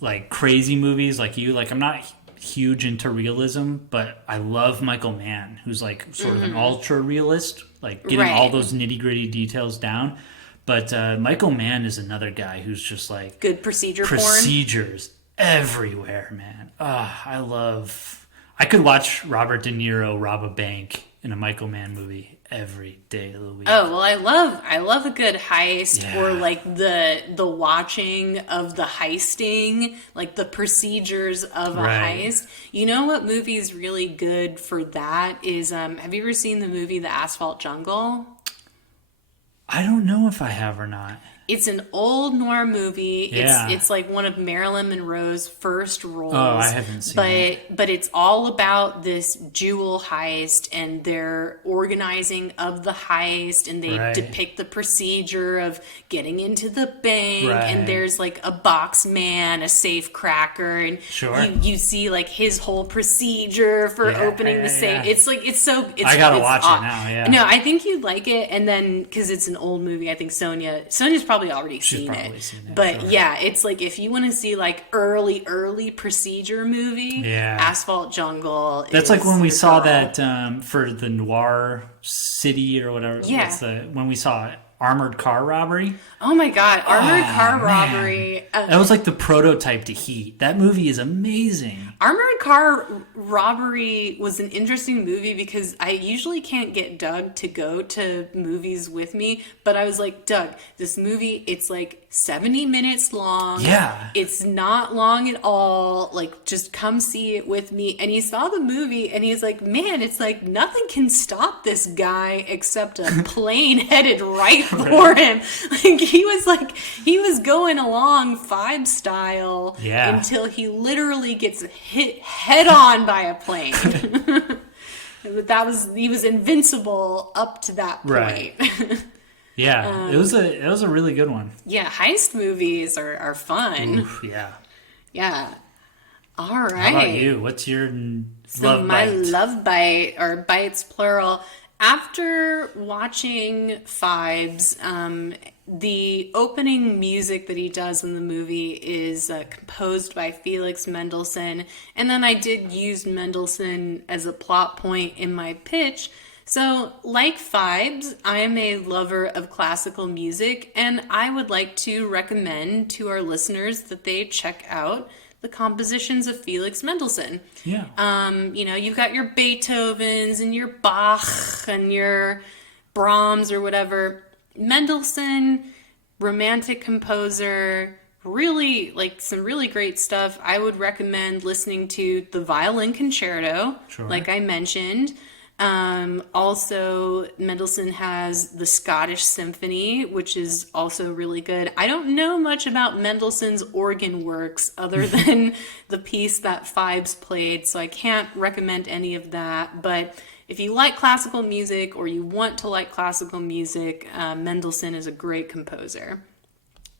like crazy movies like you. Like I'm not huge into realism, but I love Michael Mann, who's like sort of an ultra realist, like getting all those nitty-gritty details down. But Michael Mann is another guy who's just like good procedures porn. Everywhere, man. I could watch Robert De Niro rob a bank in a Michael Mann movie every day of the week. Oh, well, I love a good heist, or like the watching of the heisting, like the procedures of a heist. You know what movie is really good for that is have you ever seen the movie The Asphalt Jungle? I don't know if I have or not. It's an old noir movie. Yeah. It's like one of Marilyn Monroe's first roles. Oh, I haven't seen it. But it's all about this jewel heist and their organizing of the heist, and they depict the procedure of getting into the bank, and there's like a box man, a safe cracker, and you see like his whole procedure for opening the safe. It's like I gotta watch it now. Yeah. No, I think you'd like it, and then because it's an old movie, I think Sonia's probably already seen it. But it's like if you want to see like early procedure movie, Asphalt Jungle. That's like when we saw that for the Noir City or whatever. Yeah. When we saw Armored Car Robbery. Oh my God, Armored Car Robbery. That was like the prototype to Heat. That movie is amazing. Armored Car Robbery was an interesting movie because I usually can't get Doug to go to movies with me, but I was like, Doug, this movie, it's like 70 minutes long. Yeah. It's not long at all. Like, just come see it with me. And he saw the movie and he's like, man, it's like nothing can stop this guy except a plane headed right for him. Like, he was going along Phibes style until he literally gets hit head on by a plane. he was invincible up to that point. Right. Yeah, it was a really good one. Yeah, heist movies are fun. Oof, yeah. Yeah. All right. How about you? What's your So love my bite? love bite, or bites plural, after watching Phibes, the opening music that he does in the movie is composed by Felix Mendelssohn, and then I did use Mendelssohn as a plot point in my pitch. So, like Phibes, I am a lover of classical music, and I would like to recommend to our listeners that they check out the compositions of Felix Mendelssohn. Yeah. You've got your Beethovens and your Bach and your Brahms or whatever. Mendelssohn, romantic composer, really, like, some really great stuff. I would recommend listening to the Violin Concerto, Sure. like I mentioned. Also, Mendelssohn has the Scottish Symphony, which is also really good. I don't know much about Mendelssohn's organ works other than the piece that Phibes played, so I can't recommend any of that. But if you like classical music or you want to like classical music, Mendelssohn is a great composer.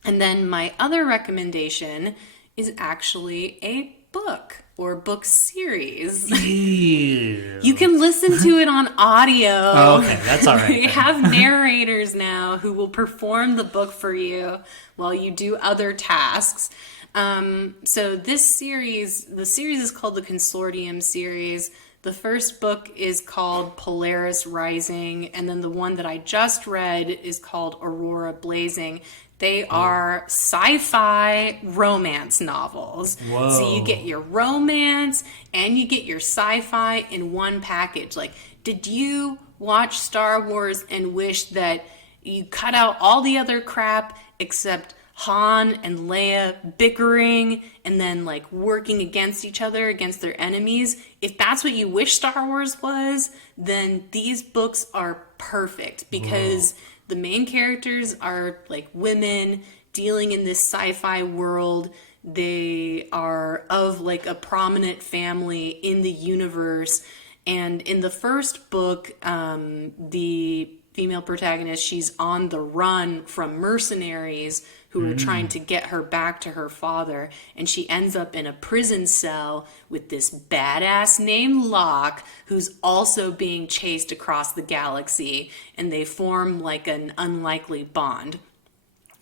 And then my other recommendation is actually a book or book series. Ew. You can listen to it on audio. Oh, okay, that's all right. They then. have narrators now who will perform the book for you while you do other tasks. So this series, the series is called the Consortium series. The first book is called Polaris Rising, and then the one that I just read is called Aurora Blazing. They are sci-fi romance novels. Whoa. So you get your romance and you get your sci-fi in one package. Like, did you watch Star Wars and wish that you cut out all the other crap except Han and Leia bickering and then like working against each other, against their enemies? If that's what you wish Star Wars was, then these books are perfect because the main characters are like women dealing in this sci-fi world. They are of like a prominent family in the universe. And in the first book, the female protagonist, she's on the run from mercenaries who are trying to get her back to her father, and she ends up in a prison cell with this badass named Locke, who's also being chased across the galaxy, and they form like an unlikely bond.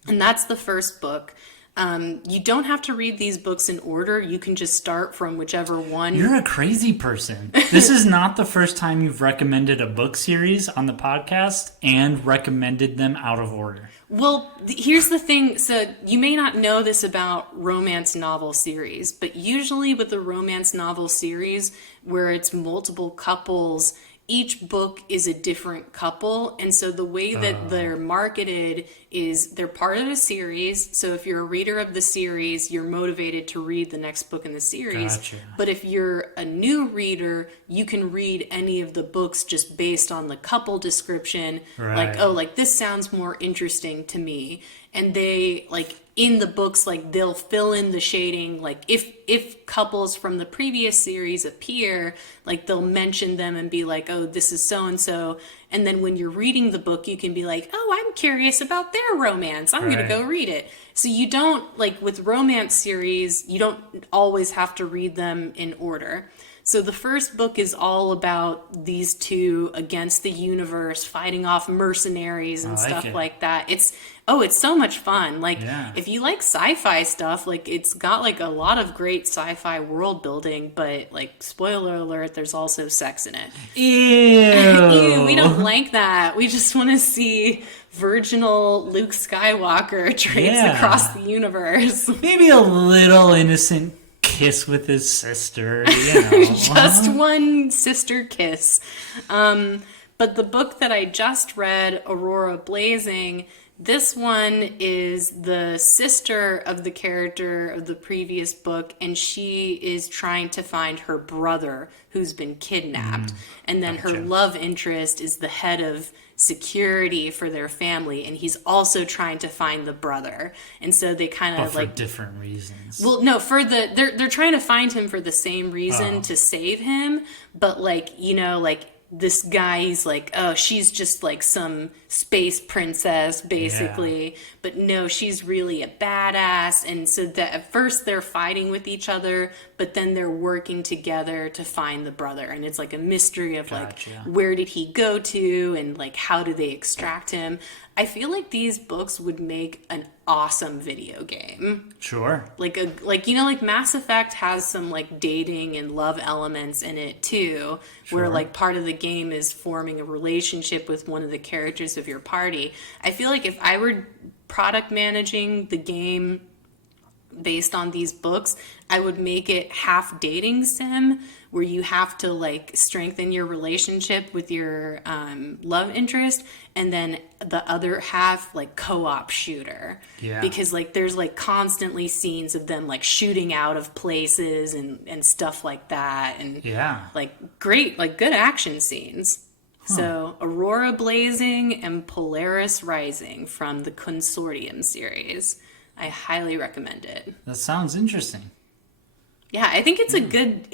And that's the first book. You don't have to read these books in order. You can just start from whichever one. You're a crazy person. This is not the first time you've recommended a book series on the podcast and recommended them out of order. Well, here's the thing. So you may not know this about romance novel series, but usually with the romance novel series where it's multiple couples, each book is a different couple. And so the way that they're marketed is they're part of a series. So if you're a reader of the series, you're motivated to read the next book in the series. Gotcha. But if you're a new reader, you can read any of the books just based on the couple description. Right. Like, oh, like this sounds more interesting to me. And they like in the books, like they'll fill in the shading. Like if couples from the previous series appear, like they'll mention them and be like, oh, this is so-and-so. And then when you're reading the book, you can be like, oh, I'm curious about their romance. I'm going to go read it. So you don't, like with romance series, you don't always have to read them in order. So the first book is all about these two against the universe, fighting off mercenaries and stuff like that. It's so much fun. Like if you like sci-fi stuff, like it's got like a lot of great sci-fi world building, but like spoiler alert, there's also sex in it. Ew. Ew, we don't like that. We just want to see virginal Luke Skywalker traipse across the universe. Maybe a little innocent kiss with his sister, you know. Just one sister kiss. But the book that I just read, Aurora Blazing, this one is the sister of the character of the previous book, and she is trying to find her brother who's been kidnapped. And then her love interest is the head of security for their family, and he's also trying to find the brother. And so they kind of for like different reasons. well, no, for they're trying to find him for the same reason to save him, but like, you know, like this guy, he's like, oh, she's just like some space princess, basically. But no, she's really a badass. And so that at first they're fighting with each other, but then they're working together to find the brother. And it's like a mystery of like, where did he go to? And like, how do they extract him? I feel like these books would make an awesome video game. Sure. Like Mass Effect has some like dating and love elements in it too, where like part of the game is forming a relationship with one of the characters of your party. I feel like if I were product managing the game based on these books, I would make it half dating sim, where you have to like strengthen your relationship with your love interest, and then the other half like co-op shooter. Yeah. Because like there's like constantly scenes of them like shooting out of places and stuff like that, and like great, like good action scenes. So Aurora Blazing and Polaris Rising from the Consortium series. I highly recommend it. That sounds interesting. Yeah, I think it's a good,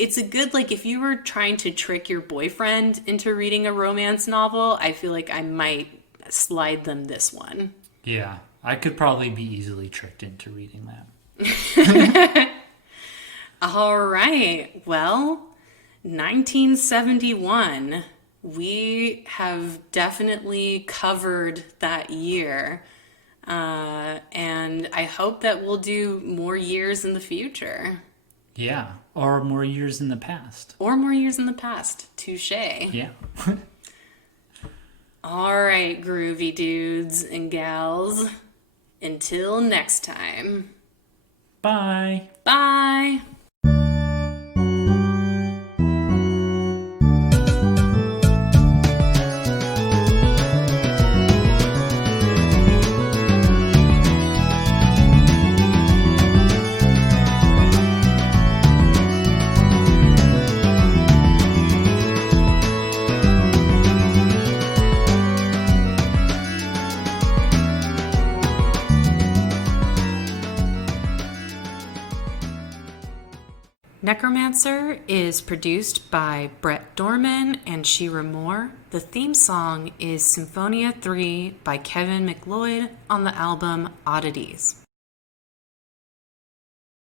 like, if you were trying to trick your boyfriend into reading a romance novel, I feel like I might slide them this one. Yeah, I could probably be easily tricked into reading that. All right. Well, 1971. We have definitely covered that year. And I hope that we'll do more years in the future. Yeah, or more years in the past. Or more years in the past. Touche. Yeah. All right, groovy dudes and gals. Until next time. Bye. Bye. Necromancer is produced by Bret Dorman and Shira Moore. The theme song is Symphonia 3 by Kevin MacLeod on the album Oddities.